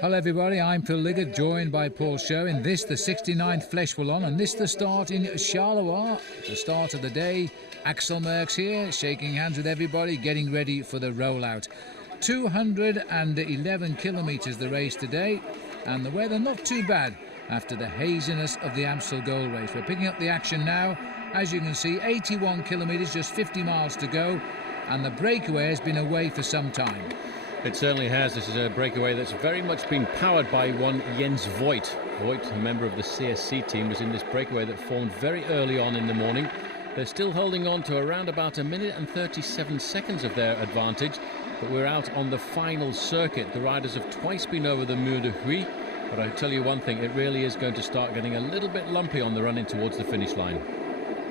Hello everybody, I'm Phil Liggett, joined by Paul Show in this, the 69th Fleche Wallonne, and this the start in Charleroi, the start of the day. Axel Merckx here, shaking hands with everybody, getting ready for the rollout. 211 kilometres the race today, and the weather not too bad after the haziness of the Amstel Gold Race. We're picking up the action now. As you can see, 81 kilometres, just 50 miles to go, and the breakaway has been away for some time. It certainly has. This is a breakaway that's very much been powered by one Jens Voigt. Voigt, a member of the CSC team, was in this breakaway that formed very early on in the morning. They're still holding on to around about 1 minute and 37 seconds of their advantage, but we're out on the final circuit. The riders have twice been over the Mur de Huy, but I tell you one thing, it really is going to start getting a little bit lumpy on the run in towards the finish line.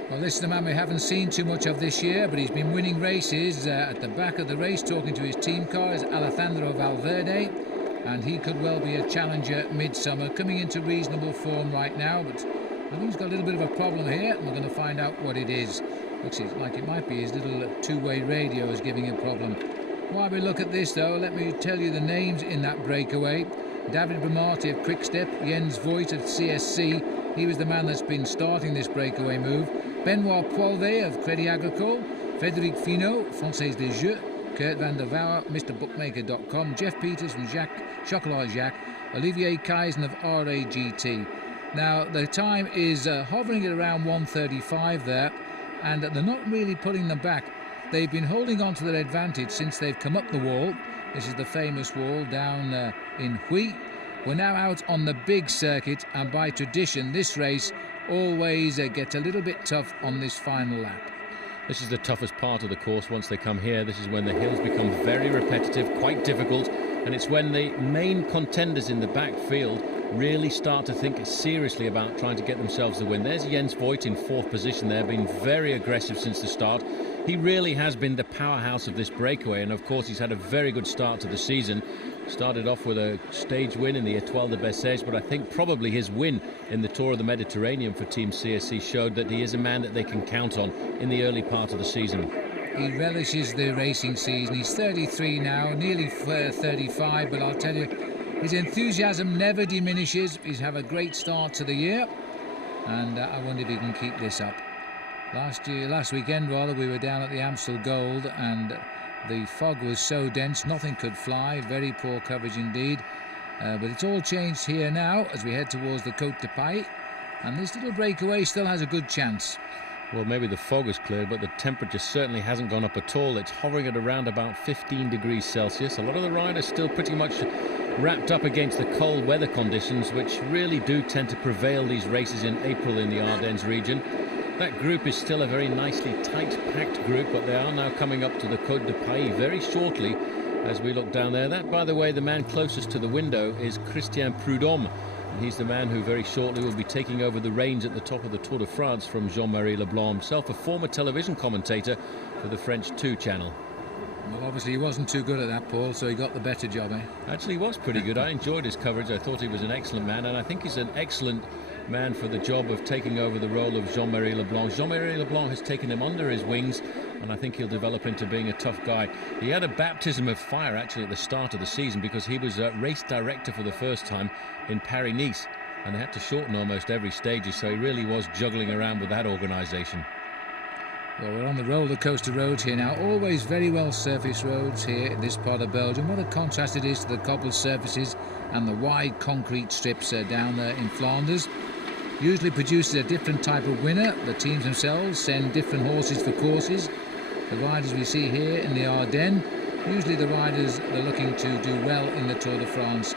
Well, this is the man we haven't seen too much of this year, but he's been winning races. At the back of the race, talking to his team car, is Alejandro Valverde, and he could well be a challenger midsummer, coming into reasonable form right now, but I think he's got a little bit of a problem here, and we're going to find out what it is. Looks like it might be his little two-way radio is giving him a problem. While we look at this, though, let me tell you the names in that breakaway. David Bamati of Quickstep, Jens Voigt of CSC, he was the man that's been starting this breakaway move. Benoit Poilvet of Crédit Agricole, Frédéric Finot, Française des Jeux, Kurt van der Wouwer, MrBookmaker.com, Jeff Peters from Chocolat Jacques, Olivier Kaizen of RAGT. Now, the time is hovering at around 1:35 there, and they're not really putting them back. They've been holding on to their advantage since they've come up the wall. This is the famous wall down in Huy. We're now out on the big circuit, and by tradition, this race always gets a little bit tough on this final lap. This is the toughest part of the course once they come here. This is when the hills become very repetitive, quite difficult, and it's when the main contenders in the back field really start to think seriously about trying to get themselves the win. There's Jens Voigt in 4th position there, been very aggressive since the start. He really has been the powerhouse of this breakaway, and of course he's had a very good start to the season. Started off with a stage win in the Étoile de Bessèges, but I think probably his win in the Tour of the Mediterranean for Team CSC showed that he is a man that they can count on in the early part of the season. He relishes the racing season. He's 33 now, nearly 35, but I'll tell you, his enthusiasm never diminishes. He's had a great start to the year, and I wonder if he can keep this up. Last weekend, we were down at the Amstel Gold, and the fog was so dense, nothing could fly. Very poor coverage indeed. But it's all changed here now as we head towards the Côte de Paille, and this little breakaway still has a good chance. Well, maybe the fog has cleared, but the temperature certainly hasn't gone up at all. It's hovering at around about 15 degrees Celsius. A lot of the riders still pretty much wrapped up against the cold weather conditions, which really do tend to prevail these races in April in the Ardennes region. That group is still a very nicely tight-packed group, but they are now coming up to the Côte de Paille very shortly as we look down there. That, by the way, the man closest to the window is Christian Prudhomme. And he's the man who very shortly will be taking over the reins at the top of the Tour de France from Jean-Marie Leblanc, himself a former television commentator for the French 2 channel. Well, obviously he wasn't too good at that, Paul, so he got the better job, eh? Actually, he was pretty good. I enjoyed his coverage. I thought he was an excellent man, and I think he's an excellent man for the job of taking over the role of Jean-Marie Leblanc. Jean-Marie Leblanc has taken him under his wings, and I think he'll develop into being a tough guy. He had a baptism of fire actually at the start of the season because he was race director for the first time in Paris-Nice, and they had to shorten almost every stage, so he really was juggling around with that organisation. Well, we're on the roller coaster roads here now, always very well surfaced roads here in this part of Belgium. What a contrast it is to the cobbled surfaces and the wide concrete strips down there in Flanders. Usually produces a different type of winner. The teams themselves send different horses for courses. The riders we see here in the Ardennes, usually the riders are looking to do well in the Tour de France.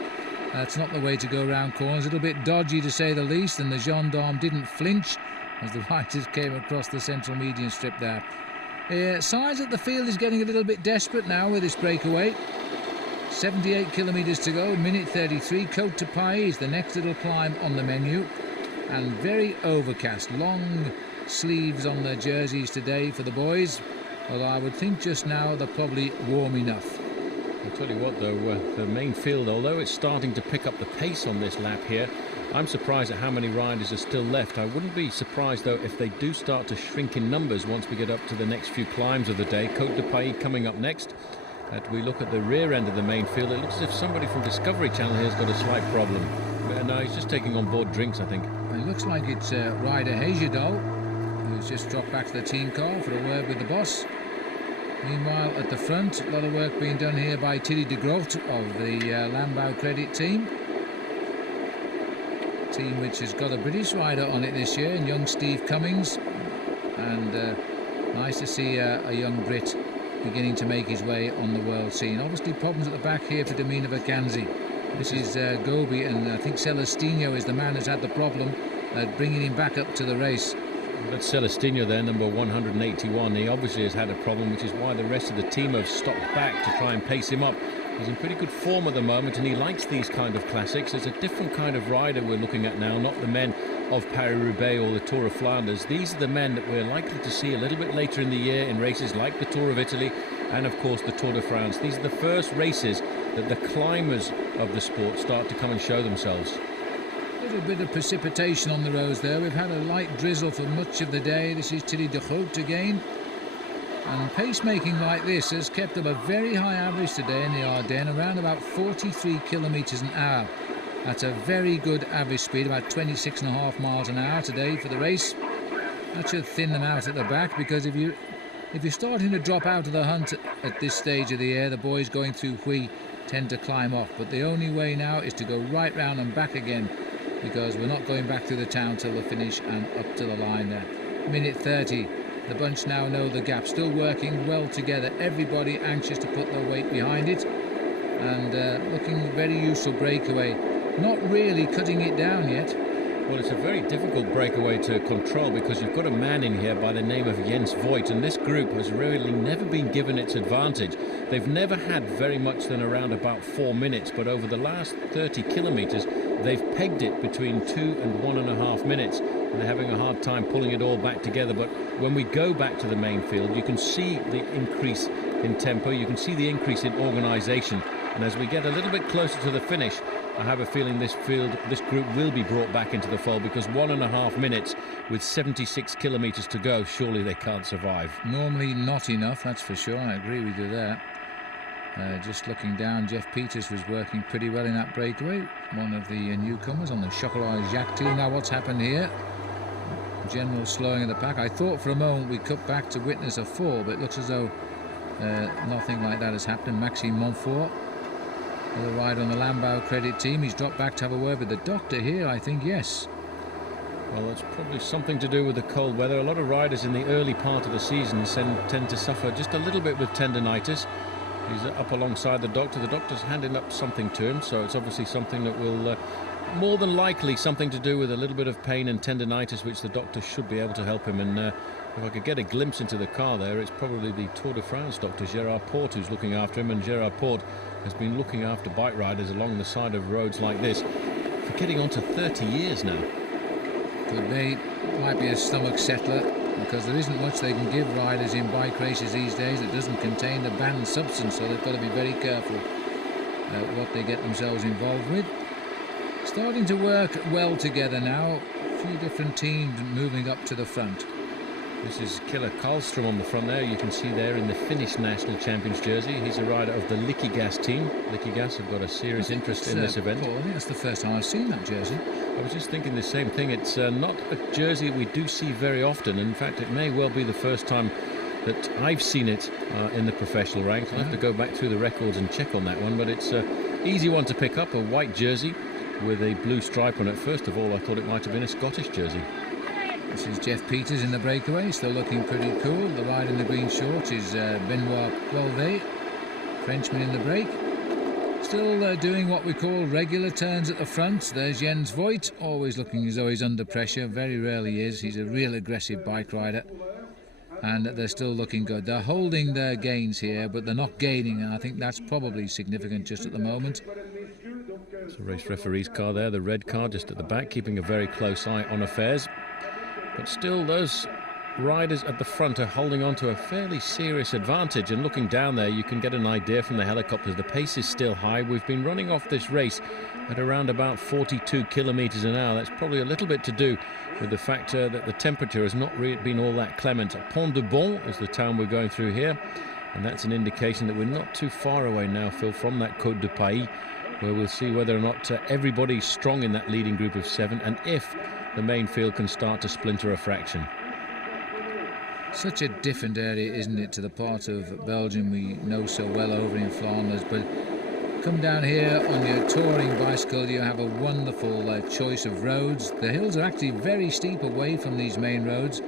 That's not the way to go around corners. A little bit dodgy to say the least, and the gendarme didn't flinch as the riders came across the central median strip there. Signs that the field is getting a little bit desperate now with this breakaway. 78 kilometres to go, minute 33. Côte de Paille is the next little climb on the menu, and very overcast. Long sleeves on their jerseys today for the boys, although I would think just now they're probably warm enough. I'll tell you what though, the main field, although it's starting to pick up the pace on this lap here, I'm surprised at how many riders are still left. I wouldn't be surprised though if they do start to shrink in numbers once we get up to the next few climbs of the day. Côte de Paille coming up next. that we look at the rear end of the main field, it looks as if somebody from Discovery Channel here has got a slight problem. No, he's just taking on board drinks, I think. It looks like it's rider Hejadol, who's just dropped back to the team car for a word with the boss. Meanwhile, at the front, a lot of work being done here by Thierry de Groot of the Landbouw Credit team. Team which has got a British rider on it this year, and young Steve Cummings. And nice to see a young Brit beginning to make his way on the world scene. Obviously problems at the back here for Domina Vacanzi. This is Gobi, and I think Celestino is the man who's had the problem bringing him back up to the race. That's Celestino there, number 181. He obviously has had a problem, which is why the rest of the team have stopped back to try and pace him up. He's in pretty good form at the moment, and he likes these kind of classics. There's a different kind of rider we're looking at now, not the men of Paris-Roubaix or the Tour of Flanders. These are the men that we're likely to see a little bit later in the year in races like the Tour of Italy and, of course, the Tour de France. These are the first races that the climbers of the sport start to come and show themselves. A little bit of precipitation on the roads there. We've had a light drizzle for much of the day. This is Thierry de Groot again. And pacemaking like this has kept up a very high average today in the Ardennes, around about 43 kilometres an hour. That's a very good average speed, about 26.5 miles an hour today for the race. That should thin them out at the back, because if you're starting to drop out of the hunt at this stage of the year, the boys going through Huy tend to climb off. But the only way now is to go right round and back again, because we're not going back through the town till the finish and up to the line there. Minute 30. The bunch now know the gap, still working well together, everybody anxious to put their weight behind it, and looking very useful breakaway, not really cutting it down yet. Well, it's a very difficult breakaway to control, because you've got a man in here by the name of Jens Voigt, and this group has really never been given its advantage. They've never had very much than around about 4 minutes, but over the last 30 kilometres they've pegged it between 2 and 1.5 minutes, and they're having a hard time pulling it all back together. But when we go back to the main field, you can see the increase in tempo, you can see the increase in organisation, and as we get a little bit closer to the finish, I have a feeling this group will be brought back into the fold, because 1.5 minutes with 76 kilometres to go, surely they can't survive. Normally not enough, that's for sure. I agree with you there. Just looking down, Jeff Peters was working pretty well in that breakaway, one of the newcomers on the Chocolat Jacques team. Now what's happened here? General slowing of the pack. I thought for a moment we cut back to witness a fall, but it looks as though nothing like that has happened. Maxine Montfort, another rider on the Landbouw Credit team. He's dropped back to have a word with the doctor here, I think, yes. Well, it's probably something to do with the cold weather. A lot of riders in the early part of the season tend to suffer just a little bit with tendinitis. He's up alongside the doctor. The doctor's handing up something to him, so it's obviously something that will more than likely something to do with a little bit of pain and tendinitis, which the doctor should be able to help him. And if I could get a glimpse into the car there, it's probably the Tour de France doctor, Gérard Porte, who's looking after him. And Gérard Porte has been looking after bike riders along the side of roads like this for getting on to 30 years now. Could be. Might be a stomach settler, because there isn't much they can give riders in bike races these days that doesn't contain the banned substance, so they've got to be very careful what they get themselves involved with. Starting to work well together now. A few different teams moving up to the front. This is Killer Karlström on the front there. You can see there in the Finnish national champions jersey. He's a rider of the Liquigas team. Liquigas have got a serious interest in this event. Paul, I think that's the first time I've seen that jersey. I was just thinking the same thing. It's not a jersey we do see very often. In fact, it may well be the first time that I've seen it in the professional ranks. I'll have to go back through the records and check on that one. But it's an easy one to pick up, a white jersey with a blue stripe on it. First of all, I thought it might have been a Scottish jersey. This is Jeff Peters in the breakaway, still looking pretty cool. The rider in the green shorts is Benoit Poelvet, Frenchman in the break. Still doing what we call regular turns at the front. There's Jens Voigt, always looking as though he's under pressure. Very rarely is. He's a real aggressive bike rider. And they're still looking good. They're holding their gains here, but they're not gaining, and I think that's probably significant just at the moment. It's a race referee's car there, the red car just at the back, keeping a very close eye on affairs. But still, those riders at the front are holding on to a fairly serious advantage, and looking down there you can get an idea from the helicopters. The pace is still high. We've been running off this race at around about 42 kilometres an hour. That's probably a little bit to do with the fact that the temperature has not really been all that clement. Pont de Bon is the town we're going through here, And that's an indication that we're not too far away now, Phil, from that Côte de Pays, where we'll see whether or not everybody's strong in that leading group of 7, and if the main field can start to splinter a fraction. Such a different area, isn't it, to the part of Belgium we know so well over in Flanders. But come down here on your touring bicycle, you have a wonderful choice of roads. The hills are actually very steep away from these main roads.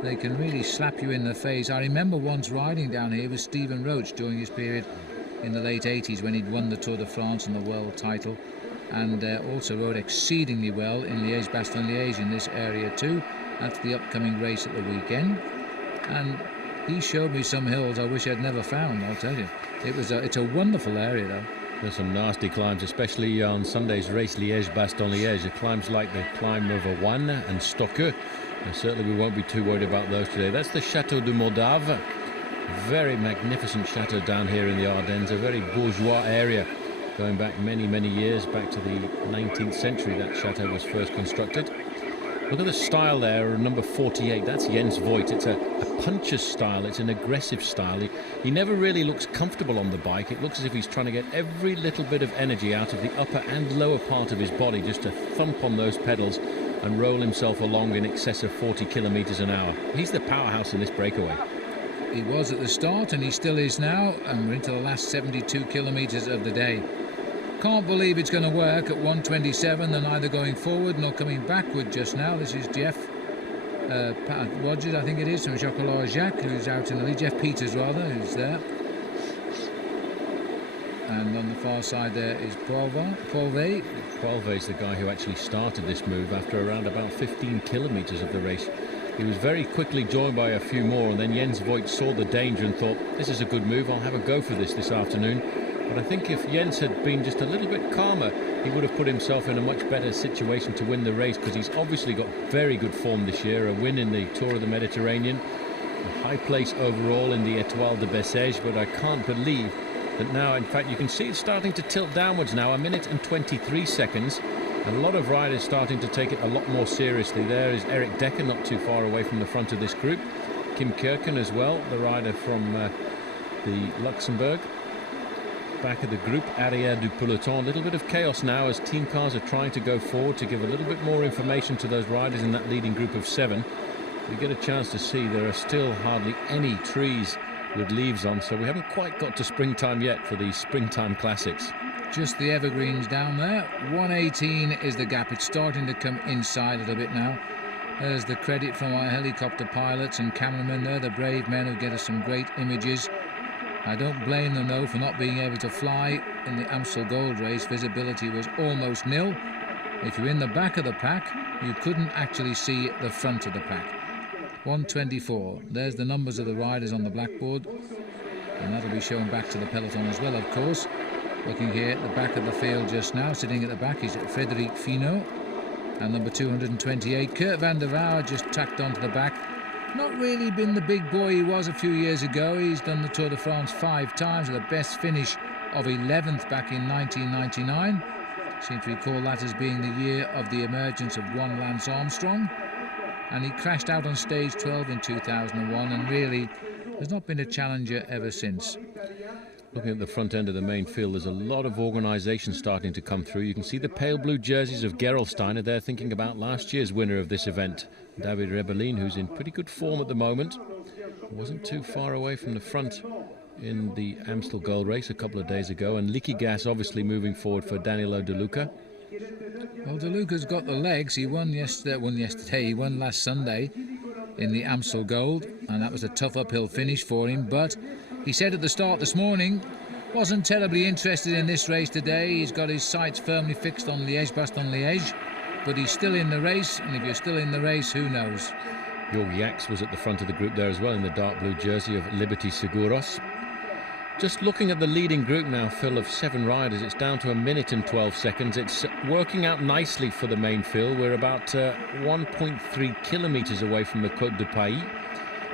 They can really slap you in the face. I remember once riding down here with Stephen Roach during his period in the late 80s when he'd won the Tour de France and the world title, and also rode exceedingly well in Liège-Bastogne-Liège in this area too. That's the upcoming race at the weekend. And he showed me some hills I wish I'd never found, I'll tell you. It's a wonderful area, though. There's some nasty climbs, especially on Sunday's race, Liège-Bastogne-Liège. The climbs like the climb of Wallonne and Stokke. And certainly we won't be too worried about those today. That's the Château de Modave. Very magnificent chateau down here in the Ardennes. A very bourgeois area. Going back many, many years, back to the 19th century, that chateau was first constructed. Look at the style there, number 48, that's Jens Voigt. It's a puncher's style, it's an aggressive style. He never really looks comfortable on the bike. It looks as if he's trying to get every little bit of energy out of the upper and lower part of his body, just to thump on those pedals and roll himself along in excess of 40 kilometres an hour. He's the powerhouse in this breakaway. He was at the start and he still is now, and we're into the last 72 kilometres of the day. Can't believe it's going to work at 1:27. They're neither going forward nor coming backward just now. This is Jeff Rogers, I think it is, from Chocolat Jacques, who's out in the lead. Jeff Peters, rather, who's there. And on the far side there is Poilvet. Poilvet's the guy who actually started this move after around about 15 kilometres of the race. He was very quickly joined by a few more, and then Jens Voigt saw the danger and thought, this is a good move, I'll have a go for this afternoon. But I think if Jens had been just a little bit calmer, he would have put himself in a much better situation to win the race, because he's obviously got very good form this year. A win in the Tour of the Mediterranean, a high place overall in the Étoile de Bessèges, but I can't believe that now, in fact, you can see it's starting to tilt downwards now, 1 minute and 23 seconds. A lot of riders starting to take it a lot more seriously. There is Eric Decker, not too far away from the front of this group. Kim Kierken as well, the rider from the Luxembourg. Back of the group, arrière du peloton. A little bit of chaos now as team cars are trying to go forward to give a little bit more information to those riders in that leading group of 7. We get a chance to see there are still hardly any trees with leaves on, so we haven't quite got to springtime yet for these springtime classics. Just the evergreens down there. 1:18 is the gap. It's starting to come inside a little bit now. There's the credit from our helicopter pilots and cameramen there, the brave men who get us some great images. I don't blame them, though, for not being able to fly in the Amstel Gold Race. Visibility was almost nil. If you're in the back of the pack, you couldn't actually see the front of the pack. 1:24. There's the numbers of the riders on the blackboard, and that'll be shown back to the peloton as well, of course. Looking here at the back of the field just now, sitting at the back is Frédéric Finot, and number 228, Kurt van der Wouw, just tacked onto the back. Not really been the big boy he was a few years ago. He's done the Tour de France 5 times with a best finish of 11th back in 1999. Seem to recall that as being the year of the emergence of one Lance Armstrong. And he crashed out on stage 12 in 2001 and really has not been a challenger ever since. Looking at the front end of the main field, there's a lot of organisation starting to come through. You can see the pale blue jerseys of Gerolsteiner. They're thinking about last year's winner of this event, David Rebellin, who's in pretty good form at the moment. Wasn't too far away from the front in the Amstel Gold Race a couple of days ago. And Liquigas obviously moving forward for Danielo De Luca. Well, De Luca's got the legs. He won yesterday. He won last Sunday in the Amstel Gold, and that was a tough uphill finish for him. But he said at the start this morning, wasn't terribly interested in this race today. He's got his sights firmly fixed on Liège-Bastogne-Liège, but he's still in the race, and if you're still in the race, who knows? Jorg Jacks was at the front of the group there as well in the dark blue jersey of Liberty Seguros. Just looking at the leading group now, Phil, of 7 riders, it's down to 1 minute and 12 seconds. It's working out nicely for the main field. We're about 1.3 kilometres away from the Côte de Pays.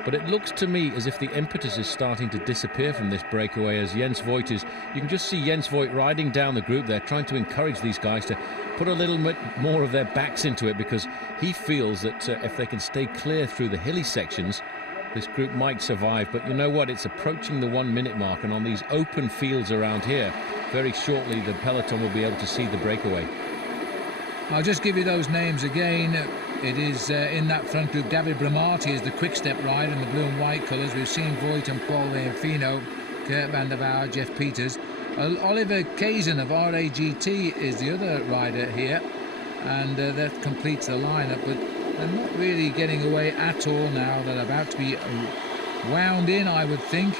But it looks to me as if the impetus is starting to disappear from this breakaway as Jens Voigt is... You can just see Jens Voigt riding down the group there, trying to encourage these guys to put a little bit more of their backs into it, because he feels that if they can stay clear through the hilly sections, this group might survive, but you know what, it's approaching the 1 minute mark, and on these open fields around here, very shortly the peloton will be able to see the breakaway. I'll just give you those names again. It is in that front group, David Bramati is the quick-step rider in the blue and white colours. We've seen Voigt and Paul Fino, Kurt van der Vaart, Jeff Peters. Oliver Kazan of RAGT is the other rider here, and that completes the lineup, but they're not really getting away at all now. They're about to be wound in, I would think,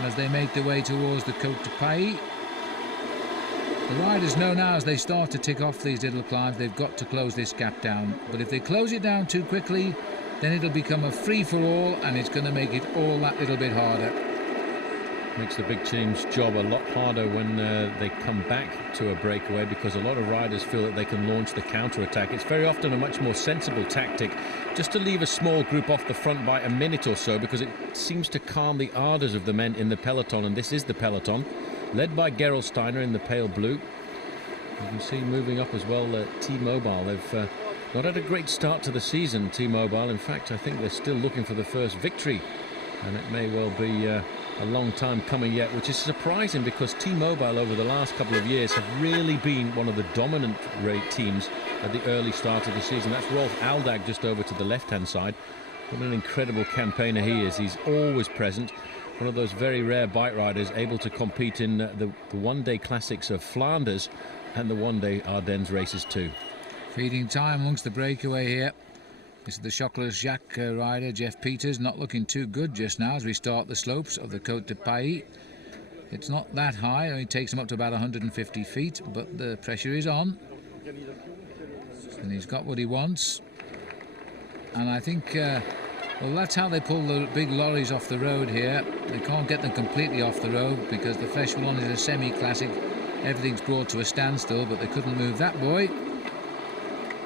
as they make their way towards the Côte de Pays. The riders know now, as they start to tick off these little climbs, they've got to close this gap down. But if they close it down too quickly, then it'll become a free-for-all, and it's going to make it all that little bit harder. Makes the big team's job a lot harder when they come back to a breakaway, because a lot of riders feel that they can launch the counter-attack. It's very often a much more sensible tactic just to leave a small group off the front by a minute or so, because it seems to calm the ardours of the men in the peloton, and this is the peloton, led by Gerolsteiner in the pale blue. You can see moving up as well T-Mobile. They've not had a great start to the season, T-Mobile. In fact, I think they're still looking for the first victory, and it may well be a long time coming yet, which is surprising, because T-Mobile over the last couple of years have really been one of the dominant teams at the early start of the season. That's Rolf Aldag just over to the left-hand side. What an incredible campaigner he is. He's always present. One of those very rare bike riders able to compete in the one-day classics of Flanders and the one-day Ardennes races too. Feeding time amongst the breakaway here. This is the Chocolat Jacques rider, Jeff Peters, not looking too good just now as we start the slopes of the Côte de Pays. It's not that high, it only takes him up to about 150 feet, but the pressure is on. And he's got what he wants. And I think, well, that's how they pull the big lorries off the road here. They can't get them completely off the road because the Fleche Wallonne is a semi-classic. Everything's brought to a standstill, but they couldn't move that boy.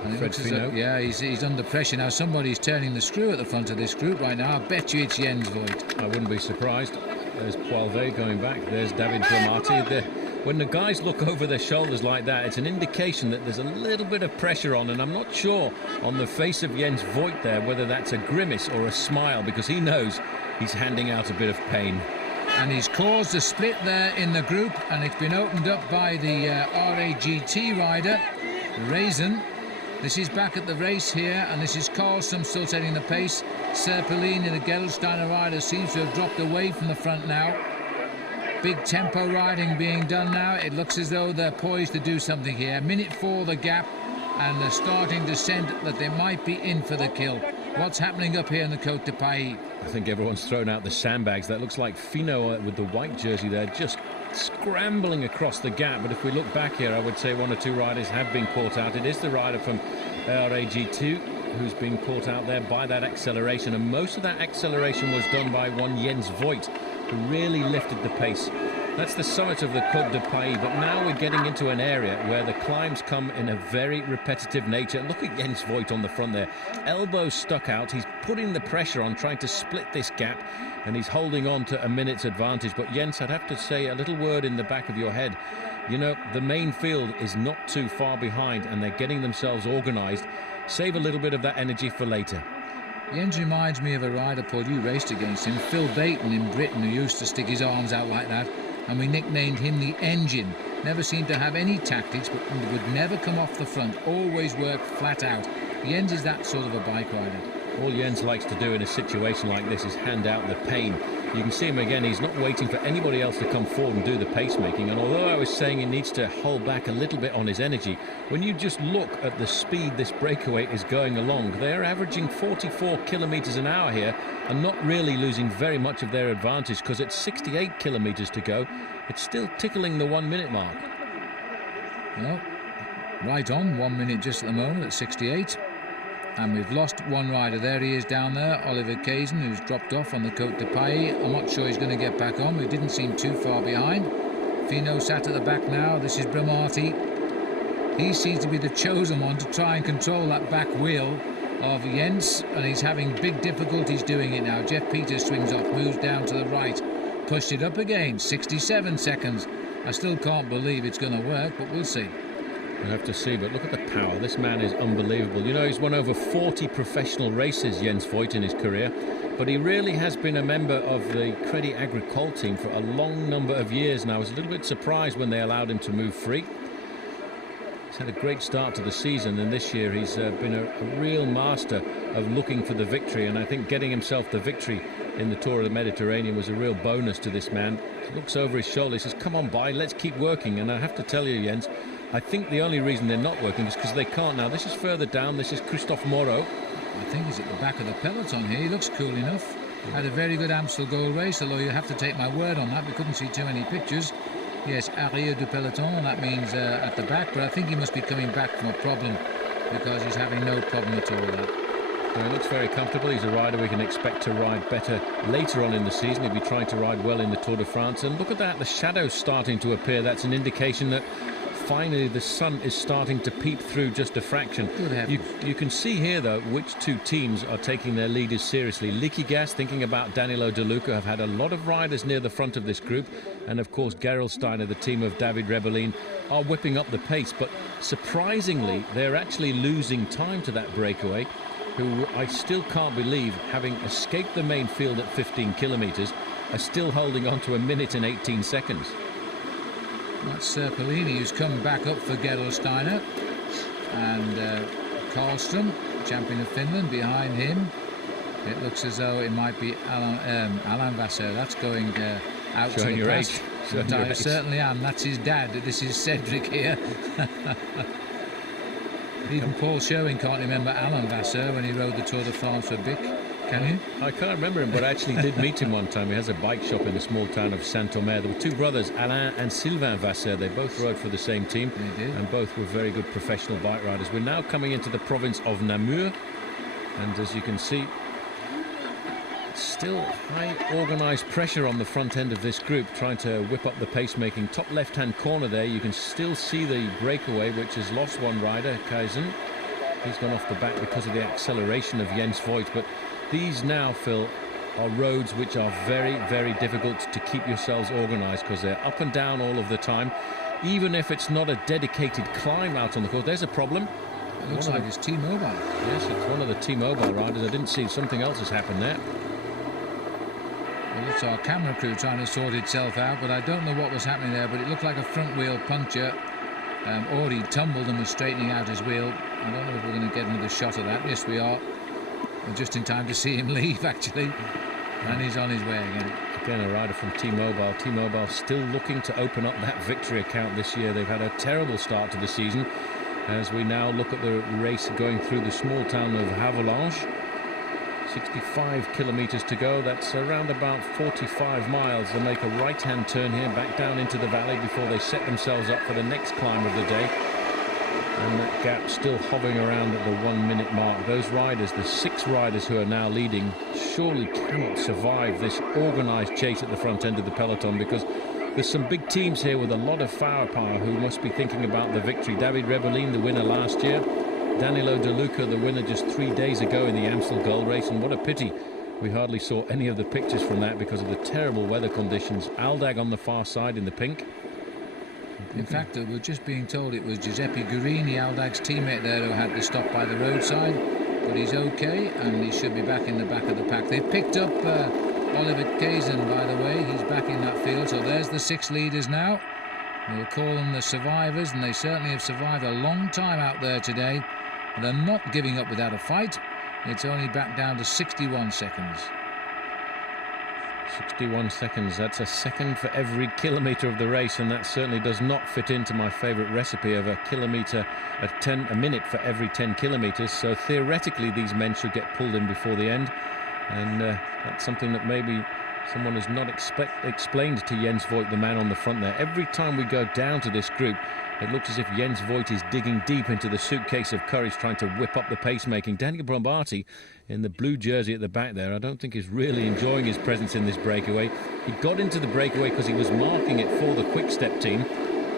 And it looks as though, yeah, he's under pressure now. Somebody's turning the screw at the front of this group right now. I bet you it's Jens Voigt. I wouldn't be surprised. There's Poilvet going back. There's David Bramati. When the guys look over their shoulders like that, it's an indication that there's a little bit of pressure on, and I'm not sure on the face of Jens Voigt there whether that's a grimace or a smile, because he knows he's handing out a bit of pain. And he's caused a split there in the group, and it's been opened up by the RAGT rider, Raisin. This is back at the race here, and this is Karlsson still setting the pace. Serpellini, the Gerolsteiner rider, seems to have dropped away from the front now. Big tempo riding being done now. It looks as though they're poised to do something here. Minute 4 the gap, and they're starting to scent that they might be in for the kill. What's happening up here in the Côte de Pays? I think everyone's thrown out the sandbags. That looks like Fino with the white jersey there, just scrambling across the gap. But if we look back here, I would say one or two riders have been caught out. It is the rider from RAG2 who's been caught out there by that acceleration, and most of that acceleration was done by one Jens Voigt, who really lifted the pace. That's the summit of the Côte de Pays, but now we're getting into an area where the climbs come in a very repetitive nature. Look at Jens Voigt on the front there, elbows stuck out. He's putting the pressure on, trying to split this gap, and he's holding on to a minute's advantage. But Jens, I'd have to say a little word in the back of your head. You know, the main field is not too far behind, and they're getting themselves organised. Save a little bit of that energy for later. Jens reminds me of a rider, Paul, you raced against him, Phil Baton in Britain, who used to stick his arms out like that, and we nicknamed him the Engine. Never seemed to have any tactics, but would never come off the front, always worked flat out. Jens is that sort of a bike rider. All Jens likes to do in a situation like this is hand out the pain. You can see him again, he's not waiting for anybody else to come forward and do the pacemaking, and although I was saying he needs to hold back a little bit on his energy, when you just look at the speed this breakaway is going along, they're averaging 44 kilometres an hour here and not really losing very much of their advantage, because it's 68 kilometres to go. It's still tickling the 1 minute mark. Well, right on, 1 minute just at the moment at 68. And we've lost one rider. There he is down there, Oliver Kazan, who's dropped off on the Côte de Pays. I'm not sure he's going to get back on. We didn't seem too far behind. Fino sat at the back now. This is Bramati. He seems to be the chosen one to try and control that back wheel of Jens, and he's having big difficulties doing it now. Jeff Peters swings off, moves down to the right, pushed it up again, 67 seconds. I still can't believe it's going to work, but we'll see. We'll have to see, but look at the power. This man is unbelievable. You know, he's won over 40 professional races, Jens Voigt, in his career, but he really has been a member of the Crédit Agricole team for a long number of years now. I was a little bit surprised when they allowed him to move free. He's had a great start to the season, and this year he's been a real master of looking for the victory, and I think getting himself the victory in the Tour of the Mediterranean was a real bonus to this man. He looks over his shoulder, he says, come on, bye, let's keep working. And I have to tell you, Jens, I think the only reason they're not working is because they can't now. This is further down, this is Christophe Moreau. I think he's at the back of the peloton here. He looks cool enough. Had a very good Amstel Gold Race, although you have to take my word on that. We couldn't see too many pictures. Yes, arrière du peloton, that means at the back, but I think he must be coming back from a problem because he's having no problem at all. So he looks very comfortable. He's a rider we can expect to ride better later on in the season. He'll be trying to ride well in the Tour de France. And look at that, the shadows starting to appear. That's an indication that finally the sun is starting to peep through just a fraction. You can see here, though, which two teams are taking their leaders seriously. Liquigas, thinking about Danielo De Luca, have had a lot of riders near the front of this group. And, of course, Gerolsteiner, the team of David Rebellin, are whipping up the pace. But surprisingly, they're actually losing time to that breakaway, who I still can't believe, having escaped the main field at 15 kilometres, are still holding on to 1 minute and 18 seconds. That's Polini, who's come back up for Gerolsteiner, and Karlström, champion of Finland, behind him. It looks as though it might be Alain Vasseur. That's going out to the press. But I certainly am. That's his dad. This is Cedric here. Even Paul Sherwin can't remember Alain Vasseur when he rode the Tour de France for Bic. Can you? I can't remember him, but I actually did meet him one time. He has a bike shop in the small town of Saint-Omer. There were two brothers, Alain and Sylvain Vasseur. They both rode for the same team. They did. And both were very good professional bike riders. We're now coming into the province of Namur. And as you can see, still high organised pressure on the front end of this group, trying to whip up the pacemaking. Top left-hand corner there, you can still see the breakaway, which has lost one rider, Kaizen. He's gone off the back because of the acceleration of Jens Voigt. But these now, Phil, are roads which are very, very difficult to keep yourselves organised because they're up and down all of the time. Even if it's not a dedicated climb out on the course, there's a problem. It looks like it's T-Mobile. Yes, it's one of the T-Mobile riders. I didn't see something else has happened there. Well, it's our camera crew trying to sort itself out, but I don't know what was happening there, but it looked like a front wheel puncture. Or he tumbled and was straightening out his wheel. I don't know if we're going to get another shot of that. Yes, we are. We're just in time to see him leave, actually. And he's on his way again. Again, a rider from T-Mobile. T-Mobile still looking to open up that victory account this year. They've had a terrible start to the season. As we now look at the race going through the small town of Havelange. 65 kilometres to go. That's around about 45 miles. They'll make a right-hand turn here, back down into the valley before they set themselves up for the next climb of the day. And that gap still hovering around at the 1 minute mark. Those riders, the 6 riders who are now leading, surely cannot survive this organised chase at the front end of the peloton, because there's some big teams here with a lot of firepower who must be thinking about the victory. David Rebellin, the winner last year. Danielo De Luca, the winner just 3 days ago in the Amstel Gold Race. And what a pity we hardly saw any of the pictures from that because of the terrible weather conditions. Aldag on the far side in the pink. In fact, we're just being told it was Giuseppe Gurini, Aldag's teammate there, who had to stop by the roadside. But he's okay, and he should be back in the back of the pack. They've picked up Oliver Kaysen, by the way. He's back in that field. So there's the 6 leaders now. We'll call them the survivors, and they certainly have survived a long time out there today. They're not giving up without a fight. It's only back down to 61 seconds. 61 seconds, that's a second for every kilometre of the race, and that certainly does not fit into my favourite recipe of a minute for every 10 kilometres. So theoretically these men should get pulled in before the end, and that's something that maybe someone has not explained to Jens Voigt, the man on the front there. Every time we go down to this group, it looks as if Jens Voigt is digging deep into the suitcase of courage, trying to whip up the pacemaking. Daniel Brombati in the blue jersey at the back there, I don't think is really enjoying his presence in this breakaway. He got into the breakaway because he was marking it for the Quick-Step team,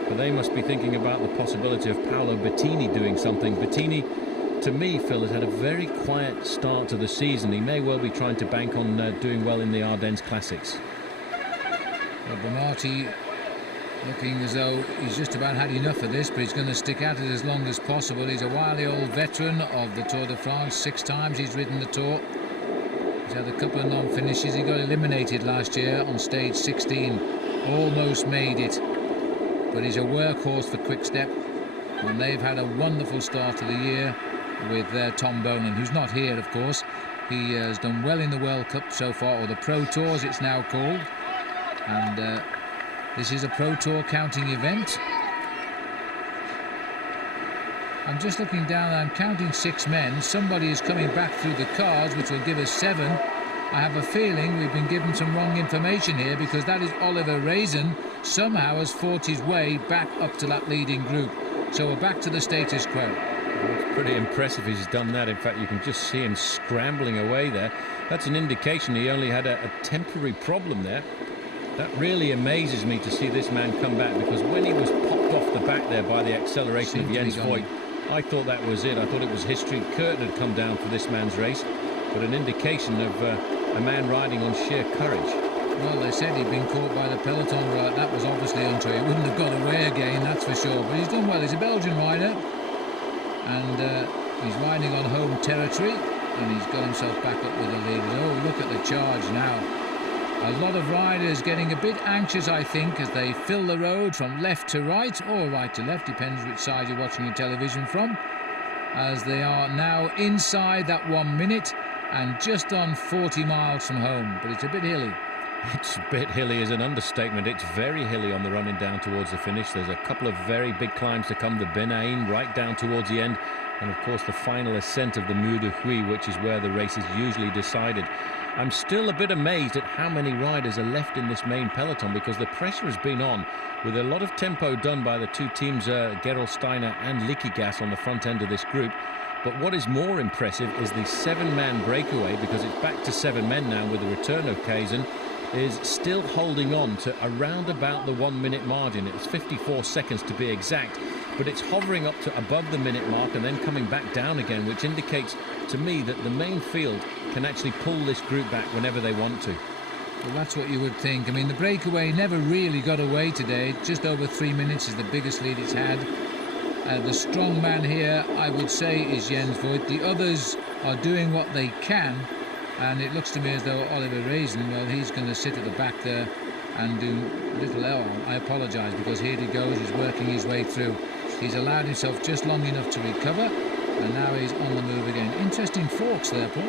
but they must be thinking about the possibility of Paolo Bettini doing something. Bettini, to me, Phil, has had a very quiet start to the season. He may well be trying to bank on doing well in the Ardennes Classics. Well, Brombati Looking as though he's just about had enough of this, but he's going to stick at it as long as possible. He's a wily old veteran of the Tour de France. 6 times he's ridden the Tour. He's had a couple of non-finishes. He got eliminated last year on stage 16. Almost made it. But he's a workhorse for Quick Step. And they've had a wonderful start to the year with Tom Bonan, who's not here, of course. He has done well in the World Cup so far, or the Pro Tours it's now called. And this is a Pro Tour counting event. I'm just looking down, I'm counting 6 men. Somebody is coming back through the cars, which will give us 7. I have a feeling we've been given some wrong information here, because that is Oliver Raisin somehow has fought his way back up to that leading group. So we're back to the status quo. Well, it's pretty impressive he's done that. In fact, you can just see him scrambling away there. That's an indication he only had a temporary problem there. That really amazes me to see this man come back, because when he was popped off the back there by the acceleration of Jens Voigt, I thought that was it. I thought it was history. Curtin had come down for this man's race, but an indication of a man riding on sheer courage. Well, they said he'd been caught by the Peloton right. That was obviously untrue. He wouldn't have got away again, that's for sure. But he's done well. He's a Belgian rider, and he's riding on home territory, and he's got himself back up with the lead. Oh, look at the charge now. A lot of riders getting a bit anxious, I think, as they fill the road from left to right, or right to left, depends which side you're watching your television from, as they are now inside that 1 minute and just on 40 miles from home. But it's a bit hilly. It's a bit hilly is an understatement. It's very hilly on the running down towards the finish. There's a couple of very big climbs to come. The Benaim right down towards the end, and of course the final ascent of the Mur de Huy, which is where the race is usually decided. I'm still a bit amazed at how many riders are left in this main peloton, because the pressure has been on, with a lot of tempo done by the 2 teams, Gerolsteiner and Liquigas, on the front end of this group. But what is more impressive is the 7-man breakaway, because it's back to 7 men now with the return of Kaysen, is still holding on to around about the 1 minute margin. It's 54 seconds to be exact, but it's hovering up to above the minute mark and then coming back down again, which indicates to me that the main field can actually pull this group back whenever they want to. Well, that's what you would think. I mean, the breakaway never really got away today. Just over 3 minutes is the biggest lead it's had. The strong man here, I would say, is Jens Voigt. The others are doing what they can, and it looks to me as though Oliver Raisin, well, he's going to sit at the back there and do little else. I apologise, because here he goes, he's working his way through. He's allowed himself just long enough to recover, and now he's on the move again. Interesting forks there, Paul.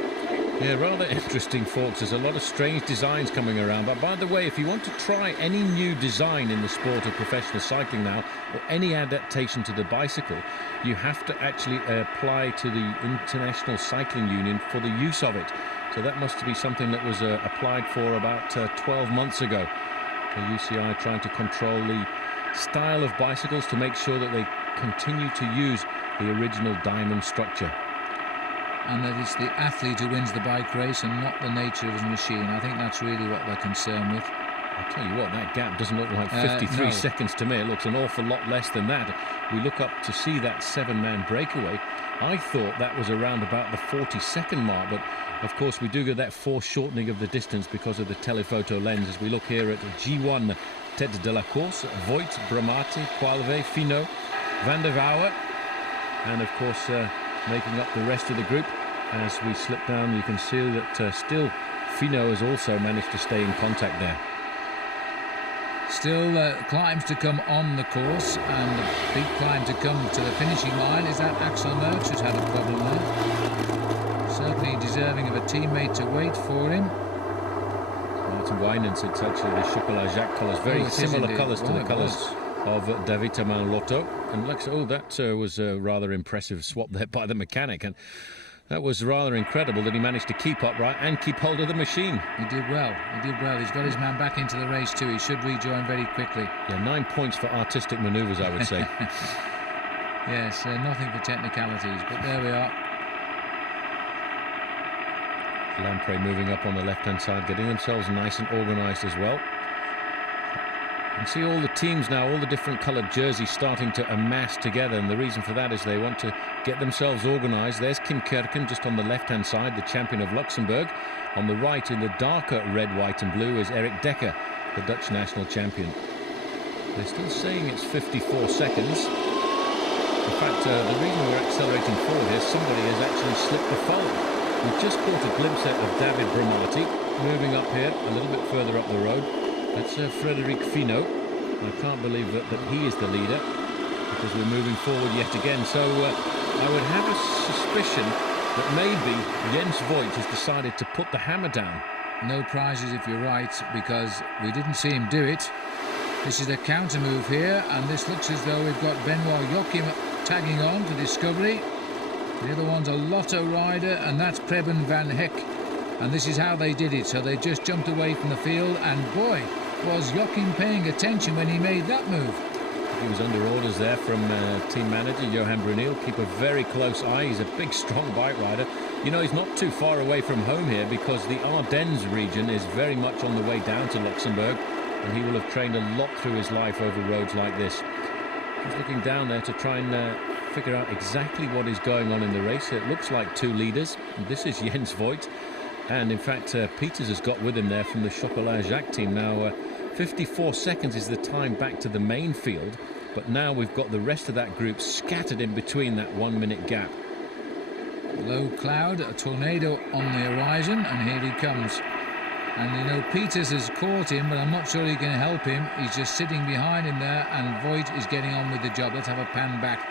Yeah, rather interesting forks. There's a lot of strange designs coming around. But by the way, if you want to try any new design in the sport of professional cycling now, or any adaptation to the bicycle, you have to actually apply to the International Cycling Union for the use of it. So that must be something that was applied for about 12 months ago. The UCI trying to control the style of bicycles to make sure that they continue to use the original diamond structure. And that it's the athlete who wins the bike race and not the nature of his machine. I think that's really what they're concerned with. I'll tell you what, that gap doesn't look like 53 seconds to me. It looks an awful lot less than that. We look up to see that 7-man breakaway. I thought that was around about the 40-second mark, but of course we do get that foreshortening of the distance because of the telephoto lens. As we look here at G1, Tête de la Course, Voigt, Bramati, Poilvet, Finot, Van der Wouwe, and of course making up the rest of the group. As we slip down, you can see that still Finot has also managed to stay in contact there. Still climbs to come on the course, and the big climb to come to the finishing line. Is that Axel Merckx who's had a problem there? Certainly deserving of a teammate to wait for him. Martin Wijnands, it's actually the Chocolat Jacques colours, very similar colours to the colours of David Taman Lotto. And that was a rather impressive swap there by the mechanic, and that was rather incredible that he managed to keep upright and keep hold of the machine. He did well. He's got his man back into the race too. He should rejoin very quickly. Yeah, 9 points for artistic manoeuvres, I would say. Yes, nothing for technicalities, but there we are. Lamprey moving up on the left-hand side, getting themselves nice and organised as well. You can see all the teams now, all the different coloured jerseys starting to amass together, and the reason for that is they want to get themselves organised. There's Kim Kerken just on the left-hand side, the champion of Luxembourg. On the right, in the darker red, white and blue, is Eric Dekker, the Dutch national champion. They're still saying it's 54 seconds. In fact, the reason we're accelerating forward is somebody has actually slipped the fold. We've just caught a glimpse of David Bramati moving up here, a little bit further up the road. That's Frédéric Finot. I can't believe that he is the leader, because we're moving forward yet again. So I would have a suspicion that maybe Jens Voigt has decided to put the hammer down. No prizes if you're right, because we didn't see him do it. This is a counter move here, and this looks as though we've got Benoit Joachim tagging on to Discovery. The other one's a Lotto rider, and that's Preben van Heck. And this is how they did it. So they just jumped away from the field, and boy, was Joachim paying attention when he made that move. He was under orders there from team manager Johan Brunel. Keep a very close eye. He's a big, strong bike rider. You know, he's not too far away from home here, because the Ardennes region is very much on the way down to Luxembourg, and he will have trained a lot through his life over roads like this. Just looking down there to try and figure out exactly what is going on in the race. It looks like two leaders. This is Jens Voigt, and in fact Peters has got with him there from the Chocolat Jacques team. Now 54 seconds is the time back to the main field, but now we've got the rest of that group scattered in between that 1 minute gap. Low cloud, a tornado on the horizon, and here he comes. And you know, Peters has caught him, but I'm not sure he can help him. He's just sitting behind him there, and Voigt is getting on with the job. Let's have a pan back.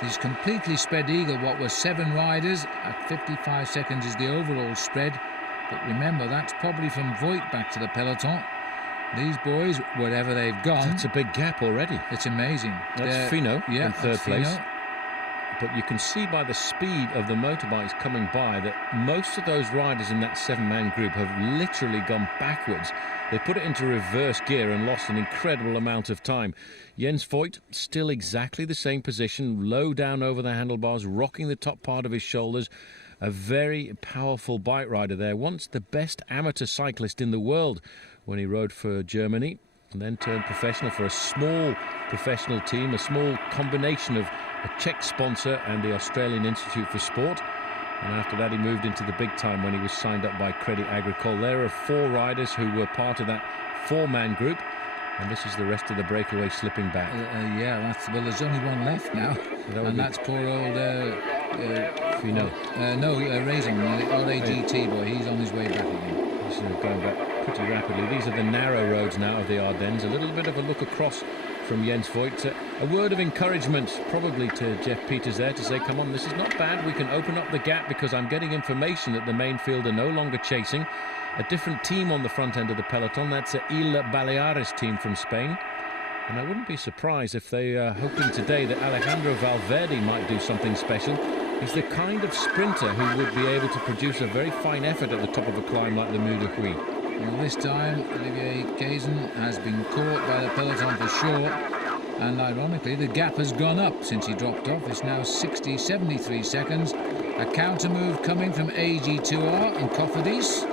He's completely spread eagle what was 7 riders. At 55 seconds is the overall spread. But remember, that's probably from Voigt back to the peloton. These boys, wherever they've gone... That's a big gap already. It's amazing. That's Finot in third place. Finot. But you can see by the speed of the motorbikes coming by that most of those riders in that 7-man group have literally gone backwards. They put it into reverse gear and lost an incredible amount of time. Jens Voigt, still exactly the same position, low down over the handlebars, rocking the top part of his shoulders. A very powerful bike rider there. Once the best amateur cyclist in the world when he rode for Germany, and then turned professional for a small professional team, a small combination of a Czech sponsor and the Australian Institute for Sport. And after that he moved into the big time when he was signed up by Crédit Agricole. There are 4 riders who were part of that 4-man group, and this is the rest of the breakaway slipping back. Yeah, well, there's only one left now, and that's poor old Finot. Raison, RAGT boy. He's on his way back again. He's going back pretty rapidly. These are the narrow roads now of the Ardennes. A little bit of a look across from Jens Voigt. A word of encouragement probably to Jeff Peters there to say, come on, this is not bad. We can open up the gap, because I'm getting information that the main field are no longer chasing. A different team on the front end of the peloton. That's a Il Baleares team from Spain. And I wouldn't be surprised if they are hoping today that Alejandro Valverde might do something special. He's the kind of sprinter who would be able to produce a very fine effort at the top of a climb like the Mur de Huy. Well, this time Olivier Kaysen has been caught by the peloton for sure, and ironically the gap has gone up since he dropped off. It's now 73 seconds. A counter move coming from AG2R and Cofidis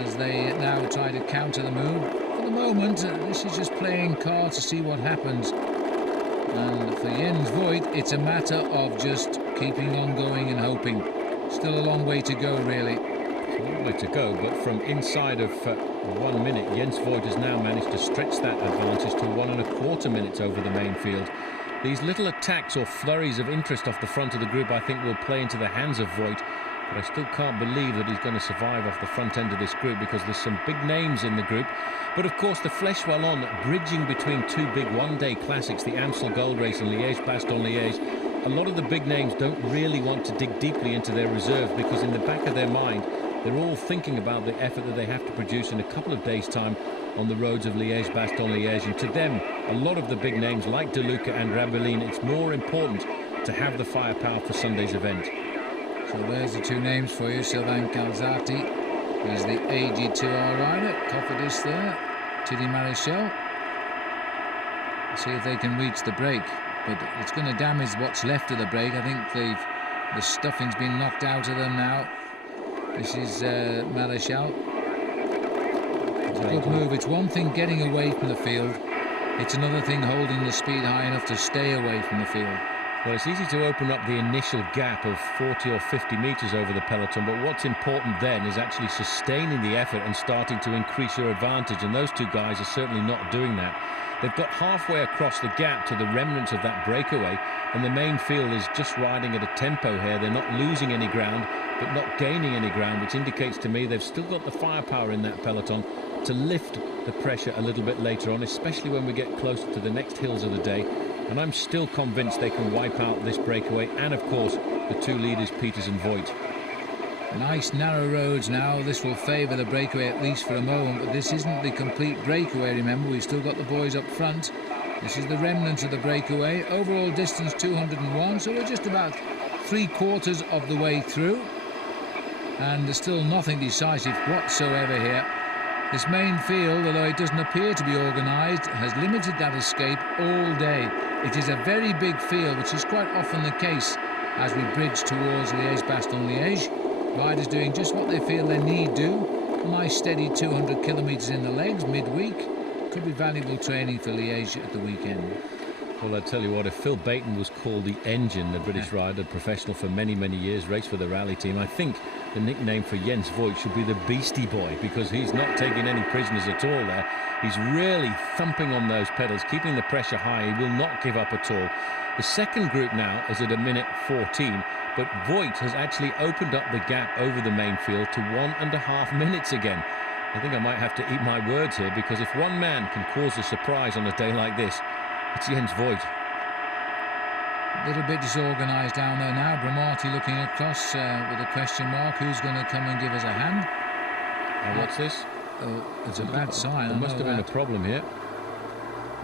as they now try to counter the move. For the moment, this is just playing cards to see what happens. And for Jens Voigt, it's a matter of just keeping on going and hoping. Still a long way to go, really. A long way to go, but from inside of 1 minute, Jens Voigt has now managed to stretch that advantage to 1¼ minutes over the main field. These little attacks or flurries of interest off the front of the group, I think, will play into the hands of Voigt. But I still can't believe that he's going to survive off the front end of this group, because there's some big names in the group. But of course the Fleche Wallonne, bridging between 2 big one-day classics, the Amstel Gold Race and Liège-Bastogne-Liège, a lot of the big names don't really want to dig deeply into their reserves, because in the back of their mind they're all thinking about the effort that they have to produce in a couple of days' time on the roads of Liège-Bastogne-Liège. And to them, a lot of the big names like De Luca and Rabelin, it's more important to have the firepower for Sunday's event. So there's the 2 names for you. Sylvain Calzati is the AG2R rider. Cofidis there. Tilly Marichal. See if they can reach the break. But it's going to damage what's left of the break. I think the stuffing's been knocked out of them now. This is Marichal. It's a good move. It's one thing getting away from the field. It's another thing holding the speed high enough to stay away from the field. Well, it's easy to open up the initial gap of 40 or 50 metres over the peloton, but what's important then is actually sustaining the effort and starting to increase your advantage, and those two guys are certainly not doing that. They've got halfway across the gap to the remnants of that breakaway, and the main field is just riding at a tempo here. They're not losing any ground, but not gaining any ground, which indicates to me they've still got the firepower in that peloton to lift the pressure a little bit later on, especially when we get closer to the next hills of the day. And I'm still convinced they can wipe out this breakaway and, of course, the two leaders, Peters and Voigt. Nice narrow roads now. This will favour the breakaway at least for a moment, but this isn't the complete breakaway, remember. We've still got the boys up front. This is the remnant of the breakaway. Overall distance 201, so we're just about 3/4 of the way through. And there's still nothing decisive whatsoever here. This main field, although it doesn't appear to be organised, has limited that escape all day. It is a very big field, which is quite often the case as we bridge towards Liège-Bastogne-Liège. Riders doing just what they feel they need do. A nice steady 200 kilometres in the legs midweek. Could be valuable training for Liège at the weekend. Well, I tell you what, if Phil Baton was called the Engine, the British rider, professional for many, many years, raced for the rally team, I think the nickname for Jens Voigt should be the Beastie Boy, because he's not taking any prisoners at all there. He's really thumping on those pedals, keeping the pressure high. He will not give up at all. The second group now is at a minute 14, but Voigt has actually opened up the gap over the main field to 1.5 minutes again. I think I might have to eat my words here, because if one man can cause a surprise on a day like this, it's Jens Voigt. A little bit disorganised down there now. Bramati looking across with a question mark. Who's going to come and give us a hand? What's this? It's a bad sign. There must have been a problem here.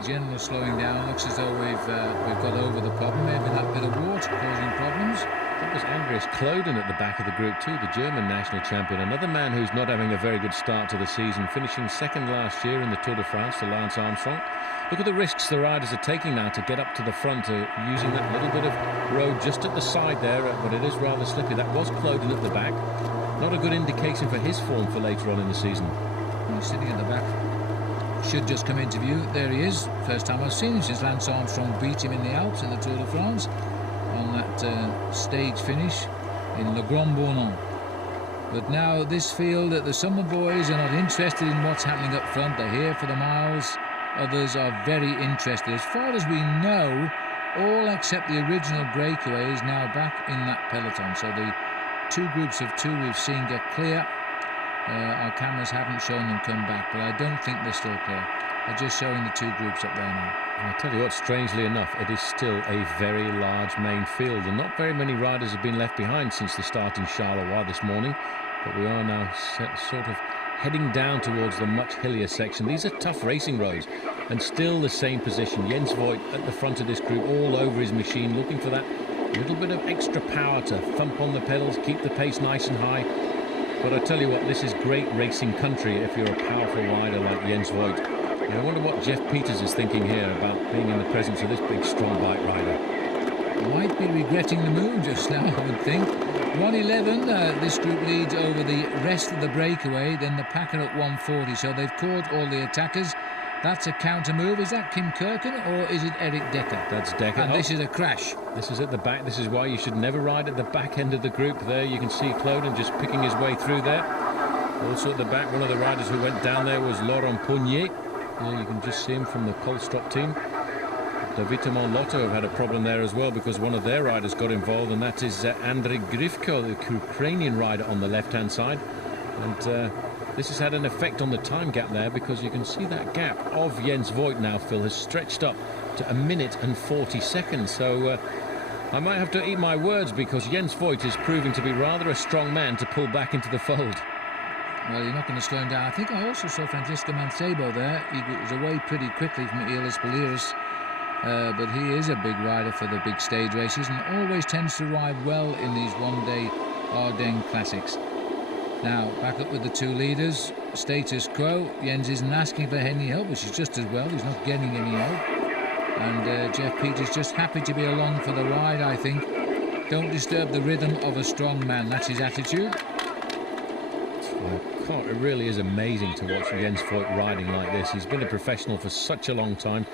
General slowing down. Looks as though we've got over the problem. Maybe that bit of water causing problems. That was Andreas Kloden at the back of the group too, the German national champion. Another man who's not having a very good start to the season, finishing second last year in the Tour de France to Lance Armstrong. Look at the risks the riders are taking now to get up to the front, using that little bit of road just at the side there, but it is rather slippy. That was Kloden at the back. Not a good indication for his form for later on in the season. He's sitting at the back. Should just come into view. There he is. First time I've seen him since Lance Armstrong beat him in the Alps in the Tour de France on that stage finish in Le Grand Bournon. But now this field, the summer boys are not interested in what's happening up front. They're here for the miles. Others are very interested. As far as we know, all except the original breakaway is now back in that peloton. So the two groups of two we've seen get clear. Our cameras haven't shown them come back, but I don't think they're still clear. They're just showing the two groups up there now. And I tell you what, strangely enough, it is still a very large main field, and not very many riders have been left behind since the start in Charleroi this morning. But we are now sort of heading down towards the much hillier section. These are tough racing roads, and still the same position. Jens Voigt at the front of this group, all over his machine, looking for that little bit of extra power to thump on the pedals, keep the pace nice and high. But I tell you what, this is great racing country if you're a powerful rider like Jens Voigt. And I wonder what Jeff Peters is thinking here about being in the presence of this big, strong bike rider. Might be regretting the move just now, I would think. 1:11, this group leads over the rest of the breakaway, then the packer at 1:40. So they've caught all the attackers. That's a counter move. Is that Kim Kirken or is it Eric Decker? That's Decker. And this is a crash. This is at the back. This is why you should never ride at the back end of the group. There you can see Kloden just picking his way through there. Also at the back, one of the riders who went down there was Laurent Pougnier. You can just see him from the Kolstrop team. The Vitamon Lotto have had a problem there as well, because one of their riders got involved, and that is Andrey Grifko, the Ukrainian rider on the left-hand side. And this has had an effect on the time gap there, because you can see that gap of Jens Voigt now, Phil, has stretched up to 1 minute and 40 seconds. So I might have to eat my words, because Jens Voigt is proving to be rather a strong man to pull back into the fold. Well, you're not going to slow him down. I think I also saw Francisco Mancebo there. He was away pretty quickly from Elis Poliris. But he is a big rider for the big stage races and always tends to ride well in these one-day Ardennes Classics. Now, back up with the two leaders. Status quo. Jens isn't asking for any help, which is just as well. He's not getting any help. And Jeff Peters just happy to be along for the ride, I think. Don't disturb the rhythm of a strong man. That's his attitude. Well, it really is amazing to watch Jens Voigt riding like this. He's been a professional for such a long time.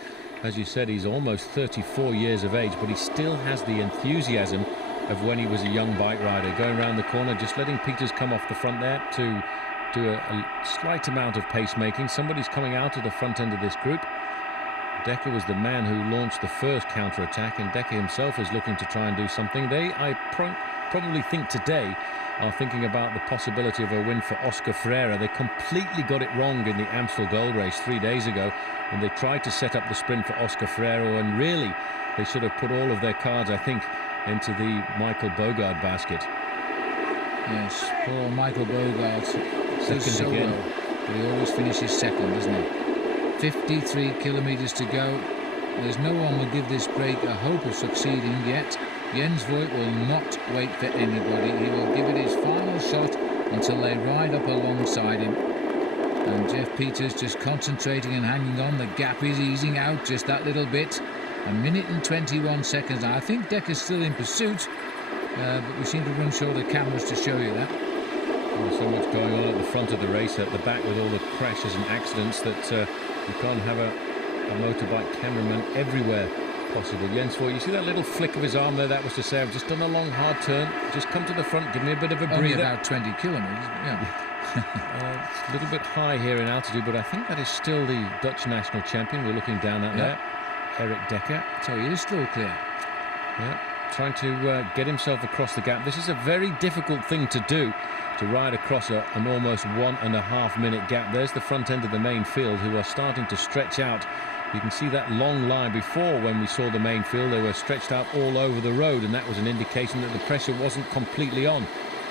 As you said, he's almost 34 years of age, but he still has the enthusiasm of when he was a young bike rider, going around the corner, just letting Peters come off the front there to do a slight amount of pacemaking. Somebody's coming out of the front end of this group. Dekker was the man who launched the first counter-attack, and Dekker himself is looking to try and do something. They, I probably think today, are thinking about the possibility of a win for Oscar Ferreira. They completely got it wrong in the Amstel Gold Race 3 days ago, and they tried to set up the sprint for Oscar Ferreira, and really they should have put all of their cards, I think, into the Michael Bogard basket. Yes, poor Michael Bogard. Second again. Well, but he always finishes second, doesn't he? 53 kilometres to go. There's no one will give this break a hope of succeeding yet. Jens Voigt will not wait for anybody. He will give it his final shot until they ride up alongside him. And Jeff Peters just concentrating and hanging on. The gap is easing out just that little bit. 1 minute and 21 seconds. I think Dekker's still in pursuit, but we seem to run short of cameras to show you that. There's so much going on at the front of the race, at the back with all the crashes and accidents, that you can't have a motorbike cameraman everywhere possible. Jens Voigt, you see that little flick of his arm there? That was to say, I've just done a long hard turn, just come to the front, give me a bit of a breather. Only about 20 kilometres, yeah. It's a little bit high here in altitude, but I think that is still the Dutch national champion we're looking down at there, Erik Dekker. So he is still clear. Yeah, trying to get himself across the gap. This is a very difficult thing to do, to ride across an almost 1.5 minute gap. There's the front end of the main field, who are starting to stretch out. You can see that long line. Before, when we saw the main field, they were stretched out all over the road, and that was an indication that the pressure wasn't completely on.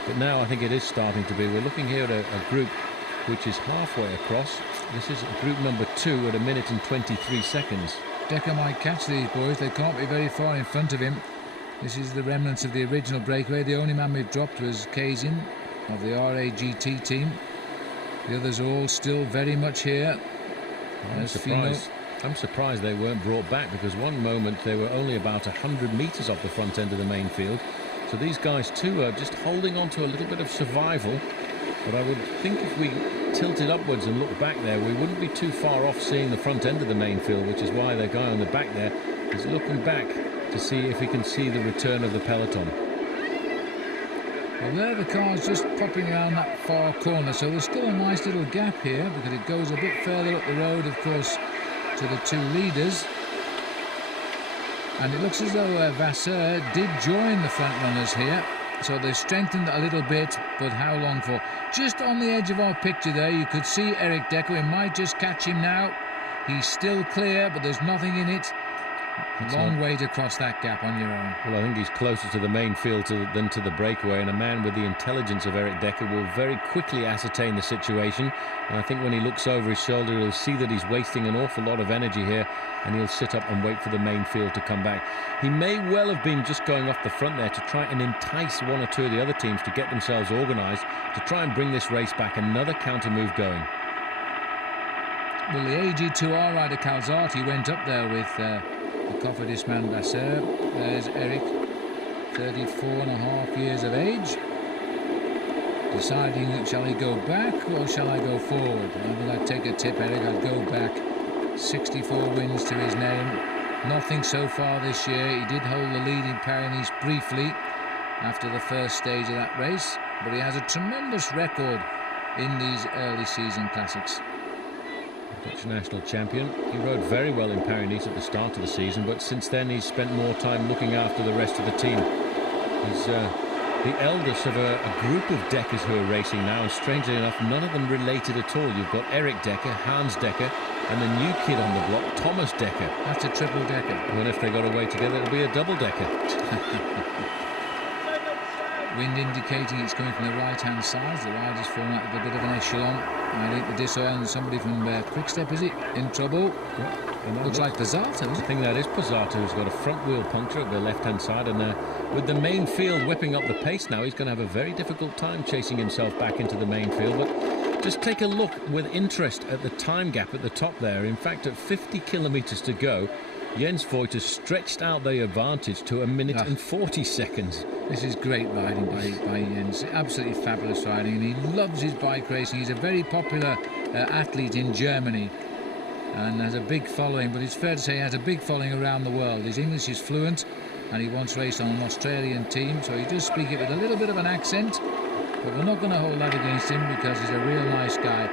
But now I think it is starting to be. We're looking here at a group which is halfway across. This is group number 2 at 1 minute and 23 seconds. Dekker might catch these boys. They can't be very far in front of him. This is the remnants of the original breakaway. The only man we've dropped was Kazin of the RAGT team. The others are all still very much here. I'm surprised they weren't brought back, because one moment they were only about 100 metres off the front end of the main field. So these guys too are just holding on to a little bit of survival. But I would think if we tilted upwards and looked back there, we wouldn't be too far off seeing the front end of the main field, which is why the guy on the back there is looking back to see if he can see the return of the peloton. Well, there the car's just popping around that far corner, so there's still a nice little gap here, because it goes a bit further up the road, of course, to the 2 leaders. And it looks as though Vasseur did join the front runners here, so they've strengthened a little bit, but how long for? Just on the edge of our picture there, you could see Erik Dekker. We might just catch him now. He's still clear, but there's nothing in it. Long way to cross that gap on your own. Well, I think he's closer to the main field than to the breakaway, and a man with the intelligence of Erik Dekker will very quickly ascertain the situation. And I think when he looks over his shoulder, he'll see that he's wasting an awful lot of energy here, and he'll sit up and wait for the main field to come back. He may well have been just going off the front there to try and entice 1 or 2 of the other teams to get themselves organised, to try and bring this race back. Another counter move going. Well, the AG2R rider Calzati went up there with the Cofidis man Vasseur. There's Erik, 34.5 years of age, deciding, shall he go back or shall I go forward? I think I'd take a tip, Erik. I'd go back. 64 wins to his name. Nothing so far this year. He did hold the lead in Paris briefly after the first stage of that race, but he has a tremendous record in these early season classics. Dutch national champion. He rode very well in Paris at the start of the season, but since then he's spent more time looking after the rest of the team. He's the eldest of a group of Dekkers who are racing now, and strangely enough, none of them related at all. You've got Erik Dekker, Hans Dekker, and the new kid on the block, Thomas Dekker. That's a triple Dekker. And if they got away together, it'll be a double Dekker. Wind indicating it's coming from the right-hand side. The rider's falling out of a bit of an echelon. I think the Disso and somebody from Quickstep, is it? In trouble. Yeah. Looks like Pozzato. I think that is Pozzato, who's got a front wheel puncture at the left-hand side, and with the main field whipping up the pace now, he's going to have a very difficult time chasing himself back into the main field. But just take a look with interest at the time gap at the top there. In fact, at 50 kilometres to go, Jens Voigt has stretched out the advantage to 1 minute and 40 seconds. This is great riding by Jens. Absolutely fabulous riding, and he loves his bike racing. He's a very popular athlete in Germany. and has a big following, but it's fair to say he has a big following around the world. His English is fluent, and he once raced on an Australian team, so he does speak it with a little bit of an accent, but we're not going to hold that against him because he's a real nice guy.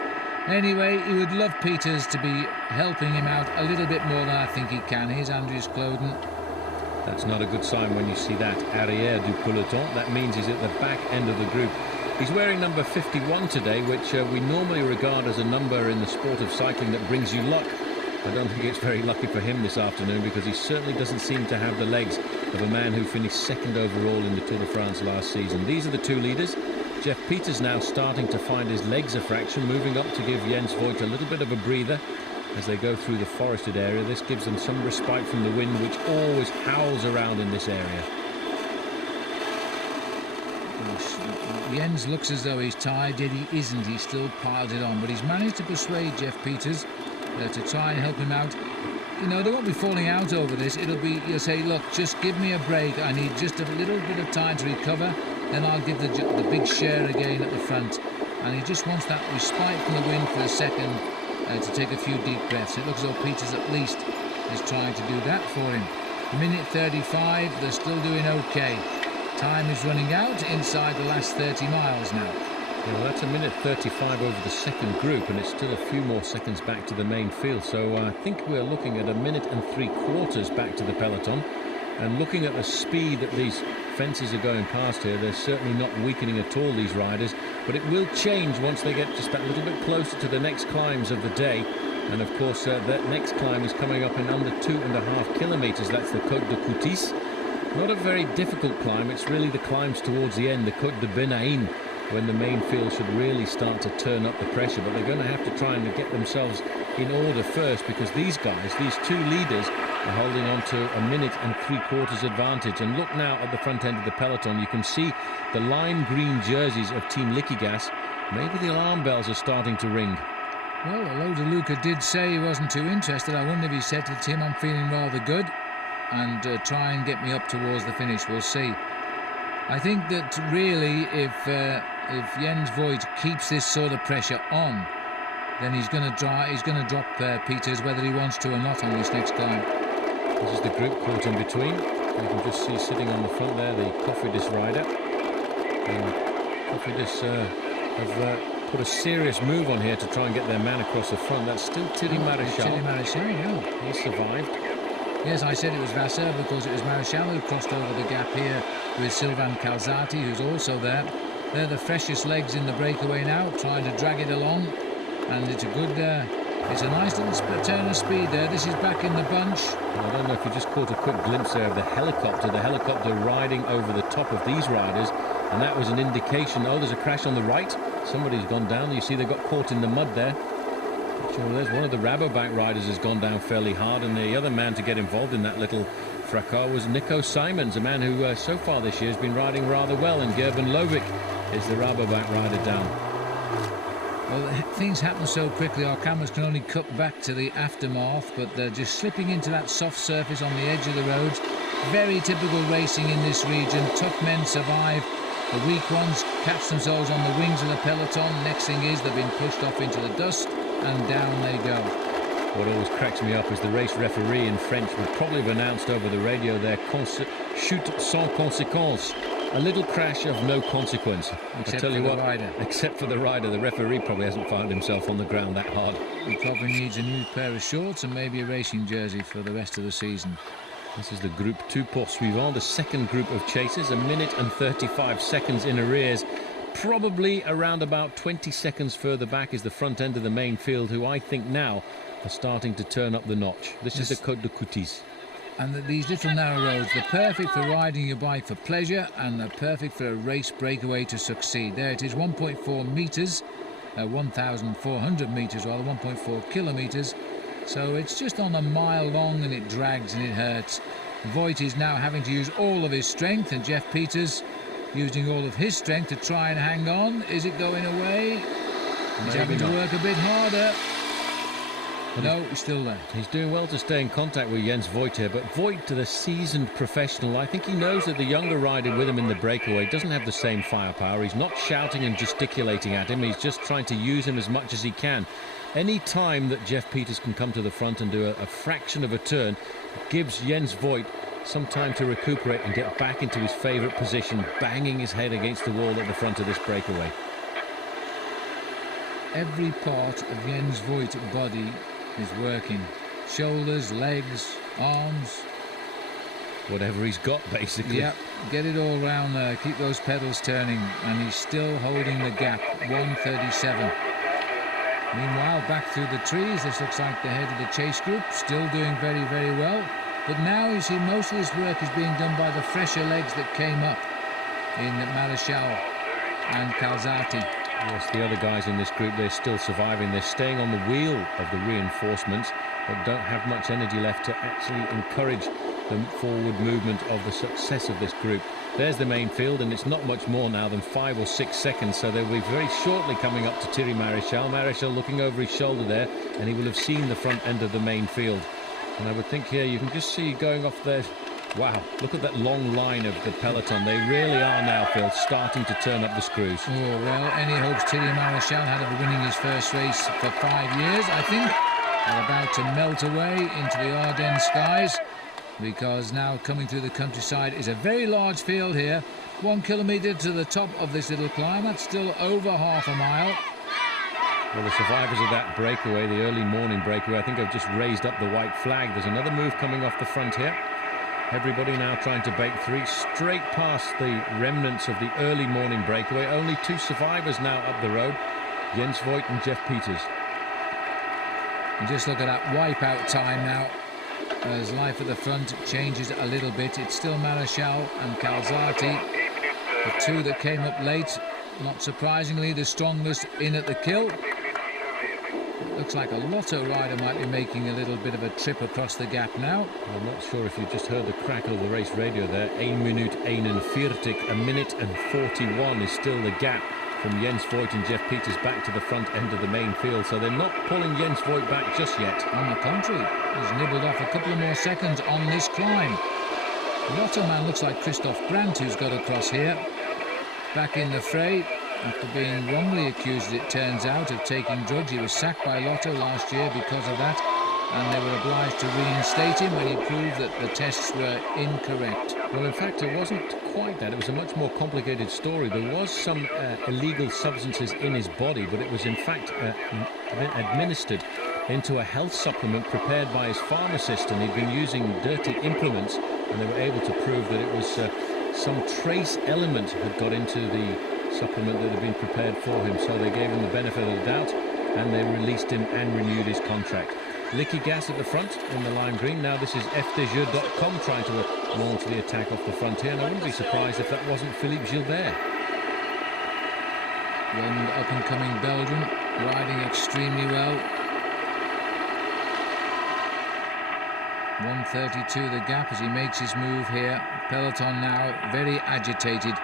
Anyway, he would love Peters to be helping him out a little bit more than I think he can. Here's Andries Kloden. That's not a good sign when you see that arrière du peloton. That means he's at the back end of the group. He's wearing number 51 today, which we normally regard as a number in the sport of cycling that brings you luck. I don't think it's very lucky for him this afternoon, because he certainly doesn't seem to have the legs of a man who finished second overall in the Tour de France last season. These are the two leaders. Jeff Peters now starting to find his legs a fraction, moving up to give Jens Voigt a little bit of a breather as they go through the forested area. This gives them some respite from the wind, which always howls around in this area. Jens looks as though he's tired, yet he isn't. He still piles it on, but he's managed to persuade Jeff Peters to try and help him out. You know, they won't be falling out over this. It'll be, you'll say, look, just give me a break. I need just a little bit of time to recover. Then I'll give the big share again at the front. And he just wants that respite from the wind for a second to take a few deep breaths. It looks as though Peters at least is trying to do that for him. Minute 35, they're still doing okay. Time is running out inside the last 30 miles now. Yeah, well, that's a minute 35 over the second group, and it's still a few more seconds back to the main field. So I think we're looking at a minute and 3/4 back to the peloton. And looking at the speed that these fences are going past here, they're certainly not weakening at all, these riders. But it will change once they get just that little bit closer to the next climbs of the day. And of course, that next climb is coming up in under 2.5 kilometres. That's the Côte de Coutis. Not a very difficult climb. It's really the climbs towards the end, the Côte de Benaïn, when the main field should really start to turn up the pressure. But they're going to have to try and get themselves in order first, because these guys, these two leaders, are holding on to a minute and 3/4 advantage. And look now at the front end of the peloton. You can see the lime green jerseys of Team Liquigas. Maybe the alarm bells are starting to ring. Well, Alejandro De Luca did say he wasn't too interested. I wonder if he said to Tim, I'm feeling rather good, and try and get me up towards the finish. We'll see. I think that really, if Jens Voigt keeps this sort of pressure on, then he's going to drop Peters, whether he wants to or not, on this next climb. This is the group caught in between. You can just see sitting on the front there the Cofidis rider. And Cofidis have put a serious move on here to try and get their man across the front. That's still Thierry Maréchal. Thierry Maréchal, yeah. He survived. Yes, I said it was Vasseur because it was Maréchal who crossed over the gap here with Sylvain Calzati, who's also there. They're the freshest legs in the breakaway now, trying to drag it along. And it's a good, it's a nice little turn of speed there. This is back in the bunch. I don't know if you just caught a quick glimpse there of the helicopter riding over the top of these riders, and that was an indication. Oh, there's a crash on the right. Somebody's gone down. You see they got caught in the mud there. Sure, there's one of the Rabobank riders has gone down fairly hard, and the other man to get involved in that little fracas was Nico Simons, a man who so far this year has been riding rather well, and Gerben Lovik is the Rabobank rider down. Well, things happen so quickly, our cameras can only cut back to the aftermath, but they're just slipping into that soft surface on the edge of the roads. Very typical racing in this region. Tough men survive. The weak ones catch themselves on the wings of the peloton. Next thing is they've been pushed off into the dust, and down they go. What always cracks me up is the race referee in French would probably have announced over the radio there, chute sans conséquence. A little crash of no consequence. Except I tell you for what, the rider. Except for the rider. The referee probably hasn't found himself on the ground that hard. He probably needs a new pair of shorts and maybe a racing jersey for the rest of the season. This is the Group 2 poursuivant, the second group of chasers, a minute and 35 seconds in arrears. Probably around about 20 seconds further back is the front end of the main field, who I think now are starting to turn up the notch. This is the Côte de Coutis. And these little narrow roads, they're perfect for riding your bike for pleasure, and they're perfect for a race breakaway to succeed. There it is, 1.4 metres, 1,400 metres rather, 1.4 kilometres. So it's just on a mile long, and it drags and it hurts. Voigt is now having to use all of his strength, and Jeff Peters using all of his strength to try and hang on. Is it going away? He's having to work a bit harder. No, he's still there. He's doing well to stay in contact with Jens Voigt here, but Voigt, the seasoned professional, I think he knows that the younger rider with him in the breakaway doesn't have the same firepower. He's not shouting and gesticulating at him. He's just trying to use him as much as he can. Any time that Jeff Peters can come to the front and do a fraction of a turn, gives Jens Voigt some time to recuperate and get back into his favourite position, banging his head against the wall at the front of this breakaway. Every part of Jens Voigt's body is working. Shoulders, legs, arms. Whatever he's got, basically. Yep, get it all round there. Keep those pedals turning. And he's still holding the gap, 1:37. Meanwhile, back through the trees, this looks like the head of the chase group, still doing very, very well. But now you see most of this work is being done by the Fleche legs that came up in Marichal and Calzati. Yes, the other guys in this group, they're still surviving. They're staying on the wheel of the reinforcements, but don't have much energy left to actually encourage the forward movement of the success of this group. There's the main field, and it's not much more now than 5 or 6 seconds, so they'll be very shortly coming up to Thierry Marichal. Marichal looking over his shoulder there, and he will have seen the front end of the main field. And I would think here you can just see going off there. Wow, look at that long line of the peloton. They really are now, Phil, starting to turn up the screws. Oh, well, any hopes Thierry Marichal had of winning his first race for 5 years, I think, are about to melt away into the Ardennes skies, because now coming through the countryside is a very large field here. 1 kilometre to the top of this little climb. That's still over half a mile. Well, the survivors of that breakaway, the early morning breakaway, I think have just raised up the white flag. There's another move coming off the front here. Everybody now trying to bake 3 straight past the remnants of the early morning breakaway. Only 2 survivors now up the road, Jens Voigt and Jeff Peters. And just look at that wipeout time now, as life at the front changes a little bit. It's still Marichal and Calzati, the 2 that came up late. Not surprisingly, the strongest in at the kill. Looks like a Lotto rider might be making a little bit of a trip across the gap now. I'm not sure if you just heard the crackle of the race radio there. 1 minute 41, a minute and 41 is still the gap from Jens Voigt and Jeff Peters back to the front end of the main field. So they're not pulling Jens Voigt back just yet. On the contrary, he's nibbled off a couple of more seconds on this climb. Lotto man looks like Christoph Brandt, who's got across here. Back in the fray, after being wrongly accused, it turns out, of taking drugs. He was sacked by Lotto last year because of that, and they were obliged to reinstate him when he proved that the tests were incorrect. Well, in fact, it wasn't quite that. It was a much more complicated story. There was some illegal substances in his body, but it was in fact administered into a health supplement prepared by his pharmacist, and he'd been using dirty implements, and they were able to prove that it was some trace element had got into the supplement that had been prepared for him. So they gave him the benefit of the doubt, and they released him and renewed his contract. Licky gas at the front in the lime green. Now this is fdjeux.com trying to launch the attack off the front here, and I wouldn't be surprised if that wasn't Philippe Gilbert. Young up-and-coming Belgian, riding extremely well. 1:32 the gap as he makes his move here. Peloton now very agitated,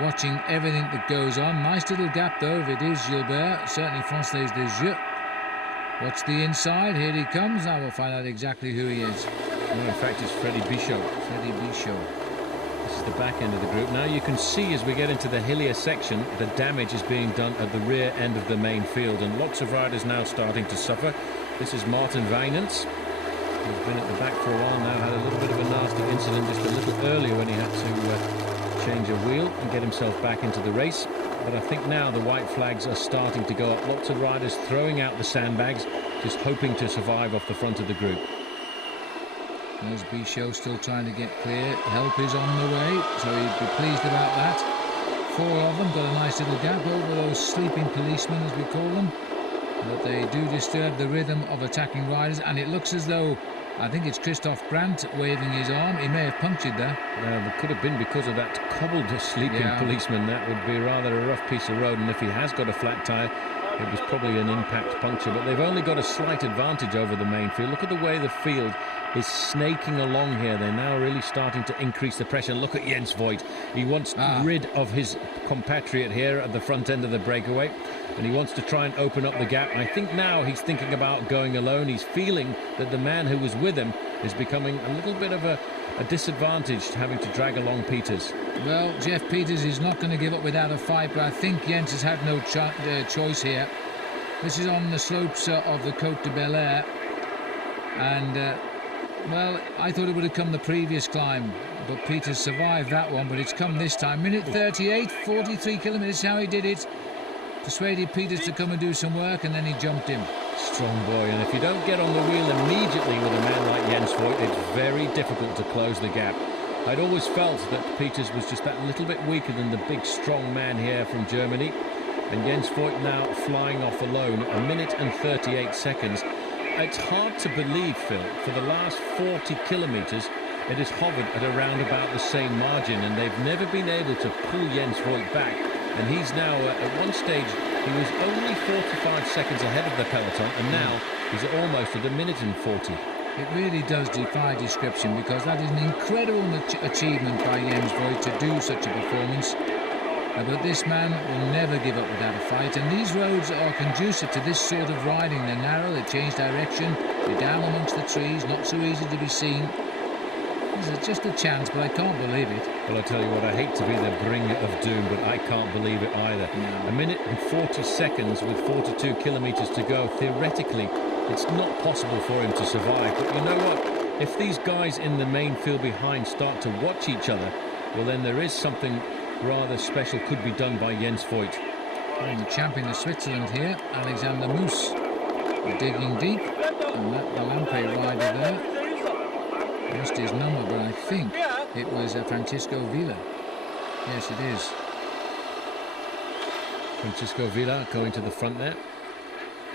watching everything that goes on. Nice little gap though, if it is Gilbert, certainly Française des Jeux. Watch the inside, here he comes. Now we'll find out exactly who he is. Well, in fact, it's Freddy Bichot. Freddy Bichot. This is the back end of the group. Now you can see as we get into the hillier section, the damage is being done at the rear end of the main field, and lots of riders now starting to suffer. This is Martin Wijnants. He's been at the back for a while now, had a little bit of a nasty incident just a little earlier when he had to change a wheel and get himself back into the race. But I think now the white flags are starting to go up. Lots of riders throwing out the sandbags, just hoping to survive off the front of the group. There's Bichot still trying to get clear. Help is on the way, so he'd be pleased about that. 4 of them got a nice little gap over those sleeping policemen, as we call them. But they do disturb the rhythm of attacking riders, and it looks as though, I think it's Christoph Brandt waving his arm. He may have punctured there. It could have been because of that cobbled sleeping policeman. That would be rather a rough piece of road, and if he has got a flat tyre, it was probably an impact puncture. But they've only got a slight advantage over the main field. Look at the way the field is snaking along here. They're now really starting to increase the pressure. Look at Jens Voigt. He wants rid of his compatriot here at the front end of the breakaway, and he wants to try and open up the gap. I think now he's thinking about going alone. He's feeling that the man who was with him is becoming a little bit of a disadvantage, having to drag along Peters. Well, Jeff Peters is not going to give up without a fight, but I think Jens has had no choice here. This is on the slopes of the Côte de Bel Air, and well, I thought it would have come the previous climb, but Peter survived that one, but it's come this time. Minute 38, 43 kilometres, how he did it. Persuaded Peters to come and do some work, and then he jumped him. Strong boy, and if you don't get on the wheel immediately with a man like Jens Voigt, it's very difficult to close the gap. I'd always felt that Peters was just that little bit weaker than the big strong man here from Germany, and Jens Voigt now flying off alone, a minute and 38 seconds. It's hard to believe, Phil, for the last 40 kilometres it has hovered at around about the same margin, and they've never been able to pull Jens Voigt back. And he's now, at one stage, he was only 45 seconds ahead of the peloton, and now he's almost at a minute and 40. It really does defy description, because that is an incredible achievement by Jens Voigt to do such a performance. But this man will never give up without a fight, and these roads are conducive to this sort of riding. They're narrow, they change direction, they're down amongst the trees, not so easy to be seen. There's just a chance, but I can't believe it. Well, I tell you what, I hate to be the bringer of doom, but I can't believe it either. No. A minute and 40 seconds with 42 kilometres to go. Theoretically, it's not possible for him to survive. But you know what? If these guys in the main field behind start to watch each other, well, then there is something rather special could be done by Jens Voigt. And the champion of Switzerland here, Alexander Moos, digging deep, and that the Lampe rider there. Lost his number, but I think it was Francisco Villa. Yes, it is. Francisco Villa going to the front there.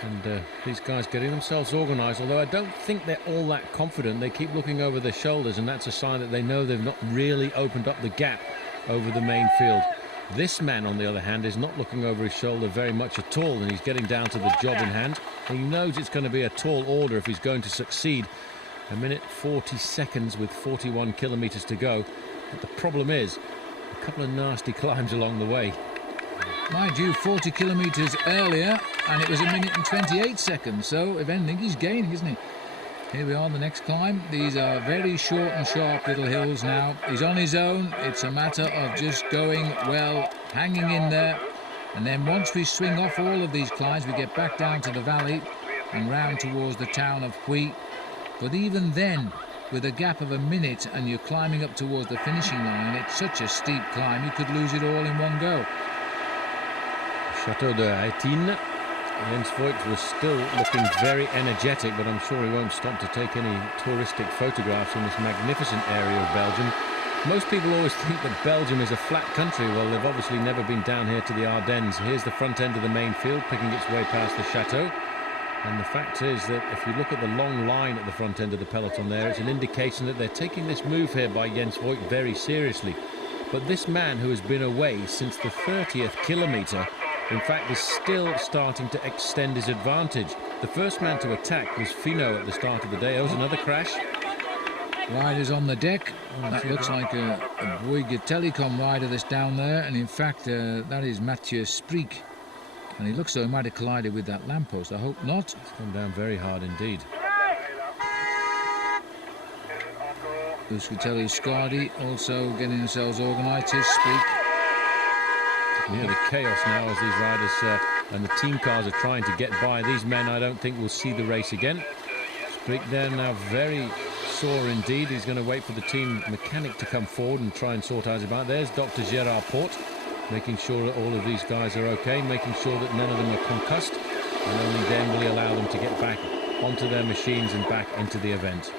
And these guys getting themselves organised, although I don't think they're all that confident. They keep looking over their shoulders, and that's a sign that they know they've not really opened up the gap over the main field. This man, on the other hand, is not looking over his shoulder very much at all, and he's getting down to the job in hand. He knows it's going to be a tall order if he's going to succeed. A minute 40 seconds with 41 kilometres to go. But the problem is, a couple of nasty climbs along the way. Mind you, 40 kilometres earlier, and it was a minute and 28 seconds. So, if anything, he's gaining, isn't he? Here we are on the next climb. These are very short and sharp little hills now. He's on his own. It's a matter of just going well, hanging in there. And then once we swing off all of these climbs, we get back down to the valley and round towards the town of Huy. But even then, with a gap of a minute and you're climbing up towards the finishing line, it's such a steep climb, you could lose it all in one go. Chateau de Haitine. Jens Voigt was still looking very energetic, but I'm sure he won't stop to take any touristic photographs in this magnificent area of Belgium. Most people always think that Belgium is a flat country. Well, they've obviously never been down here to the Ardennes. Here's the front end of the main field, picking its way past the chateau. And the fact is that if you look at the long line at the front end of the peloton there, it's an indication that they're taking this move here by Jens Voigt very seriously. But this man, who has been away since the 30th kilometre, in fact is still starting to extend his advantage. The first man to attack was Fino at the start of the day. There was another crash. Riders on the deck. That looks like a Bouygues Telecom rider that's down there, and in fact that is Mathieu Spreek. And he looks though he might have collided with that lamppost. I hope not. It's come down very hard indeed. Uscatelli Scardi also getting themselves organised. Here's Spreek. Yeah, the chaos now as these riders and the team cars are trying to get by. These men, I don't think, will see the race again. Spreek there now very sore indeed. He's going to wait for the team mechanic to come forward and try and sort out his about. There's Dr. Gérard Porte, making sure that all of these guys are okay, making sure that none of them are concussed, and only then will he allow them to get back onto their machines and back into the event.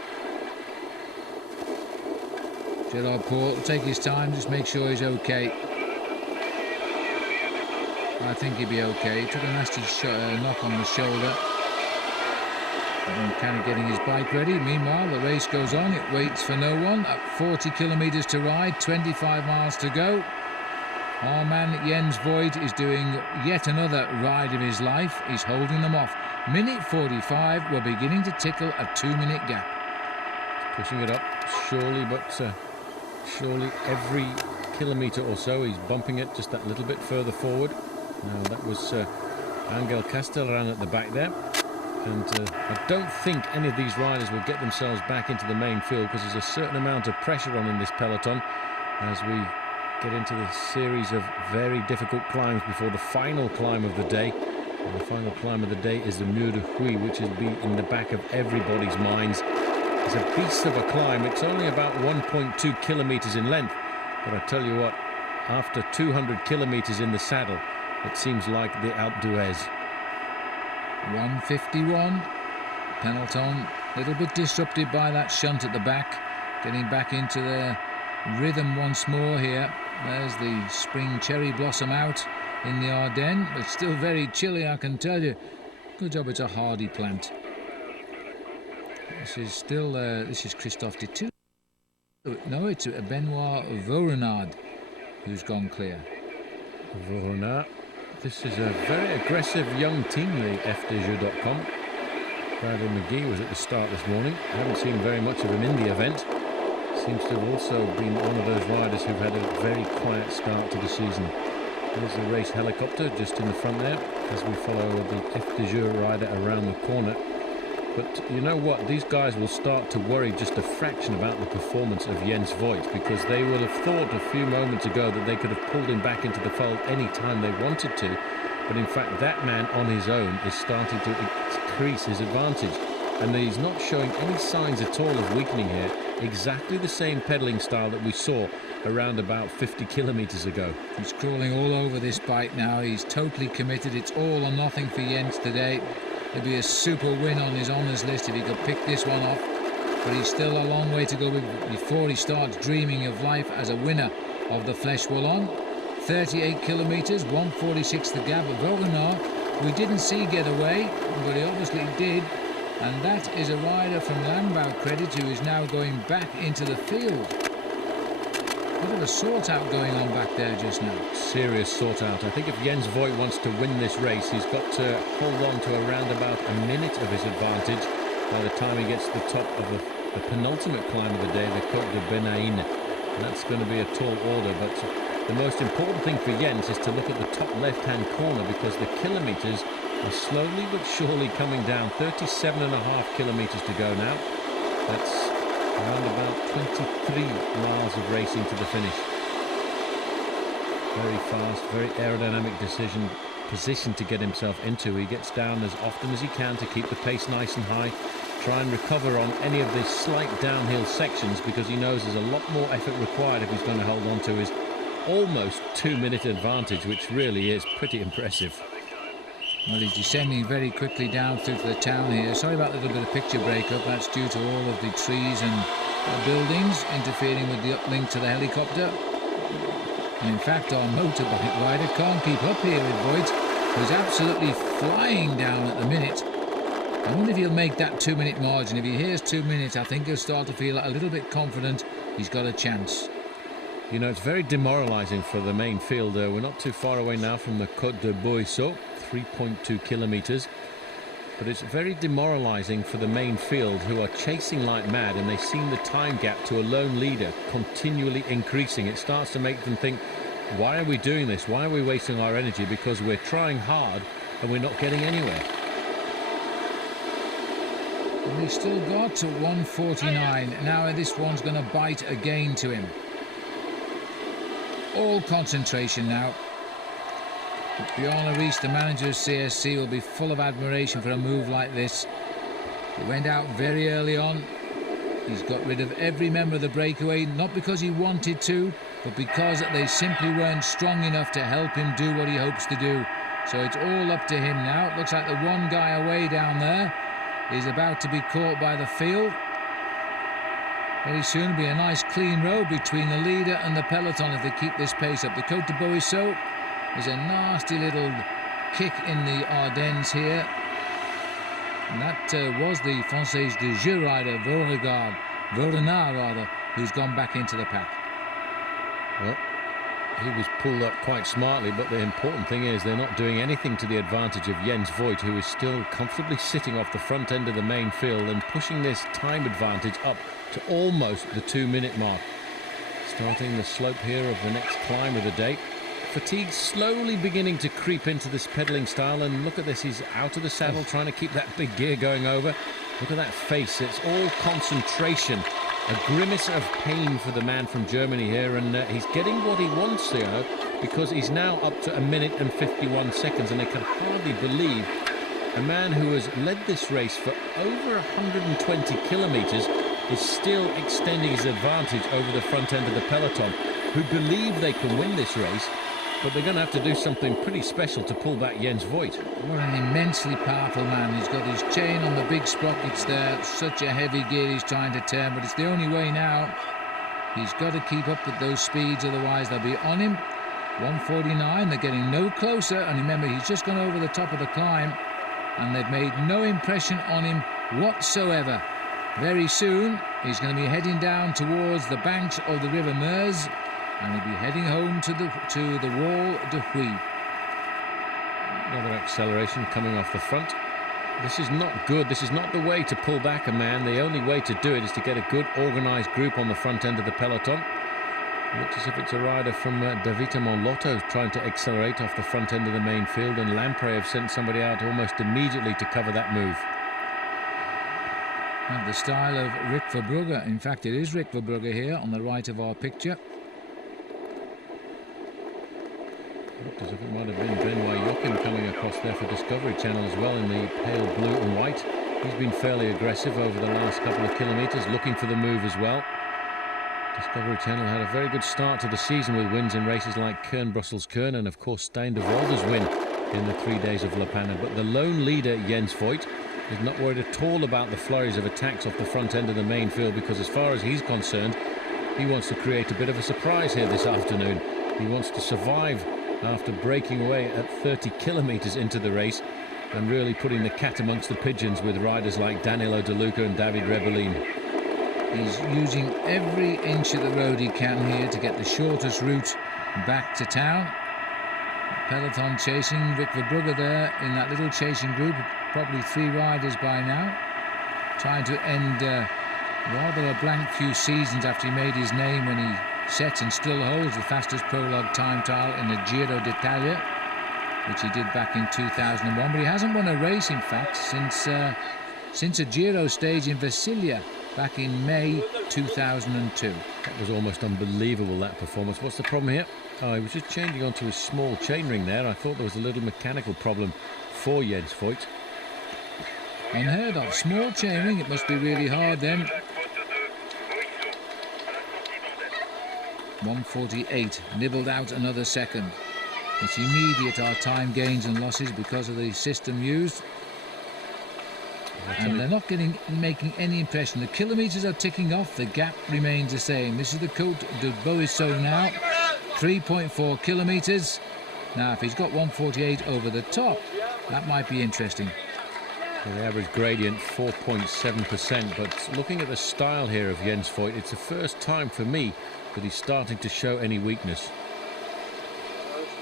Gérard Porte will take his time, just make sure he's okay. I think he'll be okay. He took a nasty knock on the shoulder. And kind of getting his bike ready. Meanwhile, the race goes on. It waits for no one. At 40 kilometres to ride, 25 miles to go. Our man Jens Voigt is doing yet another ride of his life. He's holding them off. Minute 45, we're beginning to tickle a 2-minute gap. Pushing it up, surely, but surely every kilometre or so he's bumping it just that little bit further forward. Now that was Angel Castelran at the back there. And I don't think any of these riders will get themselves back into the main field, because there's a certain amount of pressure on in this peloton as we get into the series of very difficult climbs before the final climb of the day. And the final climb of the day is the Mur de Huy, which will be in the back of everybody's minds. It's a beast of a climb. It's only about 1.2 kilometers in length. But I tell you what, after 200 kilometers in the saddle, it seems like the Alpe d'Huez. 1:51. Peloton a little bit disrupted by that shunt at the back. Getting back into the rhythm once more here. There's the spring cherry blossom out in the Ardennes. It's still very chilly, I can tell you. Good job it's a hardy plant. This is still, this is Christophe Detu. No, it's Benoit Vaurenard who's gone clear. Vaurenard. This is a very aggressive young team, the FDJ.com. Bradley McGee was at the start this morning. I haven't seen very much of him in the event. Seems to have also been one of those riders who've had a very quiet start to the season. There's the race helicopter just in the front there as we follow the FDJ rider around the corner. But you know what? These guys will start to worry just a fraction about the performance of Jens Voigt, because they will have thought a few moments ago that they could have pulled him back into the fold any time they wanted to. But in fact, that man on his own is starting to increase his advantage. And he's not showing any signs at all of weakening here. Exactly the same pedalling style that we saw around about 50 kilometers ago. He's crawling all over this bike now. He's totally committed. It's all or nothing for Jens today. It'd be a super win on his honours list if he could pick this one off. But he's still a long way to go before he starts dreaming of life as a winner of the Fleche Wallonne. 38 kilometres, 1:46 the gap. Vaurenard, we didn't see get away, but he obviously did. And that is a rider from Landbau Credit who is now going back into the field. Bit of a sort out going on back there just now. Serious sort out. I think if Jens Voigt wants to win this race, he's got to hold on to around about a minute of his advantage by the time he gets to the top of the penultimate climb of the day, the Côte de Benaïne. And that's going to be a tall order, but the most important thing for Jens is to look at the top left-hand corner, because the kilometres are slowly but surely coming down. 37.5 kilometres to go now. That's around about 23 miles of racing to the finish. Very fast, very aerodynamic position to get himself into. He gets down as often as he can to keep the pace nice and high, try and recover on any of these slight downhill sections, because he knows there's a lot more effort required if he's going to hold on to his almost 2-minute advantage, which really is pretty impressive. Well, he's descending very quickly down through to the town here. Sorry about the little bit of picture breakup. That's due to all of the trees and buildings interfering with the uplink to the helicopter. And in fact, our motorbike rider can't keep up here with Voigt, who's absolutely flying down at the minute. I wonder if he'll make that 2-minute margin. If he hears 2 minutes, I think he'll start to feel a little bit confident he's got a chance. You know, it's very demoralising for the main field. We're not too far away now from the Côte de Boisseau, 3.2 kilometres. But it's very demoralising for the main field, who are chasing like mad, and they've seen the time gap to a lone leader continually increasing. It starts to make them think, why are we doing this? Why are we wasting our energy? Because we're trying hard and we're not getting anywhere. And he's still got to 1:49. Now this one's going to bite again to him. All concentration now. Bjorn Rees, the manager of CSC, will be full of admiration for a move like this. He went out very early on. He's got rid of every member of the breakaway, not because he wanted to, but because they simply weren't strong enough to help him do what he hopes to do. So it's all up to him now. It looks like the one guy away down there is about to be caught by the field. Very soon will be a nice clean road between the leader and the peloton if they keep this pace up. The Côte de Boisseau is a nasty little kick in the Ardennes here. And that was the Française de Jeu rider, Vaurenard, who's gone back into the pack. Well, he was pulled up quite smartly, but the important thing is they're not doing anything to the advantage of Jens Voigt, who is still comfortably sitting off the front end of the main field and pushing this time advantage up to almost the 2-minute mark. Starting the slope here of the next climb of the day. Fatigue slowly beginning to creep into this pedalling style, and look at this, he's out of the saddle trying to keep that big gear going over. Look at that face, it's all concentration A grimace of pain for the man from Germany here, and he's getting what he wants here because he's now up to 1 minute and 51 seconds, and I can hardly believe a man who has led this race for over 120 kilometres is still extending his advantage over the front end of the peloton, who believe they can win this race, but they're going to have to do something pretty special to pull back Jens Voigt. What an immensely powerful man. He's got his chain on the big sprockets there, such a heavy gear he's trying to turn, but it's the only way now. He's got to keep up with those speeds, otherwise they'll be on him. 149, they're getting no closer, and remember, he's just gone over the top of the climb, and they've made no impression on him whatsoever. Very soon, he's going to be heading down towards the banks of the River Meuse, and he'll be heading home to the Wall de Huy. Another acceleration coming off the front. This is not good. This is not the way to pull back a man. The only way to do it is to get a good organised group on the front end of the peloton. Looks as if it's a rider from Davide Monlotto trying to accelerate off the front end of the main field, and Lampre have sent somebody out almost immediately to cover that move. And the style of Rick Verbrugge. In fact, it is Rick Verbrugge here on the right of our picture. Looked as if it might have been Benoit Joachim coming across there for Discovery Channel as well in the pale blue and white. He's been fairly aggressive over the last couple of kilometres, looking for the move as well. Discovery Channel had a very good start to the season with wins in races like Kuurne-Brussels-Kuurne and of course Stijn de Volder's win in the 3 days of La Panne. But the lone leader, Jens Voigt, is not worried at all about the flurries of attacks off the front end of the main field, because as far as he's concerned, he wants to create a bit of a surprise here this afternoon. He wants to survive after breaking away at 30 kilometres into the race and really putting the cat amongst the pigeons with riders like Danielo De Luca and David Rebellin. He's using every inch of the road he can here to get the shortest route back to town. Peloton chasing Rick Verbrugge there in that little chasing group, probably 3 riders by now, trying to end rather a blank few seasons after he made his name when he set and still holds the fastest prologue time trial in the Giro d'Italia, which he did back in 2001. But he hasn't won a race, in fact, since a Giro stage in Versilia back in May 2002. That was almost unbelievable, that performance. What's the problem here? Oh, he was just changing onto his small chainring there. I thought there was a little mechanical problem for Jens Voigt. Unheard of. Small chainring, it must be really hard then. 1:48, nibbled out another second. It's immediate, our time gains and losses, because of the system used. And they're not making any impression. The kilometres are ticking off, the gap remains the same. This is the Côte de Boisseau now, 3.4 kilometres. Now, if he's got 1:48 over the top, that might be interesting. Well, the average gradient 4.7%, but looking at the style here of Jens Voigt, it's the first time for me that he's starting to show any weakness.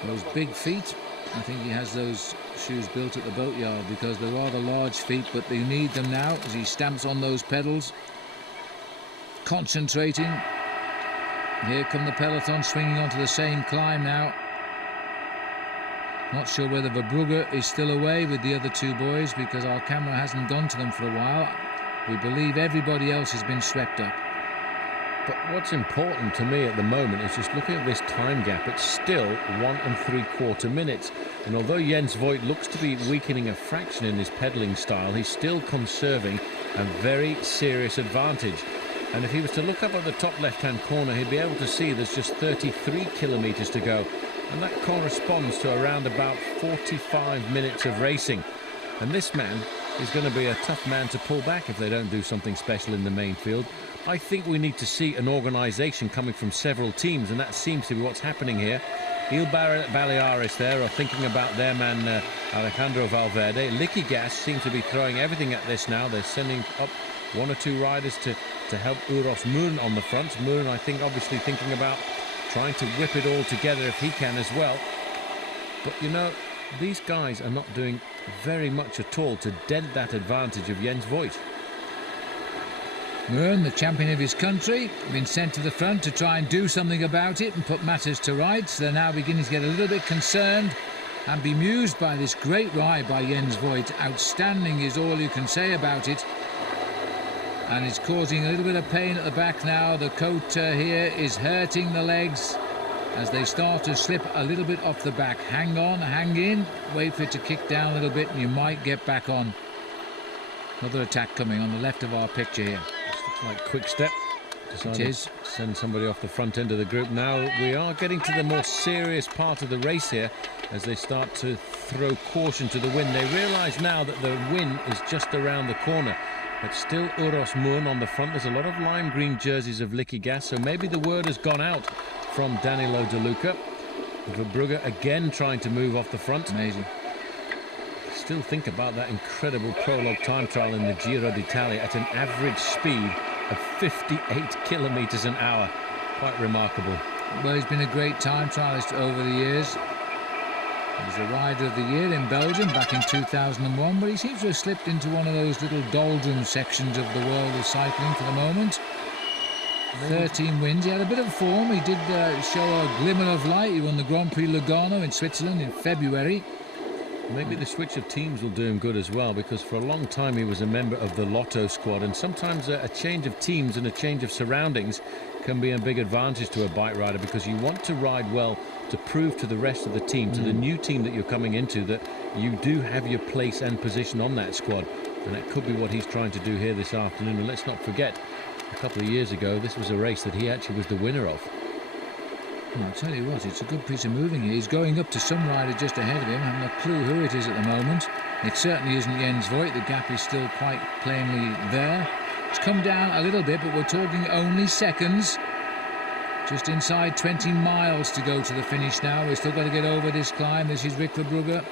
Those big feet, I think he has those shoes built at the boatyard because they're rather large feet, but they need them now as he stamps on those pedals, concentrating. Here come the peloton swinging onto the same climb now. Not sure whether Verbrugge is still away with the other 2 boys, because our camera hasn't gone to them for a while. We believe everybody else has been swept up. But what's important to me at the moment is just looking at this time gap. It's still 1 3/4 minutes. And although Jens Voigt looks to be weakening a fraction in his pedalling style, he's still conserving a very serious advantage. And if he was to look up at the top left-hand corner, he'd be able to see there's just 33 kilometres to go. And that corresponds to around about 45 minutes of racing. And this man is going to be a tough man to pull back if they don't do something special in the main field. I think we need to see an organisation coming from several teams, and that seems to be what's happening here. Il Baleares there are thinking about their man Alejandro Valverde. Liquigas seems to be throwing everything at this now. They're sending up 1 or 2 riders to help Uros Moon on the front. Moon, I think, obviously thinking about trying to whip it all together if he can as well. But, you know, these guys are not doing very much at all to dent that advantage of Jens Voigt. Moon, the champion of his country, been sent to the front to try and do something about it and put matters to rights. They're now beginning to get a little bit concerned and bemused by this great ride by Jens Voigt. Outstanding is all you can say about it. and it's causing a little bit of pain at the back now. The coat here is hurting the legs as they start to slip a little bit off the back. Hang on, hang in, wait for it to kick down a little bit and you might get back on. Another attack coming on the left of our picture here. This looks like quick step. It is. Send somebody off the front end of the group. Now we are getting to the more serious part of the race here as they start to throw caution to the wind. They realise now that the win is just around the corner. But still Uros Moon on the front. There's a lot of lime green jerseys of Liquigas, so maybe the word has gone out from Danielo De Luca. Brugger again trying to move off the front. Amazing. Still think about that incredible prologue time trial in the Giro d'Italia at an average speed of 58 kilometres an hour. Quite remarkable. Well, he's been a great time trialist over the years. He was the Rider of the Year in Belgium back in 2001, but he seems to have slipped into one of those little doldrum sections of the world of cycling for the moment. 13 wins. He had a bit of form. He did show a glimmer of light. He won the Grand Prix Lugano in Switzerland in February. Maybe the switch of teams will do him good as well, because for a long time he was a member of the Lotto squad, and sometimes a change of teams and a change of surroundings can be a big advantage to a bike rider, because you want to ride well to prove to the rest of the team, to the new team that you're coming into, that you do have your place and position on that squad. And that could be what he's trying to do here this afternoon. And let's not forget, a couple of years ago this was a race that he actually was the winner of. Well, I'll tell you what, it's a good piece of moving here. He's going up to some rider just ahead of him. I haven't a clue who it is at the moment. It certainly isn't Jens Voigt. The gap is still quite plainly there. It's come down a little bit, but we're talking only seconds. Just inside 20 miles to go to the finish now. We've still got to get over this climb. This is Rick Brugger.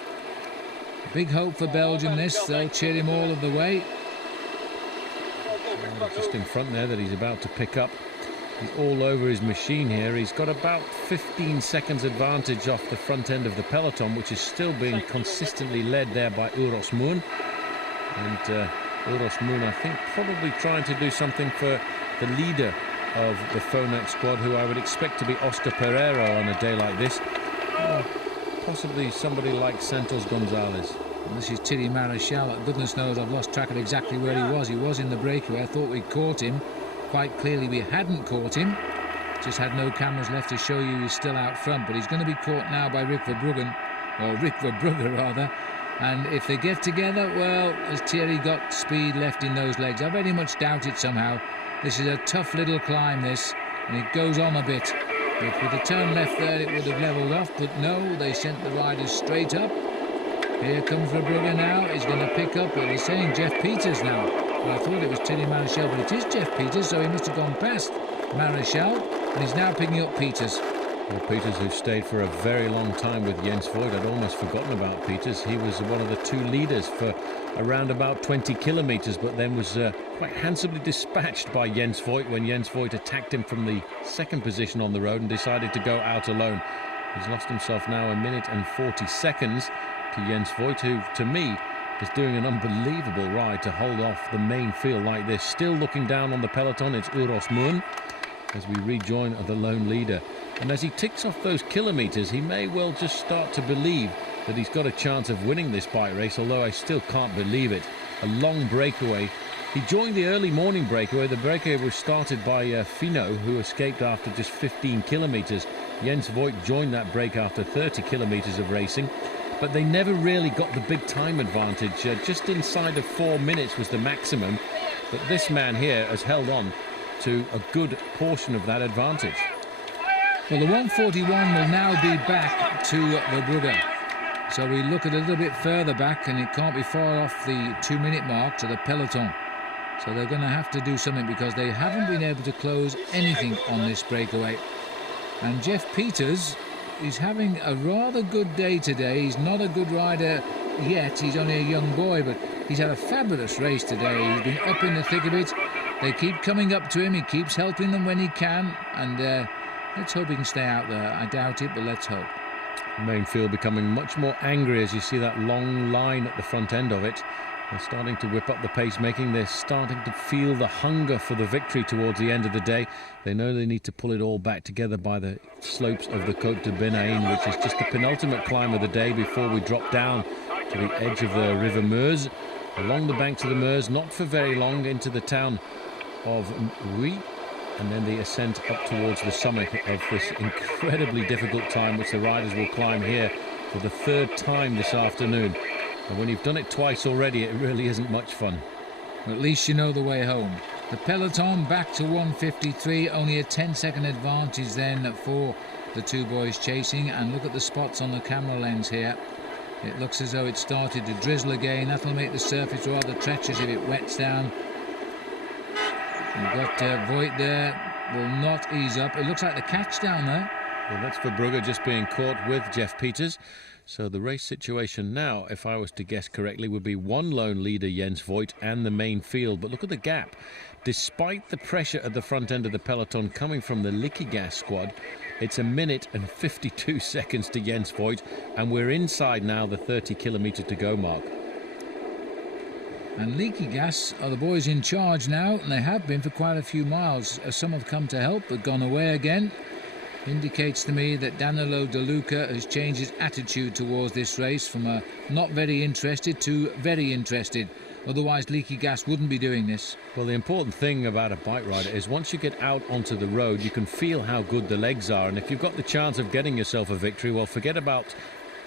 Big hope for Belgium this. They'll cheer him all of the way. Just in front there that he's about to pick up. He's all over his machine here. He's got about 15 seconds advantage off the front end of the peloton, which is still being consistently led there by Uros Moon. And Uros Moon, I think, probably trying to do something for the leader of the Phonak squad, who I would expect to be Oscar Pereira on a day like this. Or possibly somebody like Santos Gonzalez. And this is Thierry Maréchal. Goodness knows I've lost track of exactly where he was. He was in the breakaway. I thought we'd caught him. Quite clearly we hadn't caught him. Just had no cameras left to show you he's still out front. But he's going to be caught now by Rick Verbruggen, or Rick Verbrugger rather. And if they get together, well, has Thierry got speed left in those legs? I very much doubt it somehow. This is a tough little climb, this, and it goes on a bit. If with a turn left there, it would have levelled off, but no, they sent the riders straight up. Here comes Verbrugger now. He's going to pick up, well, he's saying Jeff Peters now. Well, I thought it was Thierry Maréchal, but it is Jeff Peters, so he must have gone past Maréchal, and he's now picking up Peters. Well, Peters, who stayed for a very long time with Jens Voigt. I'd almost forgotten about Peters. He was one of the two leaders for around about 20 kilometres, but then was quite handsomely dispatched by Jens Voigt when Jens Voigt attacked him from the second position on the road and decided to go out alone. He's lost himself now 1 minute and 40 seconds to Jens Voigt, who, to me, is doing an unbelievable ride to hold off the main field like this. Still looking down on the peloton, it's Uros Moon as we rejoin the lone leader. And as he ticks off those kilometres, he may well just start to believe that he's got a chance of winning this bike race, although I still can't believe it. A long breakaway. He joined the early morning breakaway. The breakaway was started by Fino, who escaped after just 15 kilometres. Jens Voigt joined that break after 30 kilometres of racing. But they never really got the big time advantage. Just inside of 4 minutes was the maximum. But this man here has held on to a good portion of that advantage. Well, the 141 will now be back to Brugger. So we look at a little bit further back, and it can't be far off the 2-minute mark to the peloton. So they're going to have to do something, because they haven't been able to close anything on this breakaway. And Jeff Peters is having a rather good day today. He's not a good rider yet. He's only a young boy, but he's had a fabulous race today. He's been up in the thick of it. They keep coming up to him. He keeps helping them when he can. And let's hope he can stay out there. I doubt it, but let's hope. Main field becoming much more angry as you see that long line at the front end of it. They're starting to whip up the pacemaking. They're starting to feel the hunger for the victory towards the end of the day. They know they need to pull it all back together by the slopes of the Côte de Benaïn, which is just the penultimate climb of the day before we drop down to the edge of the River Meuse. Along the banks of the Meuse, not for very long, into the town of Rui, and then the ascent up towards the summit of this incredibly difficult time which the riders will climb here for the third time this afternoon. And when you've done it twice already, it really isn't much fun. Well, at least you know the way home. The peloton back to 1:53, only a 10-second advantage then for the two boys chasing. And look at the spots on the camera lens here. It looks as though it started to drizzle again. That'll make the surface rather treacherous if it wets down. You've got Voigt there, will not ease up. It looks like the catch down there. Well, that's for Brugger just being caught with Jeff Peters. So the race situation now, if I was to guess correctly, would be one lone leader, Jens Voigt, and the main field. But look at the gap. Despite the pressure at the front end of the peloton coming from the Liquigas squad, it's 1 minute and 52 seconds to Jens Voigt, and we're inside now the 30 kilometre to go mark. And Liquigas are the boys in charge now, and they have been for quite a few miles. Some have come to help but gone away again. Indicates to me that Danielo De Luca has changed his attitude towards this race from a not very interested to very interested. Otherwise Liquigas wouldn't be doing this. Well, the important thing about a bike rider is once you get out onto the road, you can feel how good the legs are. And if you've got the chance of getting yourself a victory, well, forget about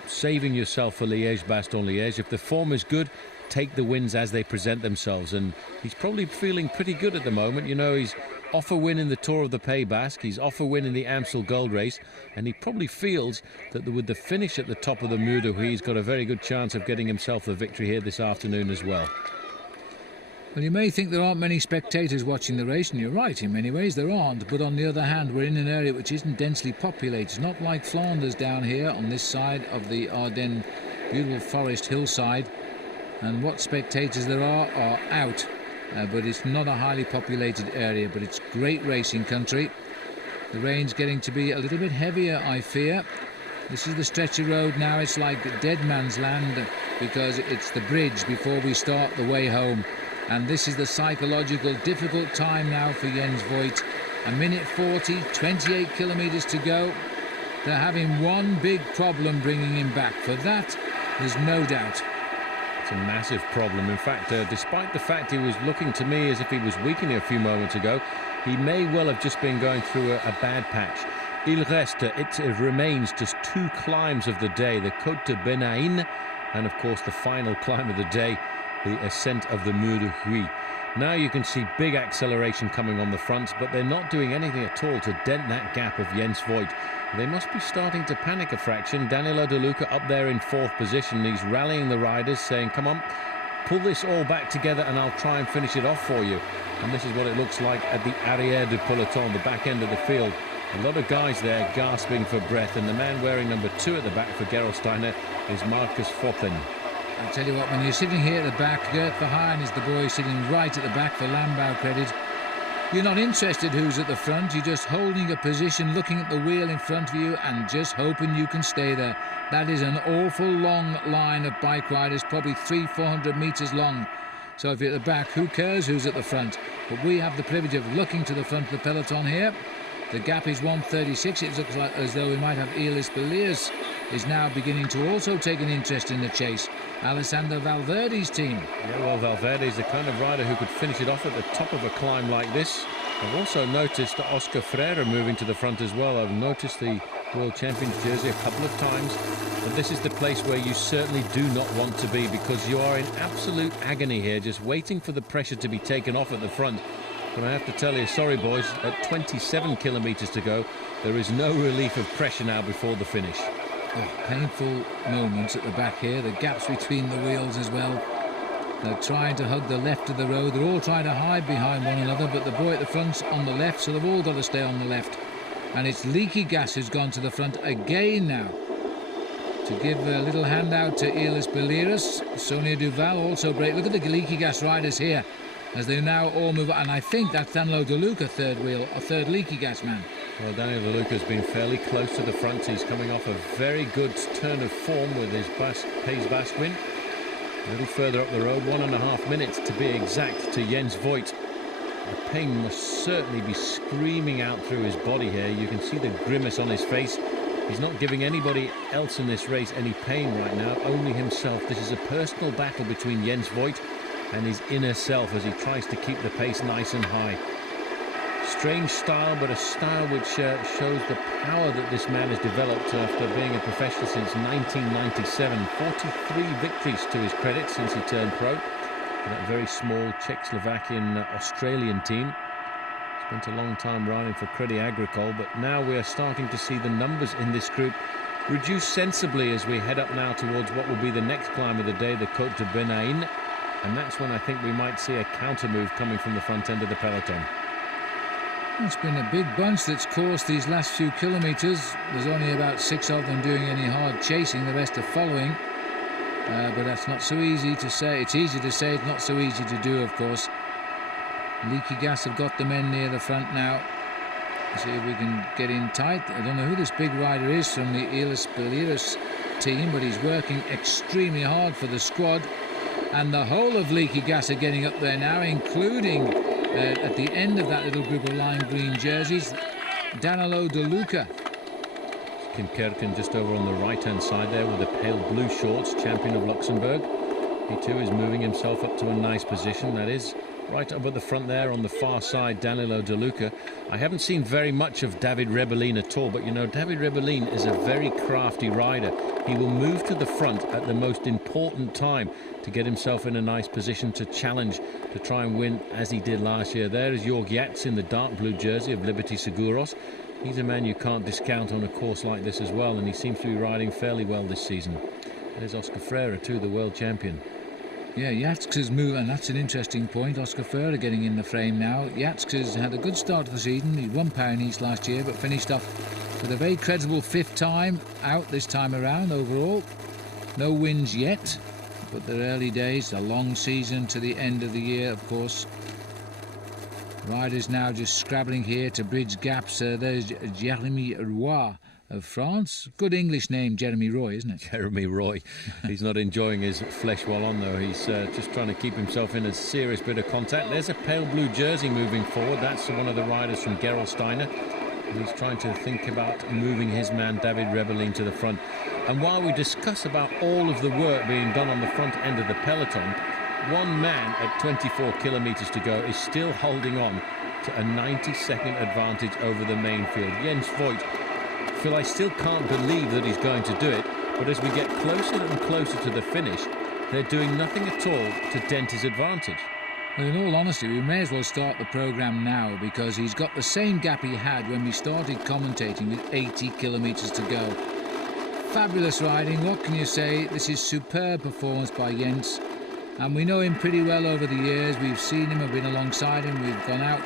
saving yourself for Liège-Bastogne-Liège. If the form is good, take the wins as they present themselves. And he's probably feeling pretty good at the moment. You know, he's off a win in the Tour of the Pays Basque, he's off a win in the Amstel Gold Race, and he probably feels that with the finish at the top of the Mur de Huy, he's got a very good chance of getting himself the victory here this afternoon as well. Well, you may think there aren't many spectators watching the race, and you're right, in many ways there aren't, but on the other hand, we're in an area which isn't densely populated, not like Flanders down here on this side of the Ardennes, beautiful forest hillside, and what spectators there are out. But it's not a highly populated area, but it's great racing country. The rain's getting to be a little bit heavier, I fear. This is the stretch of road now. It's like dead man's land because it's the bridge before we start the way home. And this is the psychological difficult time now for Jens Voigt. 1 minute 40, 28 kilometres to go. They're having one big problem bringing him back. For that, there's no doubt. It's a massive problem. In fact, despite the fact he was looking to me as if he was weakening a few moments ago, he may well have just been going through a bad patch. It remains just 2 climbs of the day, the Côte de Benaïn, and of course the final climb of the day, the ascent of the Mur de Huy. Now you can see big acceleration coming on the front, but they're not doing anything at all to dent that gap of Jens Voigt. They must be starting to panic a fraction. Danielo De Luca up there in 4th position. He's rallying the riders, saying, come on, pull this all back together and I'll try and finish it off for you. And this is what it looks like at the arrière du peloton, the back end of the field. A lot of guys there gasping for breath, and the man wearing number 2 at the back for Gerolsteiner is Marcus Foppen. I tell you what, when you're sitting here at the back, Gert Verheyen is the boy sitting right at the back for Landau credit. You're not interested who's at the front, you're just holding a position, looking at the wheel in front of you and just hoping you can stay there. That is an awful long line of bike riders, probably 300-400 metres long. So if you're at the back, who cares who's at the front? But we have the privilege of looking to the front of the peloton here. The gap is 1:36. It looks like as though we might have Elis Beliers is now beginning to also take an interest in the chase. Alejandro Valverde's team. Yeah, well, Valverde is the kind of rider who could finish it off at the top of a climb like this. I've also noticed Oscar Ferreira moving to the front as well. I've noticed the World Champions jersey a couple of times, but this is the place where you certainly do not want to be, because you are in absolute agony here, just waiting for the pressure to be taken off at the front. But I have to tell you, sorry boys, at 27 kilometres to go, there is no relief of pressure now before the finish. Oh, painful moments at the back here, the gaps between the wheels as well. They're trying to hug the left of the road, they're all trying to hide behind one another, but the boy at the front's on the left, so they've all got to stay on the left. And it's Liquigas who's gone to the front again now to give a little handout to Elis Beliers. Sonia Duval also break. Look at the Liquigas riders here as they now all move, and I think that's Danielo De Luca, third wheel, or third Liquigas man. Well, Daniel De Luca has been fairly close to the front. He's coming off a very good turn of form with his Pays Basque win. A little further up the road, 1.5 minutes to be exact, to Jens Voigt. The pain must certainly be screaming out through his body here. You can see the grimace on his face. He's not giving anybody else in this race any pain right now, only himself. This is a personal battle between Jens Voigt and his inner self as he tries to keep the pace nice and high. Strange style, but a style which shows the power that this man has developed after being a professional since 1997. 43 victories to his credit since he turned pro. That very small Czechoslovakian Australian team. Spent a long time riding for Crédit Agricole, but now we are starting to see the numbers in this group reduce sensibly as we head up now towards what will be the next climb of the day, the Côte de Benaïn, and that's when I think we might see a counter move coming from the front end of the peloton. It's been a big bunch that's coursed these last few kilometres. There's only about 6 of them doing any hard chasing, the rest are following. But that's not so easy to say. It's easy to say, it's not so easy to do, of course. Leaky Gas have got the men near the front now. See if we can get in tight. I don't know who this big rider is from the Illes Peliros team, but he's working extremely hard for the squad. And the whole of Leaky Gas are getting up there now, including at the end of that little group of lime green jerseys, Danielo De Luca. Kim Kerken just over on the right-hand side there with the pale blue shorts, champion of Luxembourg. He too is moving himself up to a nice position, that is. Right up at the front there on the far side, Danielo De Luca. I haven't seen very much of David Rebellin at all, but you know, David Rebellin is a very crafty rider. He will move to the front at the most important time to get himself in a nice position to challenge, to try and win as he did last year. There is Jörg Yats in the dark blue jersey of Liberty Seguros. He's a man you can't discount on a course like this as well, and he seems to be riding fairly well this season. There's Oscar Ferreira too, the world champion. Yeah, Yatska's move, and that's an interesting point. Oscar Ferreira getting in the frame now. Yatska's had a good start to the season. He won Paris last year, but finished off with a very credible 5th time out this time around overall. No wins yet, but they're early days, a long season to the end of the year, of course. Riders now just scrabbling here to bridge gaps. There's Jeremy Roy of France. Good English name, Jeremy Roy, isn't it? Jeremy Roy. He's not enjoying his Fleche Wallonne though. He's just trying to keep himself in a serious bit of contact. There's a pale blue jersey moving forward. That's one of the riders from Gerolsteiner. He's trying to think about moving his man David Rebellin to the front. And while we discuss about all of the work being done on the front end of the peloton, one man at 24 kilometres to go is still holding on to a 90-second advantage over the main field. Jens Voigt, Phil, I still can't believe that he's going to do it, but as we get closer and closer to the finish, they're doing nothing at all to dent his advantage. Well, in all honesty, we may as well start the programme now, because he's got the same gap he had when we started commentating with 80 kilometres to go. Fabulous riding, what can you say? This is superb performance by Jens. And we know him pretty well over the years. We've seen him, we've been alongside him, we've gone out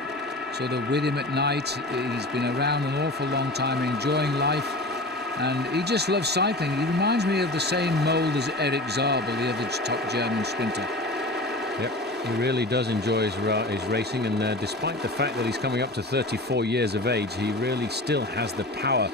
sort of with him at night. He's been around an awful long time, enjoying life, and he just loves cycling. He reminds me of the same mould as Eric Zabel, the other top German sprinter. Yep, he really does enjoy his racing, and despite the fact that he's coming up to 34 years of age, he really still has the power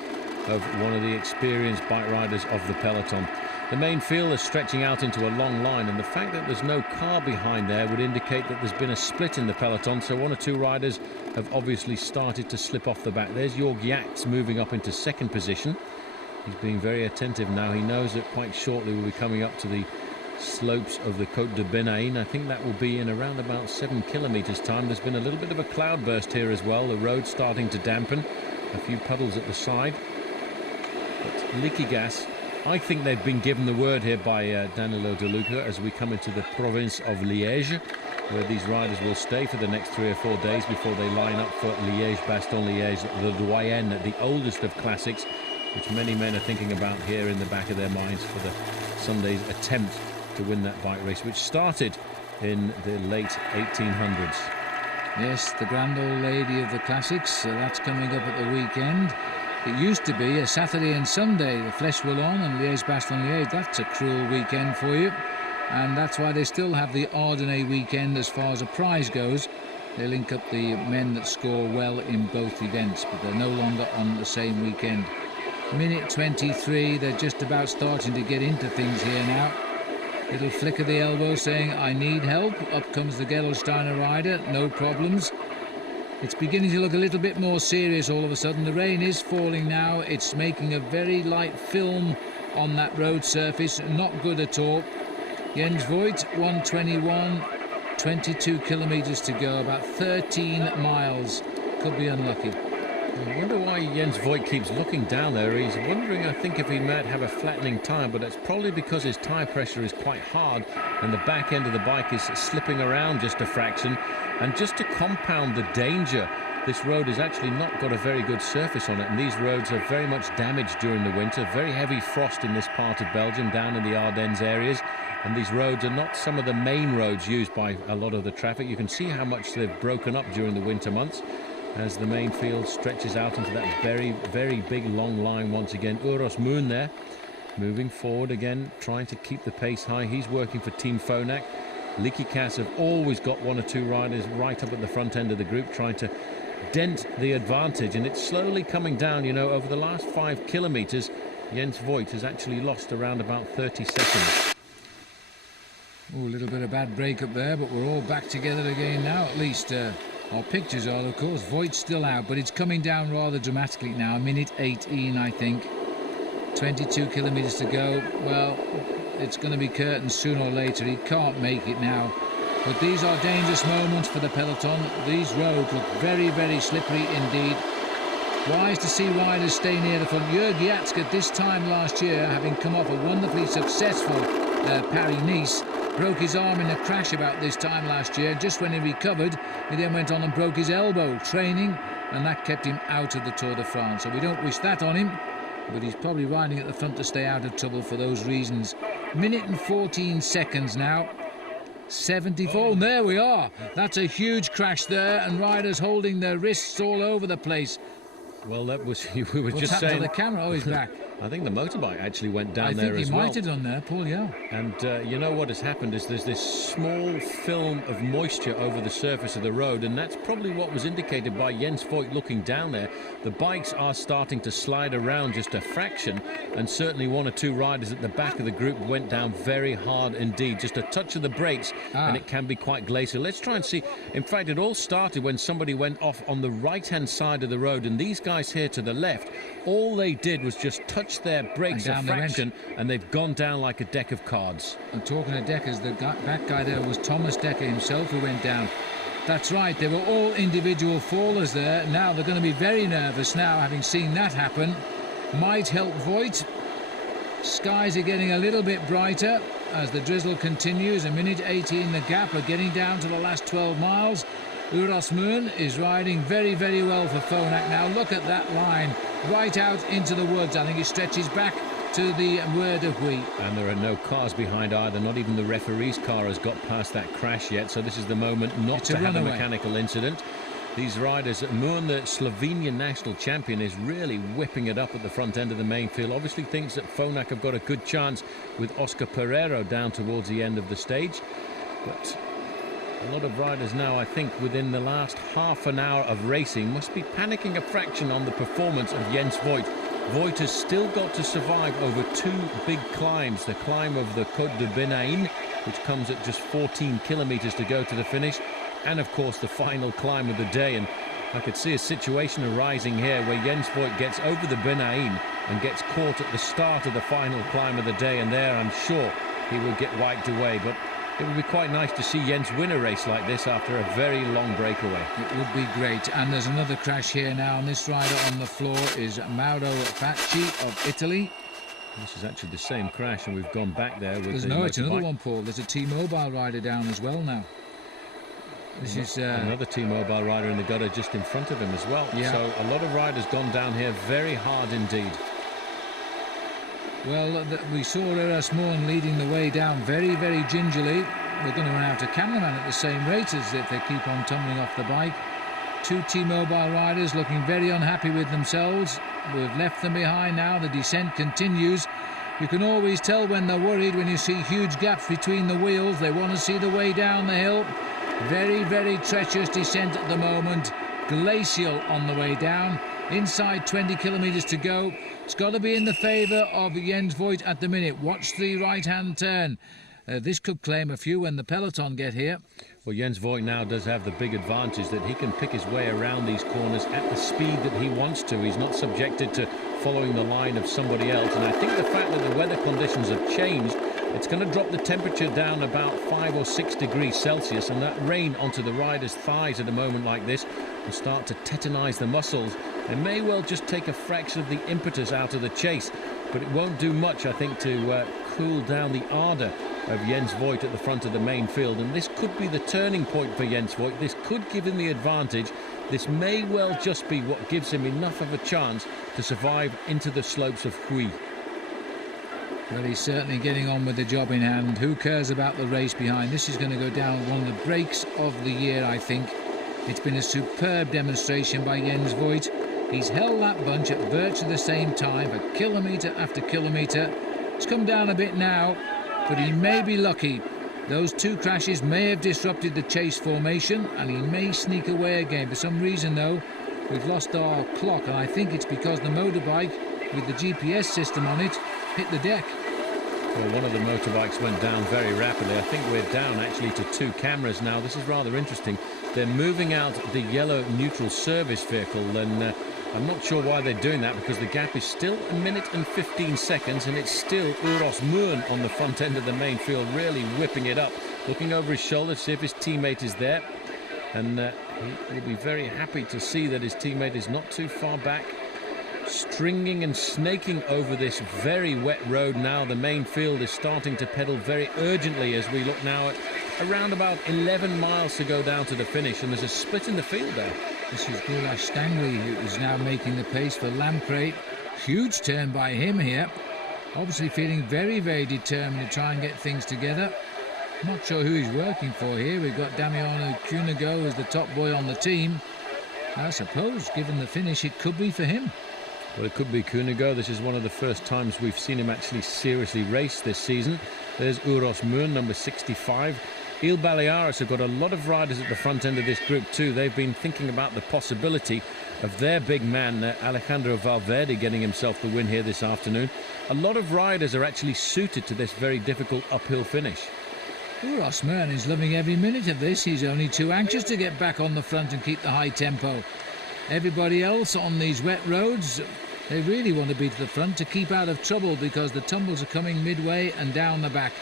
of one of the experienced bike riders of the peloton. The main field is stretching out into a long line, and the fact that there's no car behind there would indicate that there's been a split in the peloton, so one or two riders have obviously started to slip off the back. There's Jörg Yats moving up into 2nd position. He's being very attentive now. He knows that quite shortly we'll be coming up to the slopes of the Côte de Benaïn. I think that will be in around about 7 kilometres time. There's been a little bit of a cloudburst here as well. The road's starting to dampen. A few puddles at the side. But Leaky Gas, I think they've been given the word here by Danielo De Luca as we come into the province of Liège, where these riders will stay for the next 3 or 4 days before they line up for Liège-Bastogne-Liège, the Doyenne, the oldest of classics, which many men are thinking about here in the back of their minds for the Sunday's attempt to win that bike race, which started in the late 1800s. Yes, the grand old lady of the classics, that's coming up at the weekend. It used to be a Saturday and Sunday, the Fleche Wallonne and Liège-Bastogne-Liège. That's a cruel weekend for you. And that's why they still have the Ardennais weekend as far as a prize goes. They link up the men that score well in both events, but they're no longer on the same weekend. Minute 23, they're just about starting to get into things here now. Little flick of the elbow saying, I need help. Up comes the Gerolsteiner rider, no problems. It's beginning to look a little bit more serious all of a sudden. The rain is falling now. It's making a very light film on that road surface. Not good at all. Jens Voigt, 1:21. 22 kilometres to go, about 13 miles. Could be unlucky. I wonder why Jens Voigt keeps looking down there. He's wondering, I think, if he might have a flattening tyre, but it's probably because his tyre pressure is quite hard and the back end of the bike is slipping around just a fraction. And just to compound the danger, this road has actually not got a very good surface on it, and these roads are very much damaged during the winter. Very heavy frost in this part of Belgium, down in the Ardennes areas, and these roads are not some of the main roads used by a lot of the traffic. You can see how much they've broken up during the winter months as the main field stretches out into that very, very big long line once again. Uros Moon there, moving forward again, trying to keep the pace high. He's working for Team Phonak. Liquikas have always got one or two riders right up at the front end of the group, trying to dent the advantage, and it's slowly coming down. You know, over the last 5 kilometres, Jens Voigt has actually lost around about 30 seconds. Oh, a little bit of bad break-up there, but we're all back together again now, at least. Our pictures are, of course. Voigt's still out, but it's coming down rather dramatically now. 1:18, I think. 22 kilometres to go. Well, it's going to be curtains sooner or later. He can't make it now. But these are dangerous moments for the peloton. These roads look very, very slippery indeed. Wise to see riders stay near the front. Jörg Jatsk at this time last year, having come off a wonderfully successful Paris-Nice, broke his arm in a crash about this time last year. Just when he recovered, he then went on and broke his elbow training, and that kept him out of the Tour de France. So we don't wish that on him, but he's probably riding at the front to stay out of trouble for those reasons. 1:14 now. 74, and there we are. That's a huge crash there, and riders holding their wrists all over the place. Well, that was, we were What's just saying. To the camera? Oh, he's back. I think the motorbike actually went down there as well. I think he might have done there, Paul, yeah. And you know what has happened is there's this small film of moisture over the surface of the road, and that's probably what was indicated by Jens Voigt looking down there. The bikes are starting to slide around just a fraction, and certainly one or two riders at the back of the group went down very hard indeed. Just a touch of the brakes, and it can be quite glacial. Let's try and see. In fact, it all started when somebody went off on the right-hand side of the road, and these guys here to the left, all they did was just touch their brakes a fraction, and they've gone down like a deck of cards. And talking of deckers, the back guy there was Thomas Dekker himself who went down. That's right, they were all individual fallers there. Now they're going to be very nervous now, having seen that happen. Might help Voigt. Skies are getting a little bit brighter as the drizzle continues. 1:18 the gap, are getting down to the last 12 miles. Uros Moon is riding very, very well for Phonak now. Look at that line, right out into the woods. I think it stretches back to the Word of Huy. And there are no cars behind either. Not even the referee's car has got past that crash yet. So this is the moment not to have a mechanical incident. These riders, Moon, the Slovenian national champion, is really whipping it up at the front end of the main field. Obviously thinks that Phonak have got a good chance with Oscar Pereiro down towards the end of the stage. But a lot of riders now, I think, within the last half an hour of racing, must be panicking a fraction on the performance of Jens Voigt. Voigt has still got to survive over two big climbs. The climb of the Côte de Benaïn, which comes at just 14 kilometres to go to the finish, and of course the final climb of the day. And I could see a situation arising here where Jens Voigt gets over the Benaïn and gets caught at the start of the final climb of the day, and there I'm sure he will get wiped away. But it would be quite nice to see Jens win a race like this after a very long breakaway. It would be great. And there's another crash here now, and this rider on the floor is Mauro Facci of Italy. This is actually the same crash, and we've gone back there with it's another one, Paul. There's a T-Mobile rider down as well now. This is another T-Mobile rider in the gutter just in front of him as well. Yeah. So a lot of riders gone down here very hard indeed. Well, we saw Uros Moon leading the way down very, very gingerly. We're going to run out of cameraman at the same rate as if they keep on tumbling off the bike. Two T-Mobile riders looking very unhappy with themselves. We've left them behind now. The descent continues. You can always tell when they're worried when you see huge gaps between the wheels. They want to see the way down the hill. Very, very treacherous descent at the moment. Glacial on the way down. Inside 20 kilometres to go. It's got to be in the favour of Jens Voigt at the minute. Watch the right-hand turn. This could claim a few when the peloton get here. Well, Jens Voigt now does have the big advantage that he can pick his way around these corners at the speed that he wants to. He's not subjected to following the line of somebody else. And I think the fact that the weather conditions have changed It's going to drop the temperature down about 5 or 6 degrees Celsius, and that rain onto the rider's thighs at a moment like this will start to tetanize the muscles. It may well just take a fraction of the impetus out of the chase, but it won't do much, I think, to cool down the ardour of Jens Voigt at the front of the main field. And this could be the turning point for Jens Voigt. This could give him the advantage. This may well just be what gives him enough of a chance to survive into the slopes of Huy. Well, he's certainly getting on with the job in hand. Who cares about the race behind? This is going to go down one of the breaks of the year, I think. It's been a superb demonstration by Jens Voigt. He's held that bunch at virtually the same time for kilometre after kilometre. It's come down a bit now, but he may be lucky. Those two crashes may have disrupted the chase formation, and he may sneak away again. For some reason, though, we've lost our clock, and I think it's because the motorbike with the GPS system on it hit the deck. Well, one of the motorbikes went down very rapidly. I think we're down actually to 2 cameras now. This is rather interesting. They're moving out the yellow neutral service vehicle, and I'm not sure why they're doing that, because the gap is still 1 minute and 15 seconds, and it's still Uros Muren on the front end of the main field, really whipping it up, looking over his shoulder to see if his teammate is there. And he'll be very happy to see that his teammate is not too far back. Stringing and snaking over this very wet road now. The main field is starting to pedal very urgently as we look now at around about 11 miles to go down to the finish, and there's a split in the field there. This is Gulash Stangli, who is now making the pace for Lamprey. Huge turn by him here. Obviously feeling very, very determined to try and get things together. Not sure who he's working for here. We've got Damiano Cunego as the top boy on the team. I suppose, given the finish, it could be for him. Well, it could be Cunego. This is one of the first times we've seen him actually seriously race this season. There's Uros Muren, number 65. Il Baleares have got a lot of riders at the front end of this group too. They've been thinking about the possibility of their big man, Alejandro Valverde, getting himself the win here this afternoon. A lot of riders are actually suited to this very difficult uphill finish. Uros Muren is loving every minute of this. He's only too anxious to get back on the front and keep the high tempo. Everybody else on these wet roads, they really want to be to the front to keep out of trouble, because the tumbles are coming midway and down the back.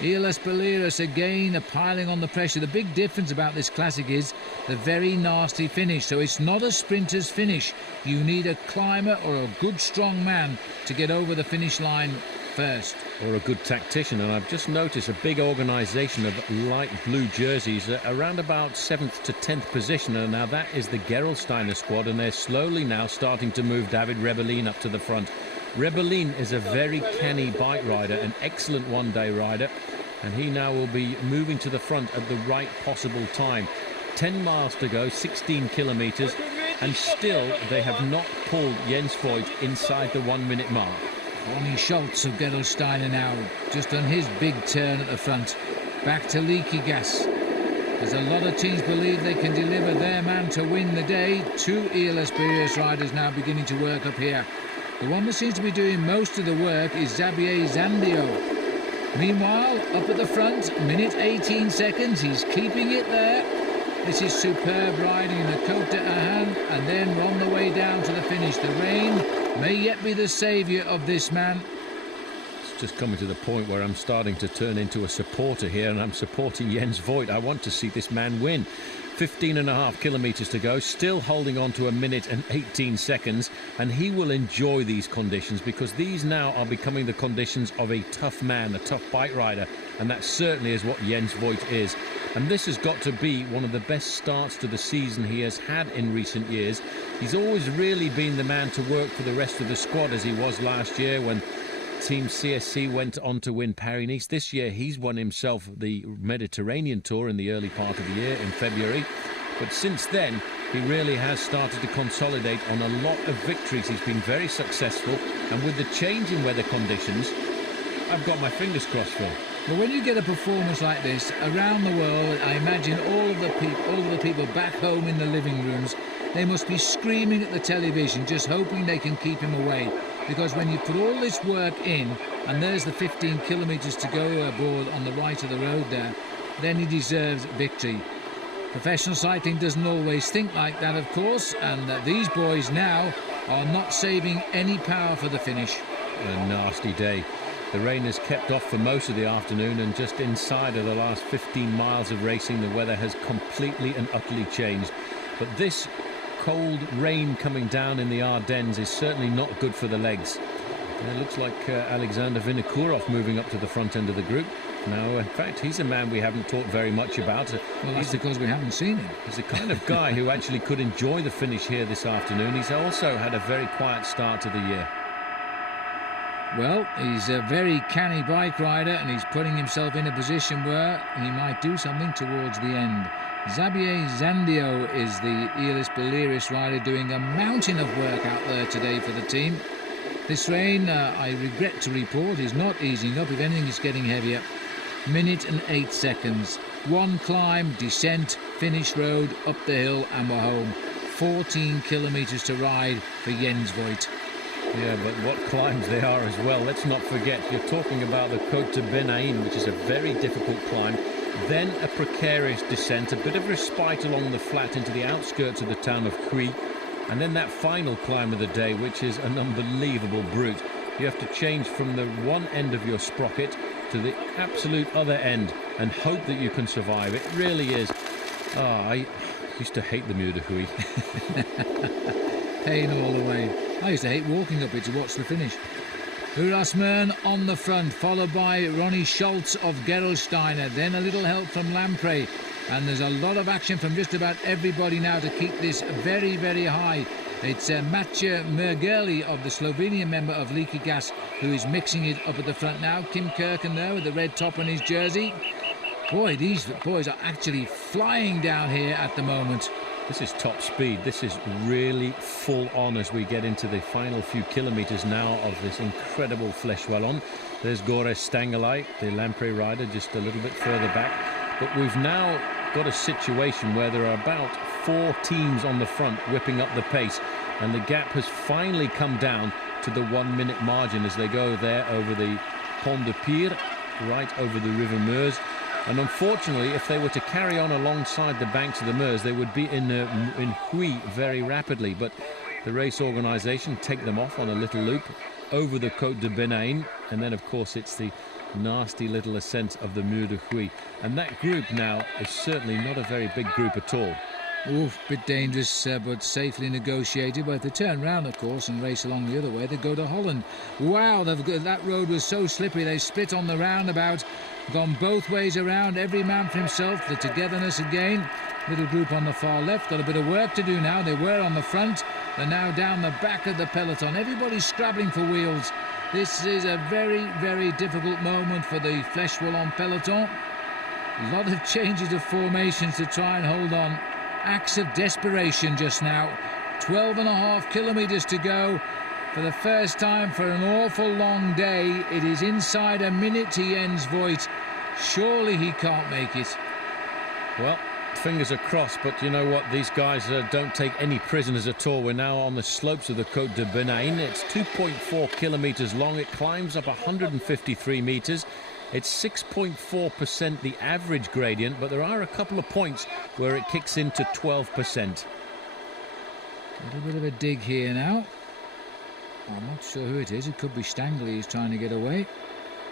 Elas Baleares again are piling on the pressure. The big difference about this classic is the very nasty finish. So it's not a sprinter's finish. You need a climber or a good strong man to get over the finish line first. Or a good tactician. And I've just noticed a big organisation of light blue jerseys around about 7th to 10th position. And now that is the Gerolsteiner squad, and they're slowly now starting to move David Rebellin up to the front. Rebellin is a very canny bike rider, an excellent one-day rider, and he now will be moving to the front at the right possible time. 10 miles to go, 16 kilometres, and still they have not pulled Jens Voigt inside the 1 minute mark. Ronnie Schultz of Gerolsteiner now, just on his big turn at the front. Back to leaky gas. As a lot of teams believe they can deliver their man to win the day, 2 ELS Baleares riders now beginning to work up here. The one that seems to be doing most of the work is Xavier Zandio. Meanwhile, up at the front, minute 18 seconds, he's keeping it there. This is superb riding in the Côte d'Arhan, and then we're on the way down to the finish. The rain may yet be the saviour of this man. It's just coming to the point where I'm starting to turn into a supporter here, and I'm supporting Jens Voigt. I want to see this man win. 15.5 kilometres to go, still holding on to 1 minute and 18 seconds, and he will enjoy these conditions, because these now are becoming the conditions of a tough man, a tough bike rider, and that certainly is what Jens Voigt is. And this has got to be one of the best starts to the season he has had in recent years. He's always really been the man to work for the rest of the squad, as he was last year when Team CSC went on to win Paris-Nice. This year he's won himself the Mediterranean Tour in the early part of the year in February. But since then, he really has started to consolidate on a lot of victories. He's been very successful, and with the change in weather conditions, I've got my fingers crossed for him. Well, when you get a performance like this around the world, I imagine all of the people back home in the living rooms, they must be screaming at the television, just hoping they can keep him away. Because when you put all this work in, and there's the 15 kilometres to go aboard on the right of the road there, then he deserves victory. Professional cycling doesn't always think like that, of course, and these boys now are not saving any power for the finish. A nasty day. The rain has kept off for most of the afternoon, and just inside of the last 15 miles of racing, the weather has completely and utterly changed. But this cold rain coming down in the Ardennes is certainly not good for the legs. It looks like Alexander Vinokourov moving up to the front end of the group. Now, in fact, he's a man we haven't talked very much about. Well, that's because we haven't seen him. He's the kind of guy who actually could enjoy the finish here this afternoon. He's also had a very quiet start to the year. Well, he's a very canny bike rider, and he's putting himself in a position where he might do something towards the end. Xavier Zandio is the Elis Balearis rider, doing a mountain of work out there today for the team. This rain, I regret to report, is not easing up. If anything, it's getting heavier. Minute and 8 seconds. One climb, descent, finish road, up the hill, and we're home. 14 kilometres to ride for Jens Voigt. Yeah, but what climbs they are as well. Let's not forget, you're talking about the Côte de Benaïn, which is a very difficult climb. Then a precarious descent, a bit of respite along the flat into the outskirts of the town of Huy. And then that final climb of the day, which is an unbelievable brute. You have to change from the one end of your sprocket to the absolute other end and hope that you can survive. It really is. I used to hate the Muur de Huy. Pain all the way. I used to hate walking up it to watch the finish. Urasmern on the front, followed by Ronnie Schultz of Gerolsteiner. Then a little help from Lampre. And there's a lot of action from just about everybody now to keep this very, very high. It's Matej Mergeli of the Slovenian member of Leaky Gas who is mixing it up at the front now. Kim Kirken there with the red top on his jersey. Boy, these boys are actually flying down here at the moment. This is top speed. This is really full on as we get into the final few kilometres now of this incredible Fleche Wallonne. There's Gore Stangelai, the Lampre rider, just a little bit further back. But we've now got a situation where there are about 4 teams on the front whipping up the pace, and the gap has finally come down to the 1 minute margin as they go there over the Pont de Pire, right over the River Meuse. And unfortunately, if they were to carry on alongside the banks of the Meuse, they would be in Huy very rapidly. But the race organisation take them off on a little loop over the Côte de Benaïn, and then of course it's the nasty little ascent of the Muur de Huy. And that group now is certainly not a very big group at all. Oof, bit dangerous, but safely negotiated. But if they turn round, of course, and race along the other way, they go to Holland. Wow, that road was so slippery. They split on the roundabout, gone both ways around, every man for himself. The togetherness again. Little group on the far left, got a bit of work to do now. They were on the front, they're now down the back of the peloton. Everybody's scrabbling for wheels. This is a very, very difficult moment for the Fleche Wallonne peloton. A lot of changes of formations to try and hold on. Acts of desperation just now. 12.5 kilometres to go. For the first time for an awful long day, it is inside a minute to Jens Voigt. Surely he can't make it. Well, fingers are crossed, but you know what? These guys don't take any prisoners at all. We're now on the slopes of the Côte de Benaïn. It's 2.4 kilometres long. It climbs up 153 metres. It's 6.4% the average gradient, but there are a couple of points where it kicks into 12%. A little bit of a dig here now. I'm not sure who it is. It could be Stangley who's trying to get away.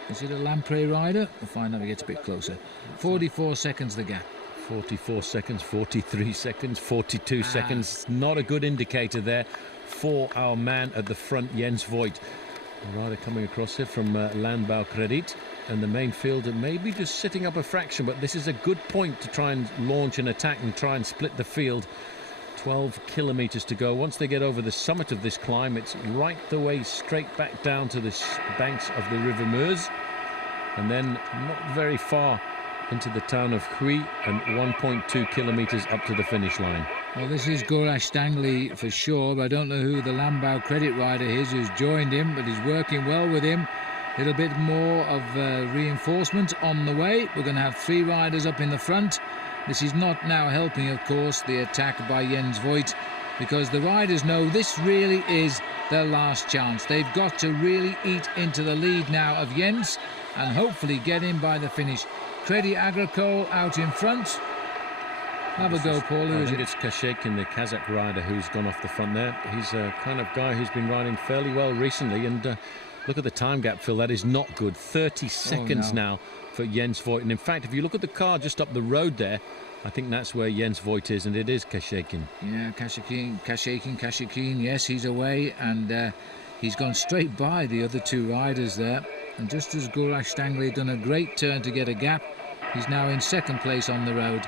Is it a Lampre rider? We'll find out when he gets a bit closer. 44 seconds the gap. 44 seconds, 43 seconds, 42 seconds. Not a good indicator there for our man at the front, Jens Voigt. The rider coming across here from Landbau Credit, and the main fielder maybe just sitting up a fraction, but this is a good point to try and launch an attack and try and split the field. 12 kilometres to go. Once they get over the summit of this climb, it's right the way straight back down to the banks of the River Meuse, and then not very far into the town of Huy, and 1.2 kilometres up to the finish line. Well, this is Gorash Stangley for sure, but I don't know who the Landbau Credit rider is who's joined him, but he's working well with him. A little bit more of reinforcement on the way. We're going to have 3 riders up in the front. This is not now helping, of course, the attack by Jens Voigt, because the riders know this really is their last chance. They've got to really eat into the lead now of Jens and hopefully get in by the finish. Credit Agricole out in front. Have a go, Paul. I think it's Kashekin, the Kazakh rider, who's gone off the front there. He's a kind of guy who's been riding fairly well recently, and Look at the time gap, Phil. That is not good. 30 seconds now for Jens Voigt. And in fact, if you look at the car just up the road there, I think that's where Jens Voigt is, and it is Kashekin. Yeah, Kashekin, yes, he's away, and he's gone straight by the other two riders there. And just as Gorash Stangley done a great turn to get a gap, he's now in second place on the road.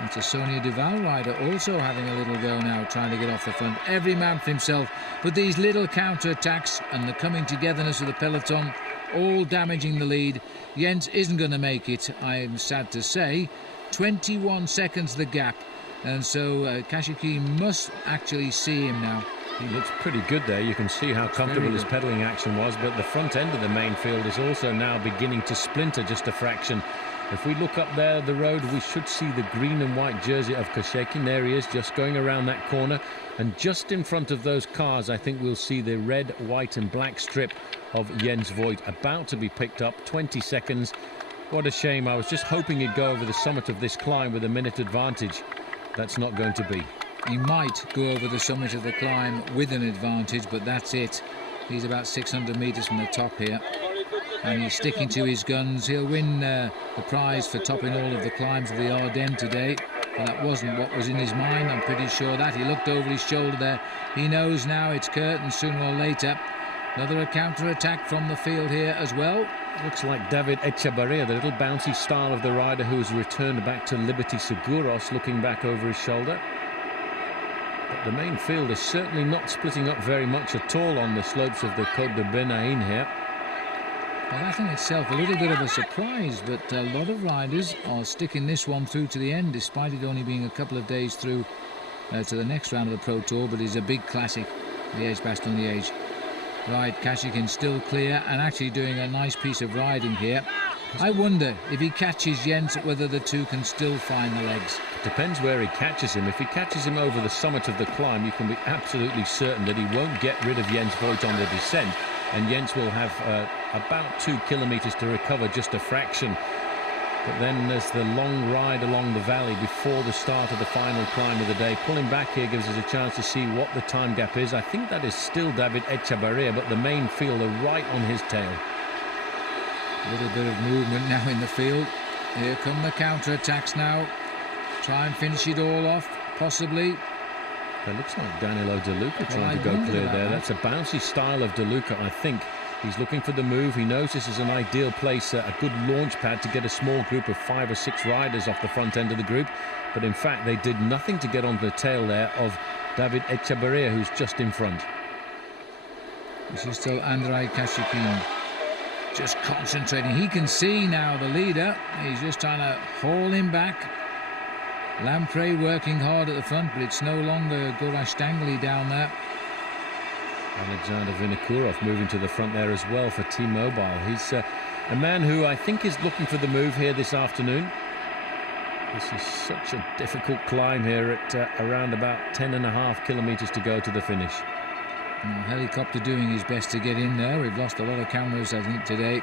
That's a Sonia Duval rider also having a little go now, trying to get off the front. Every man for himself, but these little counter-attacks and the coming togetherness of the peloton, all damaging the lead. Jens isn't going to make it, I'm sad to say. 21 seconds the gap, and so Kashekin must actually see him now. He looks pretty good there. You can see how comfortable his pedalling action was, but the front end of the main field is also now beginning to splinter just a fraction. If we look up there the road, we should see the green and white jersey of Kashekin. There he is, just going around that corner, and just in front of those cars I think we'll see the red, white and black strip of Jens Voigt about to be picked up. 20 seconds. What a shame. I was just hoping he'd go over the summit of this climb with a minute advantage. That's not going to be. He might go over the summit of the climb with an advantage, but that's it. He's about 600 metres from the top here, and he's sticking to his guns. He'll win the prize for topping all of the climbs of the Ardennes today, but that wasn't what was in his mind. I'm pretty sure that. He looked over his shoulder there. He knows now it's curtains sooner or later. Another counter-attack from the field here as well. Looks like David Echevarria, the little bouncy style of the rider who's returned back to Liberty Seguros, looking back over his shoulder. But the main field is certainly not splitting up very much at all on the slopes of the Côte de Benaïn here. Well, that in itself a little bit of a surprise, but a lot of riders are sticking this one through to the end, despite it only being a couple of days through to the next round of the Pro Tour, but it's a big classic, Liège-Bastogne-Liège. Right, Kashekin still clear and actually doing a nice piece of riding here. I wonder if he catches Jens, whether the two can still find the legs. Depends where he catches him. If he catches him over the summit of the climb, you can be absolutely certain that he won't get rid of Jens Voigt on the descent, and Jens will have about 2 kilometres to recover, just a fraction. But then there's the long ride along the valley before the start of the final climb of the day. Pulling back here gives us a chance to see what the time gap is. I think that is still David Echevarria, but the main field are right on his tail. A little bit of movement now in the field. Here come the counter-attacks now. Try and finish it all off, possibly. It looks like Danielo De Luca trying to go clear there. That's a bouncy style of De Luca, I think. He's looking for the move. He knows this is an ideal place, a good launch pad to get a small group of 5 or 6 riders off the front end of the group. But in fact, they did nothing to get onto the tail there of David Echevarria, who's just in front. This is still Andrei Kashekin, just concentrating. He can see now the leader. He's just trying to haul him back. Lamprey working hard at the front, but it's no longer Gorash Stangley down there. Alexander Vinokourov moving to the front there as well for T-Mobile. He's a man who I think is looking for the move here this afternoon. This is such a difficult climb here at around about 10.5 kilometres to go to the finish. Helicopter doing his best to get in there. We've lost a lot of cameras, I think, today.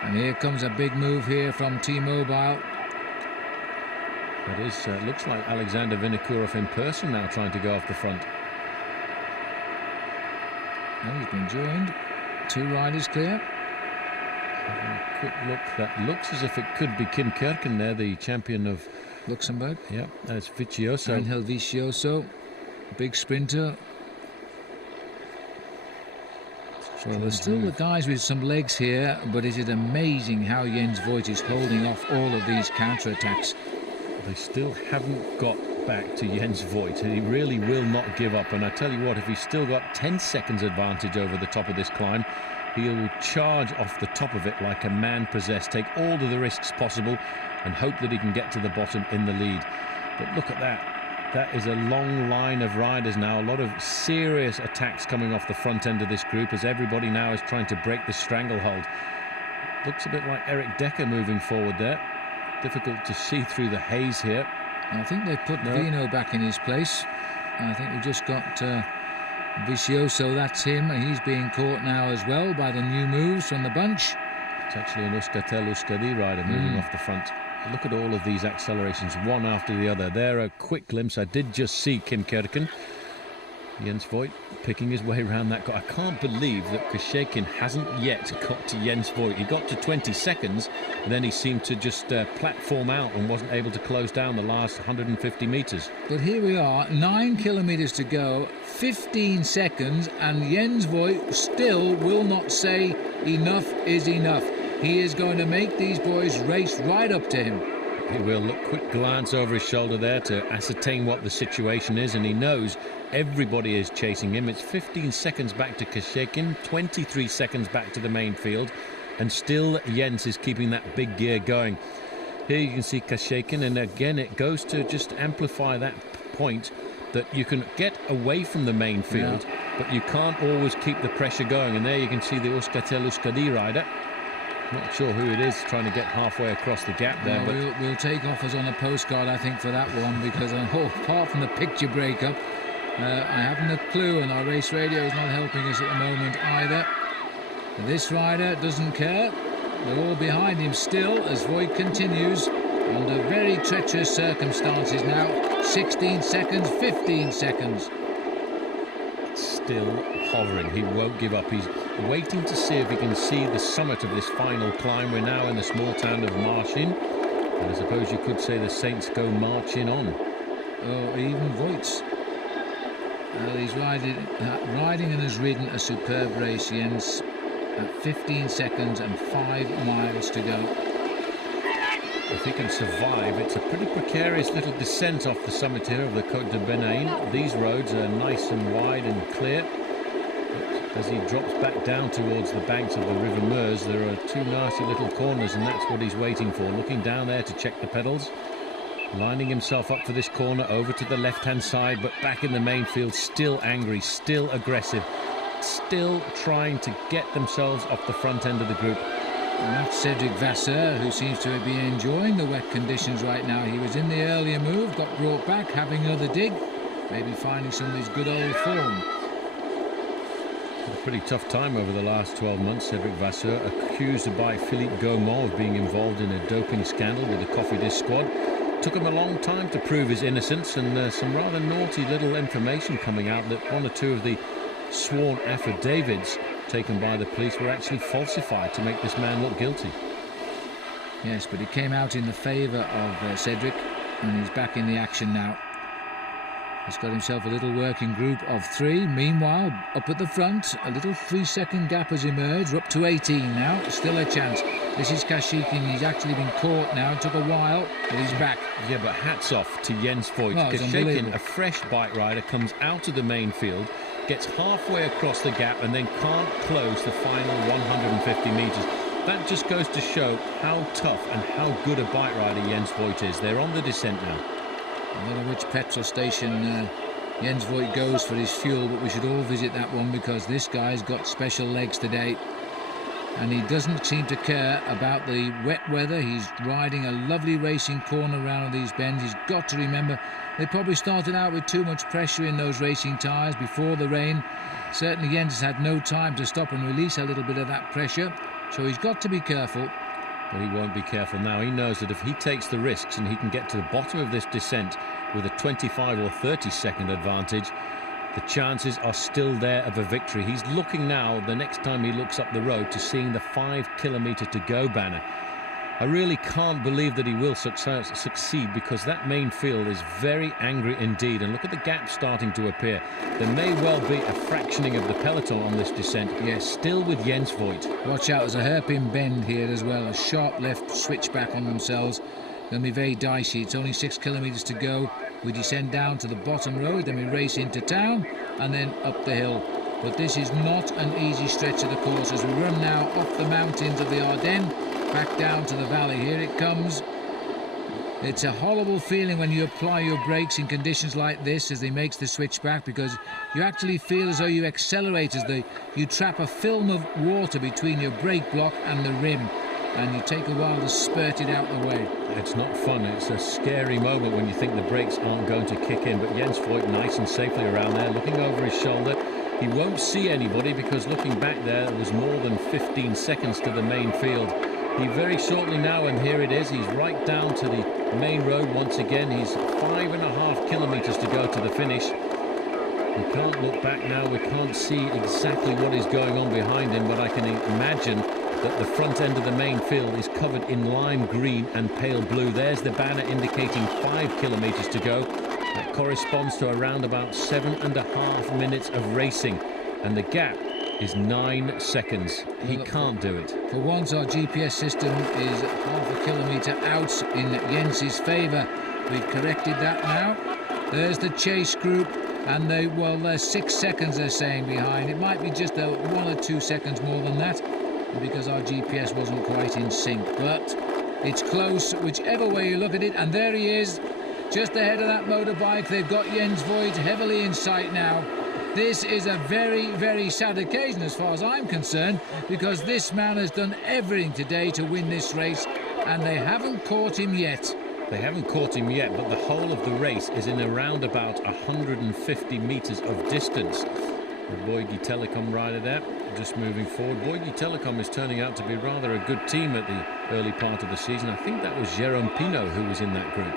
And here comes a big move here from T-Mobile. It is, looks like Alexander Vinokourov in person now trying to go off the front. Well, he's been joined. 2 riders clear. Having a quick look. That looks as if it could be Kim Kerken there, the champion of Luxembourg. Yeah, that's Vicioso. Angel Vicioso, big sprinter. Well, there's still the guys with some legs here, but it is amazing how Jens Voigt is holding off all of these counter-attacks. They still haven't got back to Jens Voigt. He really will not give up, and I tell you what, if he's still got 10 seconds advantage over the top of this climb, he'll charge off the top of it like a man possessed, take all of the risks possible and hope that he can get to the bottom in the lead. But look at that. That is a long line of riders now. A lot of serious attacks coming off the front end of this group as everybody now is trying to break the stranglehold. Looks a bit like Eric Decker moving forward there. Difficult to see through the haze here. I think they put Vino back in his place. I think we've just got Vicioso, that's him. He's being caught now as well by the new moves from the bunch. It's actually an Euskaltel-Euskadi rider moving off the front. Look at all of these accelerations, one after the other. There, a quick glimpse. I did just see Kim Kerken. Jens Voigt picking his way around that guy. I can't believe that Kashekin hasn't yet got to Jens Voigt. He got to 20 seconds, and then he seemed to just platform out and wasn't able to close down the last 150 metres. But here we are, 9 kilometres to go, 15 seconds, and Jens Voigt still will not say enough is enough. He is going to make these boys race right up to him. He will look, quick glance over his shoulder there to ascertain what the situation is, and he knows everybody is chasing him. It's 15 seconds back to Kashekin, 23 seconds back to the main field, and still Jens is keeping that big gear going. Here you can see Kashekin, and again it goes to just amplify that point that you can get away from the main field, but you can't always keep the pressure going. And there you can see the Euskaltel-Euskadi rider. Not sure who it is trying to get halfway across the gap there. Well, we'll take offers on a postcard, I think, for that one, because apart from the picture breakup, I haven't a clue, and our race radio is not helping us at the moment either. This rider doesn't care. They're all behind him still as Voigt continues under very treacherous circumstances now. 16 seconds, 15 seconds. Still hovering. He won't give up. He's waiting to see if he can see the summit of this final climb. We're now in the small town of Marchin, and I suppose you could say the Saints go marching on. Oh, even Voigt's. He's riding and has ridden a superb race, Jens, at 15 seconds and 5 miles to go. If he can survive, it's a pretty precarious little descent off the summit here of the Côte de Benaïn. These roads are nice and wide and clear. But as he drops back down towards the banks of the River Meuse, there are 2 nasty little corners, and that's what he's waiting for. Looking down there to check the pedals. Lining himself up for this corner, over to the left-hand side, but back in the main field, still angry, still aggressive, still trying to get themselves off the front end of the group. And that's Cedric Vasseur, who seems to be enjoying the wet conditions right now. He was in the earlier move, got brought back, having another dig, maybe finding some of his good old form. Had a pretty tough time over the last 12 months, Cedric Vasseur, accused by Philippe Gaumont of being involved in a doping scandal with the Cofidis squad. Took him a long time to prove his innocence, and some rather naughty little information coming out that 1 or 2 of the sworn affidavits taken by the police were actually falsified to make this man look guilty. Yes, but he came out in the favour of Cedric, and he's back in the action now. He's got himself a little working group of 3. Meanwhile, up at the front, a little 3-second gap has emerged. We're up to 18 now. Still a chance. This is Kashekin. He's actually been caught now. It took a while, but he's back. Yeah, but hats off to Jens Voigt. Kashekin, a fresh bike rider, comes out of the main field, gets halfway across the gap, and then can't close the final 150 metres. That just goes to show how tough and how good a bike rider Jens Voigt is. They're on the descent now. I don't know which petrol station Jens Voigt goes for his fuel, but we should all visit that one, because this guy's got special legs today. And he doesn't seem to care about the wet weather. He's riding a lovely racing corner around these bends. He's got to remember, they probably started out with too much pressure in those racing tyres before the rain. Certainly Jens has had no time to stop and release a little bit of that pressure, so he's got to be careful. But he won't be careful now. He knows that if he takes the risks and he can get to the bottom of this descent with a 25 or 30 second advantage, the chances are still there of a victory. He's looking now, the next time he looks up the road, to seeing the 5 kilometre to go banner. I really can't believe that he will succeed, because that main field is very angry indeed. And look at the gap starting to appear. There may well be a fractioning of the peloton on this descent. Yes, still with Jens Voigt. Watch out, there's a hairpin bend here as well. A sharp left switchback on themselves. Going to be very dicey. It's only 6 kilometres to go. We descend down to the bottom road, then we race into town and then up the hill. But this is not an easy stretch of the course as we run now off the mountains of the Ardennes, back down to the valley. Here it comes. It's a horrible feeling when you apply your brakes in conditions like this as they makes the switch back, because you actually feel as though you accelerate as you trap a film of water between your brake block and the rim, and you take a while to spurt it out the way. It's not fun. It's a scary moment when you think the brakes aren't going to kick in, but Jens Voigt nice and safely around there, looking over his shoulder. He won't see anybody, because looking back there was more than 15 seconds to the main field. He very shortly now, and here it is, he's right down to the main road once again. He's 5.5 kilometres to go to the finish. We can't look back now. We can't see exactly what is going on behind him, but I can imagine that the front end of the main field is covered in lime green and pale blue. There's the banner indicating 5 kilometres to go. That corresponds to around about 7.5 minutes of racing, and the gap is 9 seconds. He can't do it. For once, our GPS system is half a kilometre out in Jens's favour. We've corrected that now. There's the chase group, and they're 6 seconds, they're saying, behind. It might be just 1 or 2 seconds more than that, because our GPS wasn't quite in sync. But it's close, whichever way you look at it. And there he is, just ahead of that motorbike. They've got Jens Voigt heavily in sight now. This is a very, very sad occasion as far as I'm concerned, because this man has done everything today to win this race, and they haven't caught him yet. They haven't caught him yet, but the whole of the race is in around about 150 metres of distance. The Bouygues Telecom rider there, just moving forward. Bouygues Telecom is turning out to be rather a good team at the early part of the season. I think that was Jérôme Pinault who was in that group.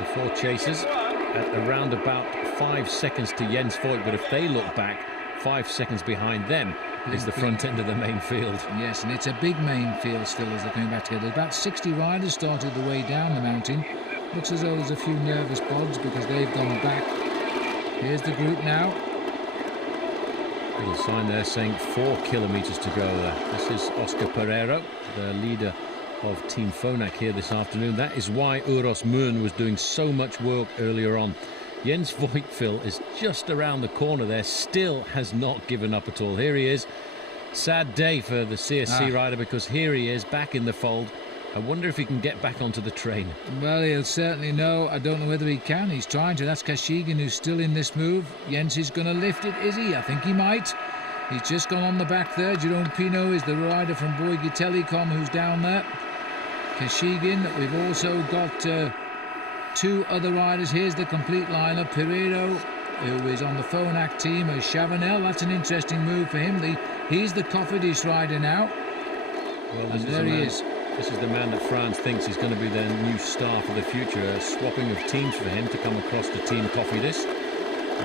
The 4 chasers at around about 5 seconds to Jens Voigt, but if they look back, 5 seconds behind them is the front end of the main field. Yes, and it's a big main field still as they're coming back together. About 60 riders started the way down the mountain. Looks as though there's a few nervous bods because they've gone back. Here's the group now. Little sign there saying 4 kilometres to go there. This is Oscar Pereira, the leader of Team Phonak here this afternoon. That is why Uros Mön was doing so much work earlier on. Jens Voigt, Phil, is just around the corner there, still has not given up at all. Here he is. Sad day for the CSC rider, because here he is back in the fold. I wonder if he can get back onto the train. Well, he'll certainly know. I don't know whether he can. He's trying to. That's Kashigan, who's still in this move. Jens is going to lift it, is he? I think he might. He's just gone on the back there. Jérôme Pinault is the rider from Bouygues Telecom who's down there. Kashigan. We've also got 2 other riders. Here's the complete lineup. Ferreira, who is on the Phonak team, as Chavanel. That's an interesting move for him. He's the Cofidis rider now. Well, and there he is. This is the man that France thinks is going to be their new star for the future. A swapping of teams for him to come across to Team Cofidis.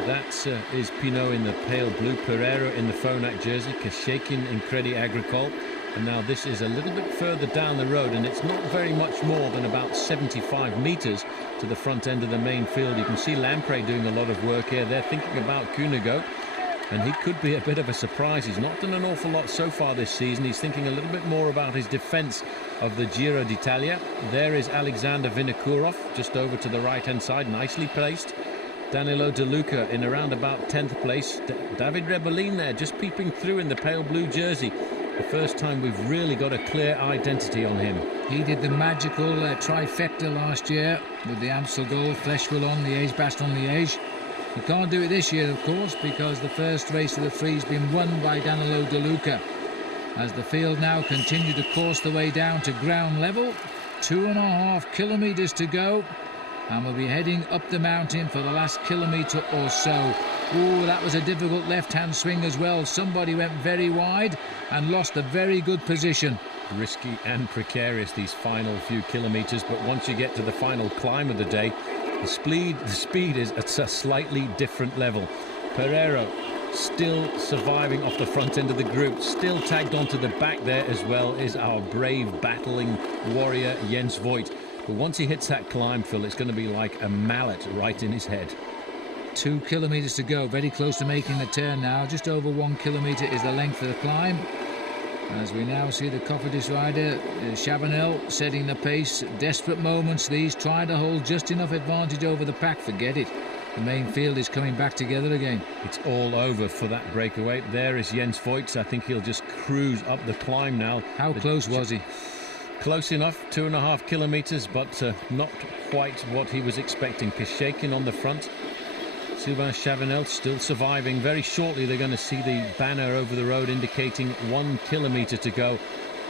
That is Pinault in the pale blue, Pereira in the Phonak jersey, Kashekin in Crédit Agricole. And now this is a little bit further down the road, and it's not very much more than about 75 metres to the front end of the main field. You can see Lampre doing a lot of work here. They're thinking about Cunego, and he could be a bit of a surprise. He's not done an awful lot so far this season. He's thinking a little bit more about his defence of the Giro d'Italia. There is Alexander Vinokourov just over to the right-hand side, nicely placed. Danielo De Luca in around about 10th place. David Rebellin there, just peeping through in the pale blue jersey. The first time we've really got a clear identity on him. He did the magical trifecta last year with the Amstel Gold, Fleche, Wallonne, Liège, Bastogne, Liège. He can't do it this year, of course, because the first race of the three has been won by Danielo De Luca. As the field now continue to course the way down to ground level, 2.5 kilometres to go, and we'll be heading up the mountain for the last kilometre or so. Ooh, that was a difficult left-hand swing as well. Somebody went very wide and lost a very good position. Risky and precarious, these final few kilometres, but once you get to the final climb of the day, the speed is at a slightly different level. Pereira still surviving off the front end of the group, still tagged onto the back there as well is our brave battling warrior Jens Voigt. But once he hits that climb, Phil, it's going to be like a mallet right in his head. 2 kilometres to go, very close to making the turn now. Just over 1 kilometre is the length of the climb. As we now see the Cofidis rider, Chavanel, setting the pace. Desperate moments these, trying to hold just enough advantage over the pack. Forget it. The main field is coming back together again. It's all over for that breakaway. There is Jens Voigt. I think he'll just cruise up the climb now. How close was he? Close enough, 2.5 kilometres, but not quite what he was expecting. Kashekin on the front. Sylvain Chavanel still surviving. Very shortly they're going to see the banner over the road indicating 1 kilometre to go.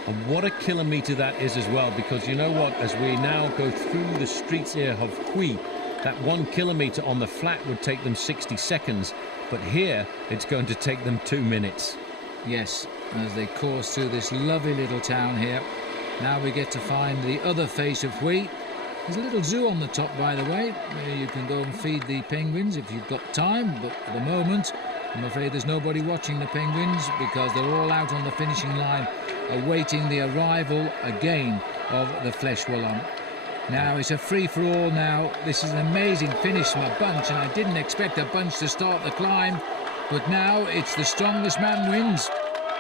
And what a kilometre that is as well, because you know what, as we now go through the streets here of Huy, that 1 kilometre on the flat would take them 60 seconds, but here it's going to take them 2 minutes. Yes, as they course through this lovely little town here. Now we get to find the other face of Huy. There's a little zoo on the top, by the way, where you can go and feed the penguins if you've got time, but at the moment I'm afraid there's nobody watching the penguins because they're all out on the finishing line awaiting the arrival again of the Fleche Wallonne. Now it's a free-for-all now. This is an amazing finish from a bunch, and I didn't expect a bunch to start the climb, but now it's the strongest man wins.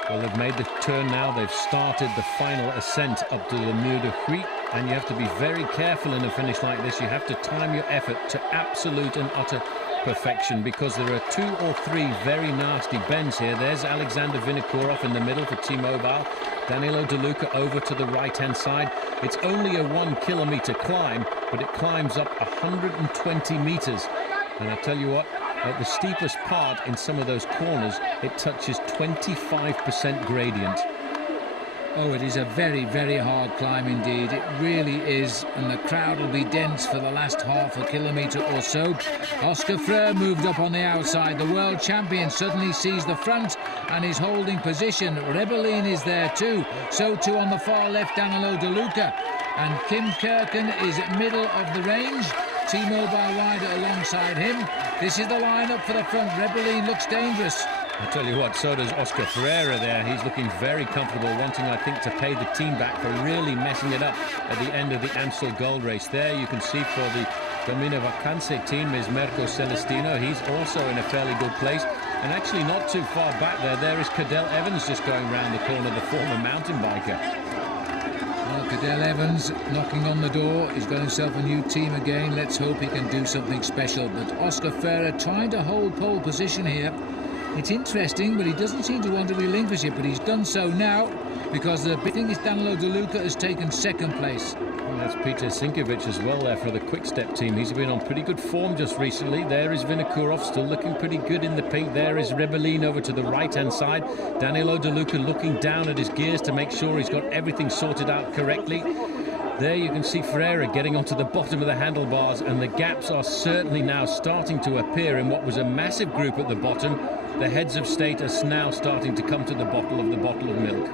Well, they've made the turn now. They've started the final ascent up to the Mur de Huy, and you have to be very careful in a finish like this. You have to time your effort to absolute and utter perfection because there are 2 or 3 very nasty bends here. There's Alexander Vinokourov in the middle for Timo Vaal. Danielo De Luca over to the right-hand side. It's only a 1 kilometre climb, but it climbs up 120 metres. And I tell you what, at the steepest part in some of those corners, it touches 25% gradient. Oh, it is a very, very hard climb indeed. It really is, and the crowd will be dense for the last half a kilometre or so. Oscar Freire moved up on the outside. The world champion suddenly sees the front and is holding position. Rebellin is there too. So too on the far left, Danielo De Luca. And Kim Kirken is middle of the range. T-Mobile rider alongside him. This is the line-up for the front. Rebellin looks dangerous. I tell you what, so does Oscar Ferreira there. He's looking very comfortable, wanting, I think, to pay the team back for really messing it up at the end of the Amstel Gold Race. There you can see for the Domina Vacanze team is Mirko Celestino. He's also in a fairly good place. And actually not too far back there is Cadel Evans just going round the corner, the former mountain biker. Well, Cadel Evans knocking on the door. He's got himself a new team again. Let's hope he can do something special. But Oscar Ferreira trying to hold pole position here. It's interesting, but he doesn't seem to want to relinquish it, but he's done so now because the big thing is Danielo De Luca has taken second place. And that's Peter Sinkovic as well there for the Quick Step team. He's been on pretty good form just recently. There is Vinokourov still looking pretty good in the pink. There is Rebellin over to the right-hand side. Danielo De Luca looking down at his gears to make sure he's got everything sorted out correctly. There you can see Ferreira getting onto the bottom of the handlebars, and the gaps are certainly now starting to appear in what was a massive group at the bottom. The heads of state are now starting to come to the bottle of milk.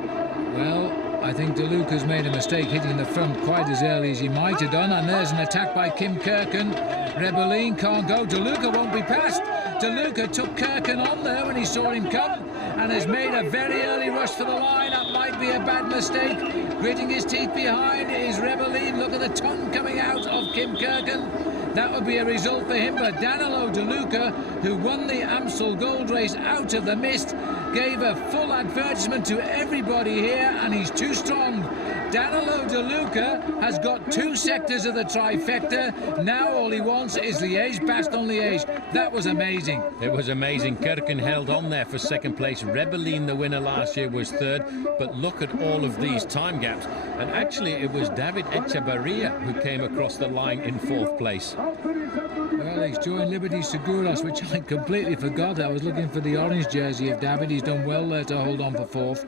Well, I think De Luca's made a mistake hitting the front quite as early as he might have done, and there's an attack by Kim Kirken. Rebellin can't go. De Luca won't be passed. De Luca took Kirken on there when he saw him come and has made a very early rush for the line. That might be a bad mistake. Gritting his teeth behind is Rebellin. Look at the tongue coming out of Kim Kirken. That would be a result for him, but Danielo De Luca, who won the Amstel Gold Race out of the mist, gave a full advertisement to everybody here, and he's too strong. Danielo De Luca has got 2 sectors of the trifecta. Now all he wants is Liège-Bastogne-Liège. That was amazing. It was amazing. Kirken held on there for second place. Rebellin, the winner last year, was third. But look at all of these time gaps. And actually, it was David Echevarria who came across the line in 4th place. Well, he's joined Liberty Seguros, which I completely forgot. I was looking for the orange jersey of David. He's done well there to hold on for 4th.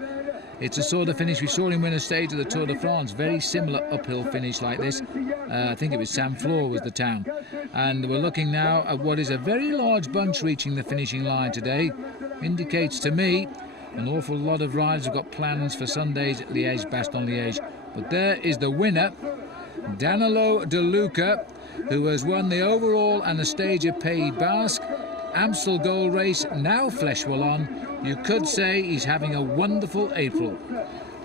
It's a sort of finish. We saw him win a stage of the Tour de France. Very similar uphill finish like this. I think it was Saint-Flour was the town. And we're looking now at what is a very large bunch reaching the finishing line today. Indicates to me an awful lot of riders have got plans for Sundays at Liège-Bastogne-Liège. But there is the winner, Danielo De Luca, who has won the overall and the stage of Pays Basque, Amstel Gold Race, now Fleche Wallonne. You could say he's having a wonderful April.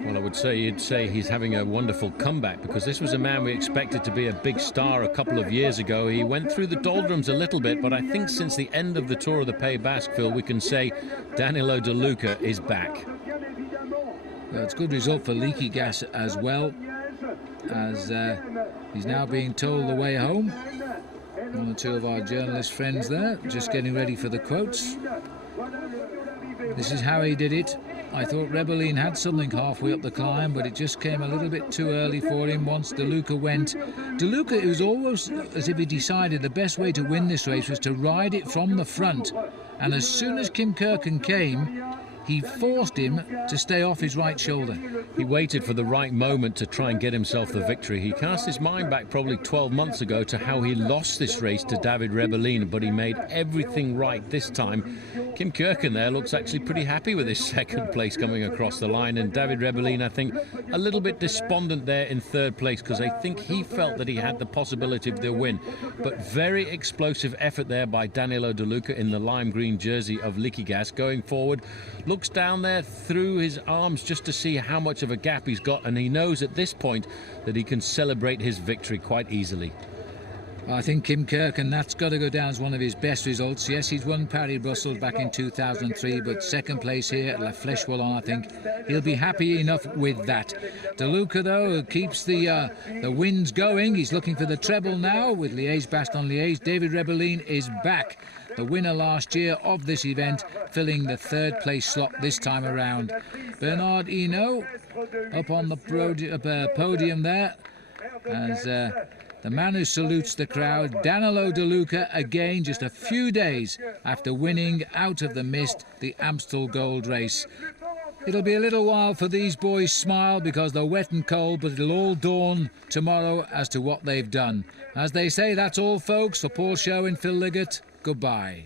Well, I would say you'd say he's having a wonderful comeback, because this was a man we expected to be a big star a couple of years ago. He went through the doldrums a little bit, but I think since the end of the Tour of the Pays Basque, Phil, we can say Danielo De Luca is back. Well, it's a good result for Leaky Gas as well, as he's now being told the way home. One or two of our journalist friends there, just getting ready for the quotes. This is how he did it. I thought Rebellin had something halfway up the climb, but it just came a little bit too early for him once De Luca went. De Luca, it was almost as if he decided the best way to win this race was to ride it from the front. And as soon as Kim Kirken came, he forced him to stay off his right shoulder. He waited for the right moment to try and get himself the victory. He cast his mind back probably 12 months ago to how he lost this race to David Rebellin, but he made everything right this time. Kim Kirken there looks actually pretty happy with his second place coming across the line, and David Rebellin, I think, a little bit despondent there in third place, because I think he felt that he had the possibility of the win. But very explosive effort there by Danielo De Luca in the lime green jersey of Liquigas. Going forward, looks down there through his arms just to see how much of a gap he's got, and he knows at this point that he can celebrate his victory quite easily. I think Kim Kirken, that's got to go down as one of his best results. Yes, he's won Paris-Brussels back in 2003, but second place here at La Flèche Wallonne, I think he'll be happy enough with that. De Luca, though, keeps the wins going. He's looking for the treble now with Liège-Bastogne-Liège. David Rebellin is back, the winner last year of this event, filling the third place slot this time around. Bernard Hinault up on the podium there as the man who salutes the crowd, Danielo De Luca, again just a few days after winning out of the mist the Amstel Gold Race. It'll be a little while for these boys smile because they're wet and cold, but it'll all dawn tomorrow as to what they've done. As they say, that's all, folks. For Paul Show and Phil Liggett, goodbye.